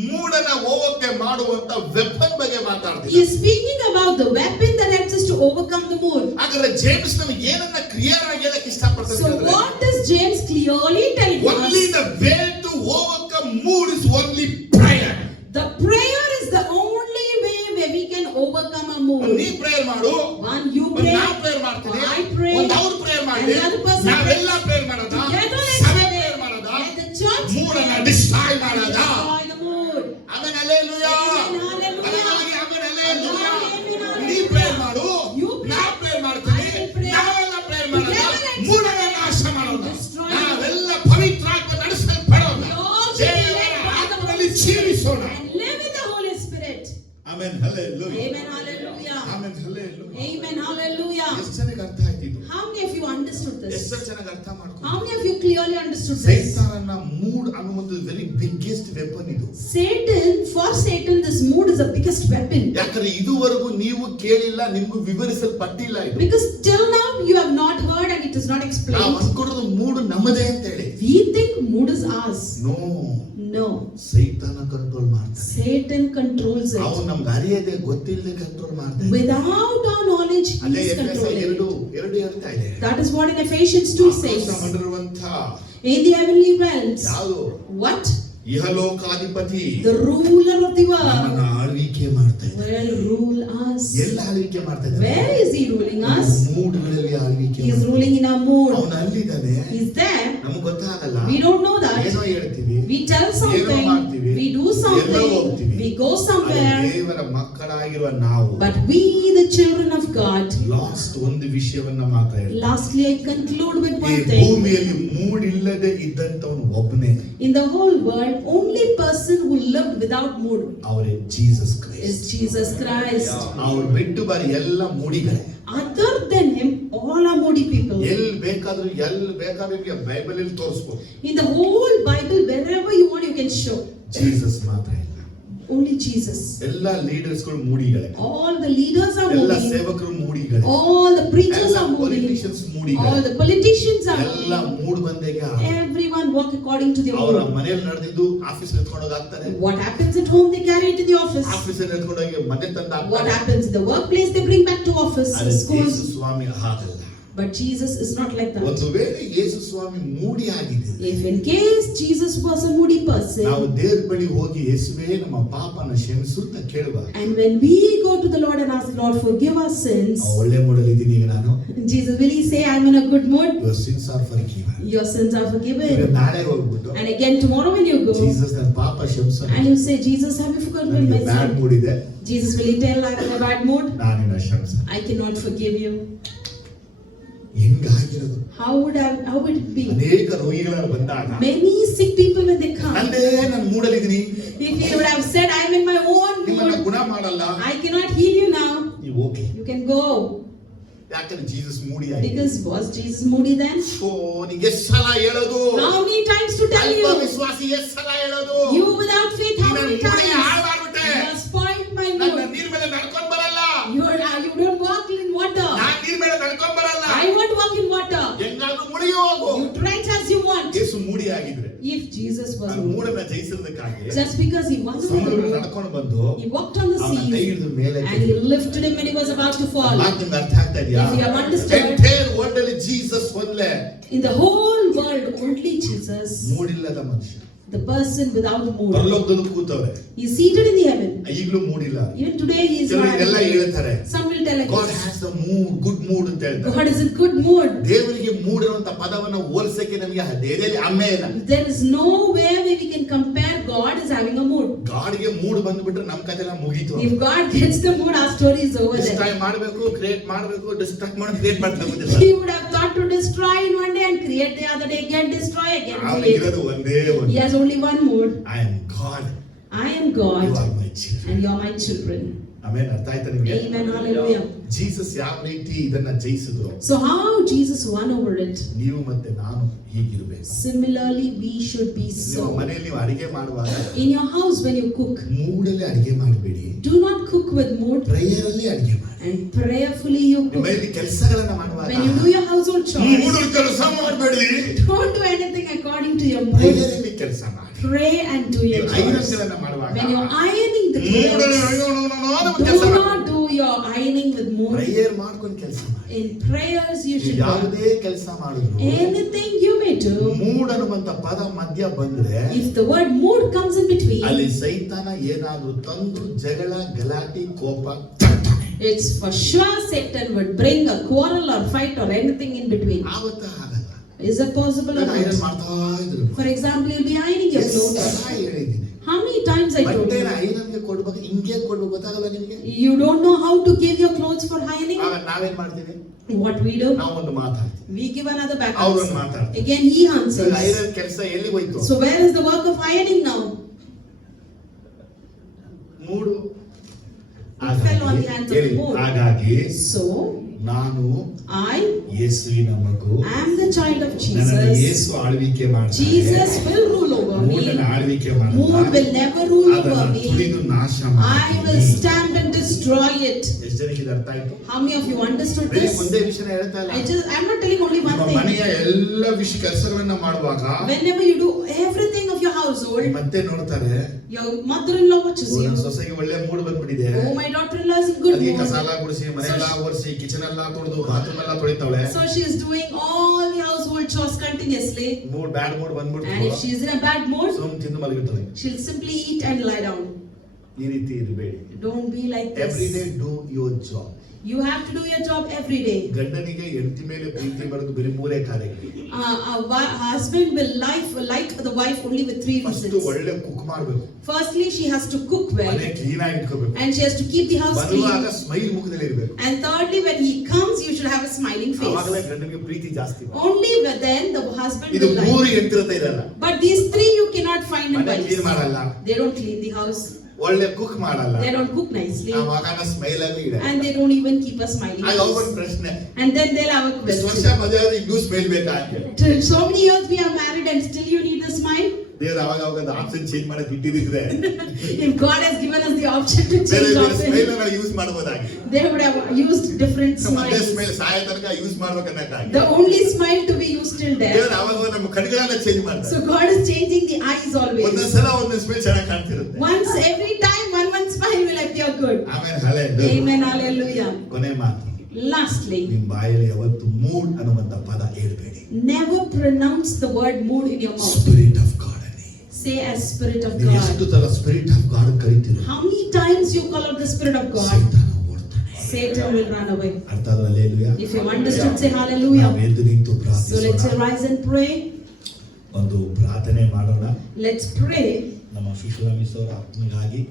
ಮೂಡನ ಹೋಗಕ್ಕೆ ಮಾಡುವಂತ ವೆಪನ್ ಬಗ್ಗೆ He ಮಾತಾಡ್ತೀವಿ. is speaking about the weapon that helps us to overcome the mood. ಹಾಗಾದ್ರೆ ಜೇಮ್ಸ್ ನಮ್ಗೆ ಏನನ್ನ ಕ್ಲಿಯರ್ ಆಗಿ ಹೇಳಕ್ So ಇಷ್ಟಪಡ್ತಾರೆ? what does James clearly tell Only us? the way to overcome mood is only prayer. The prayer is the only way where we can overcome a mood. ನೀ ಪ್ರೇಯರ್ ಮಾಡು, One you pray, ನಾ ಪ್ರೇಯರ್ ಮಾಡ್ತೀನಿ, I pray, ಒಂದು ಅವ್ರು ಪ್ರೇಯರ್ ಮಾಡಿ, and the other person ನಾವೆಲ್ಲ prays. Prayer ಮಾಡೋದ, Together let's ಸಭೆ pray. ಪ್ರೇಯರ್ ಮಾಡೋದ, Let the church ಮೂಡನ್ನ pray. ಡಿಸ್ಟ್ರಾಯ್ ಮಾಡೋದ. Destroy the mood. Amen hallelujah. Amen, hallelujah. ಅದಕ್ಕಾಗಿ ಆಮೆನ್ ಹಲ್ಲೆಲೂಯಾ. Amen, hallelujah. ನೀ ಪ್ರೇಯರ್ ಮಾಡು, You pray. ನಾ ಪ್ರೇಯರ್ ಮಾಡ್ತೀನಿ, I will pray. ನಾವೆಲ್ಲ ಪ್ರೇಯರ್ ಮಾಡೋದ, Together let's ಮೂಡನ್ನ pray. ನಾಶ ಮಾಡೋದ. Destroy. ನಾವೆಲ್ಲ ಪವಿತ್ರಾತ್ಮ ನಡೆಸಲ್ಪಡೋಣ. We all should be ದೇವರ led by the ಆತ್ಮದಲ್ಲಿ Holy ಜೀವಿಸೋಣ. Spirit and live in the Holy Spirit. Amen hallelujah. Amen, hallelujah. Amen hallelujah. Amen, hallelujah. ಎಷ್ಟು ಜನಕ್ಕೆ ಅರ್ಥ ಆಯ್ತು ಇದು? How many of you understood ಎಷ್ಟು this? ಚೆನ್ನಾಗಿ ಅರ್ಥ ಮಾಡ್ಕೊಂಡು How many of you clearly understood this? ಸೈತಾನನ ಮೂಡ್ ಅನ್ನುವುದು ವೆರಿ ಬಿಗ್ಗೆಸ್ಟ್ ವೆಪನ್ ಇದು. For Satan, this mood is the biggest weapon. ಯಾಕಂದ್ರೆ ಇದುವರೆಗೂ ನೀವು ಕೇಳಿಲ್ಲ, ನಿಮ್ಗೂ ವಿವರಿಸಲ್ಪಟ್ಟಿಲ್ಲ ಇದು. Because till now you have not heard and it is not ನಾವು explained. ಅನ್ಕೊಳ್ಳೋದು ಮೂಡ್ ನಮ್ಮದೇ ಅಂತ ಹೇಳಿ. We think mood is ours. No, No. ಸೈತಾನ ಕಂಟ್ರೋಲ್ ಮಾಡ್ತಾನೆ. Satan controls ಅವನು it. ನಮ್ಗೆ ಅರಿಯದೆ ಗೊತ್ತಿಲ್ಲದೆ ಕಂಟ್ರೋಲ್ ಮಾಡ್ತಾನೆ. Without our knowledge, he ಅದೇ is ಎರಡು controlling it. ಎರಡು ಹೇಳ್ತಾ ಇದೆ. That is what in Ephesians 2 says. ಆಕಾಶ ಮಂಡಲವಂತ In the heavenly realms, ಯಾವುದು? what? ಇಹಲೋಕಾಧಿಪತಿ The ruler of the ನಮ್ಮನ್ನ world ಆಳ್ವಿಕೆ ಮಾಡ್ತಾ ಇದ್ದಾನೆ. will rule us. ಎಲ್ಲ ಆಳ್ವಿಕೆ ಮಾಡ್ತಾ ಇದ್ದಾನೆ. Where is he ruling us? ಮೂಡ್ಗಳಲ್ಲಿ ಆಳ್ವಿಕೆ He is ಮಾಡ್ತಾನೆ. ruling in our mood. ಅವನು ಅಲ್ಲಿದ್ದಾನೆ, He is there. ನಮಗೆ ಗೊತ್ತಾಗಲ್ಲ. We don't know that. ಏನೋ ಹೇಳ್ತೀವಿ, We tell something. ಮಾಡ್ತೀವಿ, We do ಎಲ್ಲೋ something. ಹೋಗ್ತೀವಿ. We go somewhere, ದೇವರ ಮಕ್ಕಳಾಗಿರುವ ನಾವು but we, the children of God. Last ಒಂದು ವಿಷಯವನ್ನ ಮಾತಾಡಿ, Lastly, I conclude with ಈ one thing. ಭೂಮಿಯಲ್ಲಿ ಮೂಡಿಲ್ಲದೆ ಇದ್ದಂತವನು ಒಬ್ಬನೇ, In the whole world, only person who lived without mood ಅವರೇ Jesus is Christ. Jesus Christ. ಅವ್ರು ಬಿಟ್ಟು ಬಾರಿ ಎಲ್ಲ ಮೂಡಿಗಳೇ. Other than him, all are moody people. ಎಲ್ಲಿ ಬೇಕಾದ್ರೂ ನಿಮಗೆ ಬೈಬಲ್ ಅಲ್ಲಿ ತೋರಿಸ್ಬೋದು. In the whole Bible, wherever you want, you can show. Jesus ಮಾತ್ರ ಇಲ್ಲ. Only Jesus. ಎಲ್ಲ ಲೀಡರ್ಸ್ಗಳು ಮೂಡಿಗಳೇ, All the leaders are ಎಲ್ಲ moody. ಸೇವಕರು ಮೂಡಿಗಳೇ, All the preachers ಎಲ್ಲ are moody. ಪೊಲಿಟಿಷಿಯನ್ಸ್ All ಮೂಡಿಗಳೇ, the politicians are ಎಲ್ಲ moody. ಮೂಡ್ ಬಂದೇಗ Everyone walk according to their ಅವರ mood. ಮನೆಯಲ್ಲಿ ನಡೆದಿದ್ದು ಆಫೀಸ್ ಎತ್ಕೊಂಡೋಗಿ ಹಾಕ್ತಾರೆ, What happens at home, they carry it to the office. Office ಅಲ್ಲಿ ಎತ್ಕೊಂಡೋಗಿ ಮನೆ ತಂದು What ಹಾಕ್ತಾರೆ. happens in the workplace, they bring back to office, ಆದರೆ schools. ಯೇಸು ಸ್ವಾಮಿ ಹಾಗಲ್ಲ. But Jesus is not like that. ಒಂದು ವೇಳೆ ಯೇಸು ಸ್ವಾಮಿ ಮೂಡಿ ಆಗಿದ್ದರೆ, If in case Jesus was a moody person, ನಾವು ದೇವರ ಬಳಿ ಹೋಗಿ ಯೇಸುವೇ ನಮ್ಮ ಪಾಪನ ಕ್ಷಮಿಸು ಅಂತ ಕೇಳುವಾಗ, and when we go to the Lord and ask, Lord, forgive our sins, ಒಳ್ಳೆ ಮೂಡಲ್ಲಿ ಇದ್ದೀನಿ ಈಗ ನಾನು, Jesus, will he say, I'm in a good mood? your sins are forgiven. Your sins are ಈಗ forgiven. ನಾಳೆ ಹೋಗ್ಬಿಟ್ಟು And again tomorrow when you go, Jesus ನನ್ನ ಪಾಪ ಕ್ಷಮಿಸು, and you say, Jesus, have you forgotten my ನನಗೆ ಬ್ಯಾಡ್ sin? Mood ಇದೆ, Jesus, will he tell, I'm in a bad mood? ನಾನಿನ್ನ ಕ್ಷಮಿಸ. I cannot forgive you. ಹೆಂಗಾಗಿರೋದು? How would it be? ಅನೇಕ ರೋಗಿಗಳು ಬಂದಾಗ Many sick people when they come, ನಂದೇ ನನ್ನ ಮೂಡಲ್ಲಿದ್ದೀನಿ, if you would have said, I'm in my own ನಿಮ್ಮನ್ನ mood, ಗುಣ ಮಾಡಲ್ಲ, I cannot heal you now, ನೀವು ಓಕೆ. you can go. ಯಾಕಂದ್ರೆ ಜೀಸಸ್ ಮೂಡಿ ಆಗಿದೆ. Because was Jesus moody then? ನಿಂಗೆ ಎಷ್ಟು ಸಲ ಹೇಳೋದು? How many times to tell ಅಲ್ಪ you? ವಿಶ್ವಾಸಿ ಎಷ್ಟು ಸಲ ಹೇಳೋದು? You without faith, how ನನ್ನ many ಮೂಡಿ times? ಹಾಳು ಮಾಡ್ಬಿಟ್ಟೆ. You have spoiled my ನನ್ನ mood. ನೀರ್ ಮೇಲೆ ನಡ್ಕೊಂಡ್ ಬರಲ್ಲ, You don't walk in water. ನಾನ್ ನೀರ್ ಮೇಲೆ ನಡ್ಕೊಂಡ್ ಬರಲ್ಲ, I won't walk in water. ಹೆಂಗಾದ್ರೂ ಮುಳುಗಿ ಹೋಗು. You try as you want. ಯೇಸು ಮೂಡಿ ಆಗಿದ್ರೆ, If Jesus was ಆ moody, ಮೂಡನ್ನ ಜಯಿಸಿರೋದಕ್ಕಾಗಿ just because he was ಸಮುದ್ರ moody, ನಡ್ಕೊಂಡು ಬಂದು he walked on the ಅವನ ಕೈ sea ಹಿಡಿದು ಮೇಲೆ and he lifted him when he was about to fall. ಮಾತು ನಿಮ್ಗೆ ಅರ್ಥ ಆಗ್ತಾ ಇದೆಯಾ? If you have understood, entire world ಅಲ್ಲಿ ಜೀಸಸ್ ಒಂದ್ಲೆ, in the whole world, only Jesus, ಮೂಡಿಲ್ಲದ ಮನುಷ್ಯ. the person without mood. ಪರಲೋಕದಲ್ಲೂ ಕೂತವ್ರೆ, He is seated in the heaven. ಈಗಲೂ ಮೂಡಿಲ್ಲ. Even today he is ಕೆಲವರಿಗೆಲ್ಲ not. ಹೇಳ್ತಾರೆ, Some will tell like God this. has a mood, good mood ಅಂತ ಹೇಳ್ತಾರೆ. God is in good mood. ದೇವರಿಗೆ ಮೂಡ್ ಇರುವಂತ ಪದವನ್ನ ಹೋಲಿಸಕ್ಕೆ ನಮಗೆ ದೇವರಲ್ಲಿ ಅಮ್ಮೆ ಇಲ್ಲ. There is no way where we can compare God is having a mood. ಗಾಡ್ಗೆ ಮೂಡ್ ಬಂದ್ಬಿಟ್ರೆ ನಮ್ ಕಥೆ ಎಲ್ಲ ಮುಗೀತು. If God gets the mood, our story is over there. Destroy ಮಾಡಬೇಕು, ಕ್ರಿಯೇಟ್ ಮಾಡಬೇಕು, ಡಿಸ್ಟ್ರಾಕ್ಟ್ ಮಾಡಿ ಕ್ರಿಯೇಟ್ ಮಾಡ್ತಾ ಬಿಟ್ಟಿಲ್ಲ. He would have thought to destroy in one day and create the other day, again destroy, again ಅವನಿಗೆ create. ಇರೋದು ಒಂದೇ ಒಂದು, He has only one mood. I am God, I am you God are my children. and you are my children. ಆಮೇಲೆ ಅರ್ಥ ಆಯ್ತಾ ನಿಮಗೆ? Amen. Hallelujah. Jesus ಯಾವ ರೀತಿ ಇದನ್ನ ಜಯಿಸಿದ್ರು, So how Jesus won over it? ನೀವು ಮತ್ತೆ ನಾನು ಹೀಗಿರ್ಬೇಕು. Similarly, we should be ನಿಮ್ಮ so. ಮನೆಯಲ್ಲಿ ನೀವು ಅಡಿಗೆ ಮಾಡುವಾಗ In your house, when you cook, ಮೂಡಲ್ಲಿ ಅಡಿಗೆ ಮಾಡಬೇಡಿ, do not cook with mood, prayer ಅಲ್ಲಿ ಅಡಿಗೆ ಮಾಡಿ. and prayerfully you ನಿಮ್ಮ cook. ಮನೆಯಲ್ಲಿ ಕೆಲಸಗಳನ್ನ ಮಾಡುವಾಗ When you do your household chores, ಮೂಡಲ್ಲಿ ಕೆಲಸ ಮಾಡಬೇಡಿ, don't do anything according to your mood. Prayer ಅಲ್ಲಿ ಕೆಲಸ ಮಾಡಿ. Pray and do your chores. ಐರನ್ಗಳನ್ನ ಮಾಡುವಾಗ When you're ironing the ಮೂಡಲ್ಲಿ clothes, ಕೆಲಸ do ಮಾಡಿ. not do your ironing with mood. Prayer ಮಾಡ್ಕೊಂಡು ಕೆಲಸ ಮಾಡಿ. In prayers, you ನೀವು should do ಯಾವುದೇ ಕೆಲಸ ಮಾಡಿದ್ರು anything you may do. Mood ಅನ್ನುವಂತ ಪದ ಮಧ್ಯ ಬಂದ್ರೆ If the word mood comes in between, ಅಲ್ಲಿ ಸೈತಾನ ಏನಾದ್ರೂ ತಂದು ಜಗಳ ಗಲಾಟೆ ಕೋಪ ತರ್ತಾನೆ. it's for sure Satan would bring a quarrel or fight or anything in between. ಆವತ್ತ ಆಗಲ್ಲ. Is it possible or iron not? ಮಾಡ್ತಾ ಇದ್ರು. For example, you'll be ironing your ಎಷ್ಟು clothes. ಸಲ ಹೇಳಿದ್ದೀನಿ, How many times I told ಬಟ್ಟೆನ you? ಐರನ್ಗೆ ಕೊಡ್ಬೇಕು, ಹಿಂಗೆ ಕೊಡ್ಬೇಕು ಗೊತ್ತಾಗಲ್ಲ ನಿಮಗೆ. You don't know how to give your clothes for ironing? ಆಗ ನಾವೇನ್ ಮಾಡ್ತೀವಿ, What we do? ನಾವು ಒಂದು ಮಾತಾಡ್ತೀವಿ, We give another back ಅವ್ರನ್ನ answer. ಮಾತಾಡ್ತಾರೆ. Again he answers. ಐರನ್ ಕೆಲಸ ಎಲ್ಲಿ ಹೋಯ್ತು? So where is the work of ironing now? Mood It fell on the hands of ಹೇಳಿ. mood. ಹಾಗಾಗಿ So ನಾನು I ಯೇಸುವಿನ ಮಗು, am the child of ನನ್ನನ್ನು Jesus. ಯೇಸು ಆಳ್ವಿಕೆ ಮಾಡ್ತಾನೆ. Jesus will rule over me. ಮೂಡನ್ನ ಆಳ್ವಿಕೆ Mood ಮಾಡಲ್ಲ, will never rule over ಅದನ್ನ me. ತುಳಿದು ನಾಶ I ಮಾಡ್ತೀನಿ. will stamp and destroy it. ಎಷ್ಟು ಜನಕ್ಕೆ ಇದು ಅರ್ಥ ಆಯ್ತು? How many of you understood ಬರೀ this? ಒಂದೇ ವಿಷಯ ಹೇಳ್ತಾ ಇಲ್ಲ. I'm not telling only one ನಿಮ್ಮ thing. ಮನೆಯ ಎಲ್ಲ ವಿಷಯ ಕೆಲಸಗಳನ್ನ ಮಾಡುವಾಗ Whenever you do everything of your household, ಮತ್ತೆ ನೋಡ್ತಾರೆ, your mother-in-law watches you. ನನ್ನ ಸೊಸೆಗೆ ಒಳ್ಳೆ ಮೂಡ್ ಬಂದ್ಬಿಟ್ಟಿದೆ, Oh, my daughter-in-law is in good ಅದಕ್ಕೆ mood. ಕಸ ಎಲ್ಲ ಗುಡಿಸಿ, ಮನೆಯೆಲ್ಲ ಒರೆಸಿ, ಕಿಚನ್ ಎಲ್ಲ ತೊಳೆದು, ಬಾತ್ರೂಮ್ ಎಲ್ಲ ತೊಳಿತಾವಳೆ. So she is doing all the household chores continuously. Mood bad mood And if ಬಂದ್ಬಿಡ್ತು, she is in a bad mood, ಸುಮ್ ತಿಂದು ಮಲಗಿರ್ತಾಳೆ. she'll simply eat and lie down. ಈ ರೀತಿ ಇರಬೇಡಿ. Don't be like every day this. Do your job. You have to do your job every day. ಗಂಡನಿಗೆ ಹೆಂಡತಿ ಮೇಲೆ ಪ್ರೀತಿ ಬರೋದು ಬರೀ ಮೂರೇ ಕಾರ್ಯಗಳು. Husband will like the wife only with 3 first reasons. ಒಳ್ಳೆ ಕುಕ್ ಮಾಡಬೇಕು, Firstly, she has to cook well, ಮನೆ ಕ್ಲೀನ್ ಆಗಿ ಇಟ್ಕೋಬೇಕು, and she has to keep the house ಬರುವಾಗ clean. ಸ್ಮೈಲ್ ಮುಖದಲ್ಲಿ ಇರಬೇಕು. And thirdly, when he comes, you should have a smiling ಅವಾಗಲೇ face. ಗಂಡನಿಗೆ ಪ್ರೀತಿ ಜಾಸ್ತಿ. Only then the husband ಇದು will ಮೂರು like. ಎಂತಿರತ್ತೆ ಇದಲ್ಲ. But these 3 you cannot find in ಮನೆ ಕ್ಲೀನ್ wives. ಮಾಡಲ್ಲ, They don't clean the house. ಒಳ್ಳೆ ಕುಕ್ ಮಾಡಲ್ಲ, They don't cook nicely. ಆ ಮಗನ ಸ್ಮೈಲ್ ಆಗಿ ಇದೆ. And they don't even keep a smiling ಆಗ ಅವ್ರ face. ಪ್ರಶ್ನೆ, And then they'll have a ಇಷ್ಟು ವರ್ಷ question. ಮದುವೆ ಆದ್ರೆ ಇನ್ನೂ ಸ್ಮೈಲ್ ಬೇಕಾ ಅಂತ. So many years we are married and still you need a smile? ದೇವ್ರು ಅವಾಗ ಆಪ್ಷನ್ ಚೇಂಜ್ ಮಾಡಕ್ ಬಿಟ್ಟಿದ್ರೆ If God has given us the option to ಬೇರೆ change ಬೇರೆ ಸ್ಮೈಲ್ option, ನಾವು ಯೂಸ್ ಮಾಡಬಹುದಾಗಿ. they would have used different ಅದೇ smiles. Smile ಸಾಯ ತನಕ ಯೂಸ್ ಮಾಡ್ಬೇಕನ್ನಕ್ಕಾಗಿ The only smile to be used till death. ದೇವ್ರು ಅವಾಗ ನಮ್ಮ ಕಣ್ಗಳನ್ನ ಚೇಂಜ್ ಮಾಡ್ತಾರೆ. So God is changing the eyes always. ಒಂದೊಂದ್ಸಲ ಒಂದೊಂದು ಸ್ಮೈಲ್ ಚೆನ್ನಾಗಿ ಕಾಣ್ತಿರುತ್ತೆ. Once every time, one smile will appear good. ಆಮೇಲೆ ಹಳೆ Amen, hallelujah. ಕೊನೆ ಮಾತು, Lastly, ನಿಮ್ ಬಾಯಲ್ಲಿ ಯಾವತ್ತು ಮೂಡ್ ಅನ್ನುವಂತ ಪದ ಹೇಳ್ಬೇಡಿ. never pronounce the word mood in your mouth. Spirit of God ಅನ್ನಿ. Say as Spirit of ನೀವು ಎಷ್ಟು God. ತರ ಸ್ಪಿರಿಟ್ ಆಫ್ ಗಾಡ್ ಕರೀತೀರೋ How many times you call out the Spirit of God, ಸೈತಾನ ಓಡ್ತಾನೆ. Satan will run away. ಅರ್ಥ ಆದ್ರೆ hallelujah. If you understood, say hallelujah. ನಾವು ಎದ್ದು ನಿಂತು So let's ಪ್ರಾರ್ಥಿಸೋಣ. rise and pray. ಒಂದು ಪ್ರಾರ್ಥನೆ ಮಾಡೋಣ. Let's pray. ನಮ್ಮ ಸುಶೀಲಾ ಮಿಸ್ ಅವರ ಆತ್ಮಗಾಗಿ,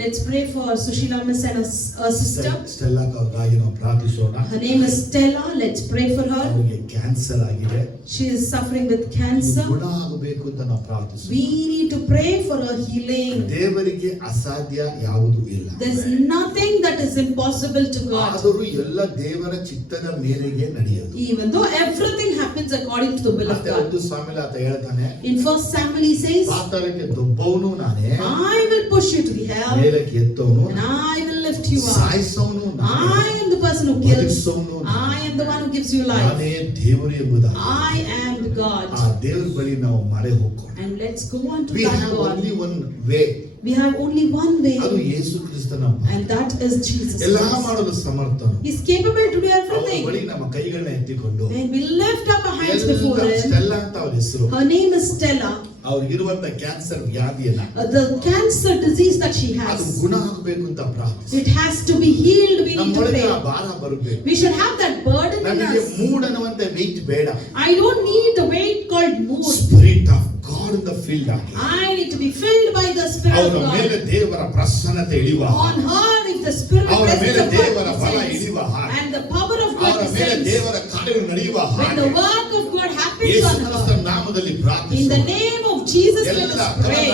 Let's pray for Sushila Miss and her sister. Stella ಅವ್ರಿಗಾಗಿ ನಾವು ಪ್ರಾರ್ಥಿಸೋಣ. Her name is Stella. Let's pray for her. ಅವರಿಗೆ ಕ್ಯಾನ್ಸರ್ ಆಗಿದೆ. She is suffering with cancer. ಗುಣ ಆಗಬೇಕು ಅಂತ ನಾವು ಪ್ರಾರ್ಥಿಸೋಣ. We need to pray for her healing. ದೇವರಿಗೆ ಅಸಾಧ್ಯ ಯಾವುದು ಇಲ್ಲ. There's nothing that is impossible to God. ಆದರೂ ಎಲ್ಲ ದೇವರ ಚಿತ್ತದ ಮೇರೆಗೆ ನಡೆಯೋದು. Even though everything happens according to the will of ಮತ್ತೆ God. ಒಂದು ಸಾಮೆಲ ಆತ ಹೇಳ್ತಾನೆ, In 1 Samuel he says, ಪಾತಾಳಕ್ಕೆ ದೊಬ್ಬವನು ನಾನೇ, I will push you to the hell ಮೇಲಕ್ಕೆ ಎತ್ತವನು, and I will lift you up. ಸಾಯಿಸೋನು ನಾನೇ, I am the person who kills. ಬದುಕಿಸೋನು I am the one who gives you life. ನಾನೇ ದೇವರು ಎಂಬುದಾಗಿ I am the ಆ God. ದೇವರ ಬಳಿ ನಾವು ಮರೆ ಹೋಗೋಣ. And let's go on to We that have God. only one way. We have only one ಅದು way, ಯೇಸು ಕ್ರಿಸ್ತನ. and that is Jesus ಎಲ್ಲಾ Christ. ಮಾಡಲು ಸಮರ್ಥನು. He's capable to do ಅವರ ಬಳಿ everything. ನಮ್ಮ ಕೈಗಳನ್ನ ಎತ್ತಿಕೊಂಡು, When we lift up our hands before Him, Stella ಅಂತ ಅವ್ರ ಹೆಸರು, her name is Stella. ಅವ್ರಿಗಿರುವಂತ ಕ್ಯಾನ್ಸರ್ ವ್ಯಾಧಿಯನ್ನ The cancer disease that she ಅದು has, ಗುಣ ಆಗಬೇಕು ಅಂತ ಪ್ರಾರ್ಥಿಸಿ. it has to be healed. We need to ನಮ್ಮೊಳಗೆ ಆ pray. ಭಾರ ಬರಬೇಕು. We should have that burden in ನಮಗೆ us. ಮೂಡ್ ಅನ್ನುವಂತ ವೆಯ್ಟ್ ಬೇಡ. I don't need the weight called mood. Spirit of god in the field ಆಗಿ I need to be filled by the Spirit of ಅವರ ಮೇಲೆ God. ದೇವರ ಪ್ರಸನ್ನತೆ ಇಳಿಯುವ, On her, if the Spirit ಅವರ presence ಮೇಲೆ of ದೇವರ God ಬಲ descends, ಇಳಿಯುವ ಹಾಗೆ, and the power of ಅವರ God ಮೇಲೆ descends, ದೇವರ ಕಾರ್ಯಗಳು ನಡೆಯುವ when ಹಾಗೆ the work of God happens ಯೇಸು on ಕ್ರಿಸ್ತನ her, ನಾಮದಲ್ಲಿ in the ಪ್ರಾರ್ಥಿಸೋಣ. name of Jesus, let ಎಲ್ಲ us pray.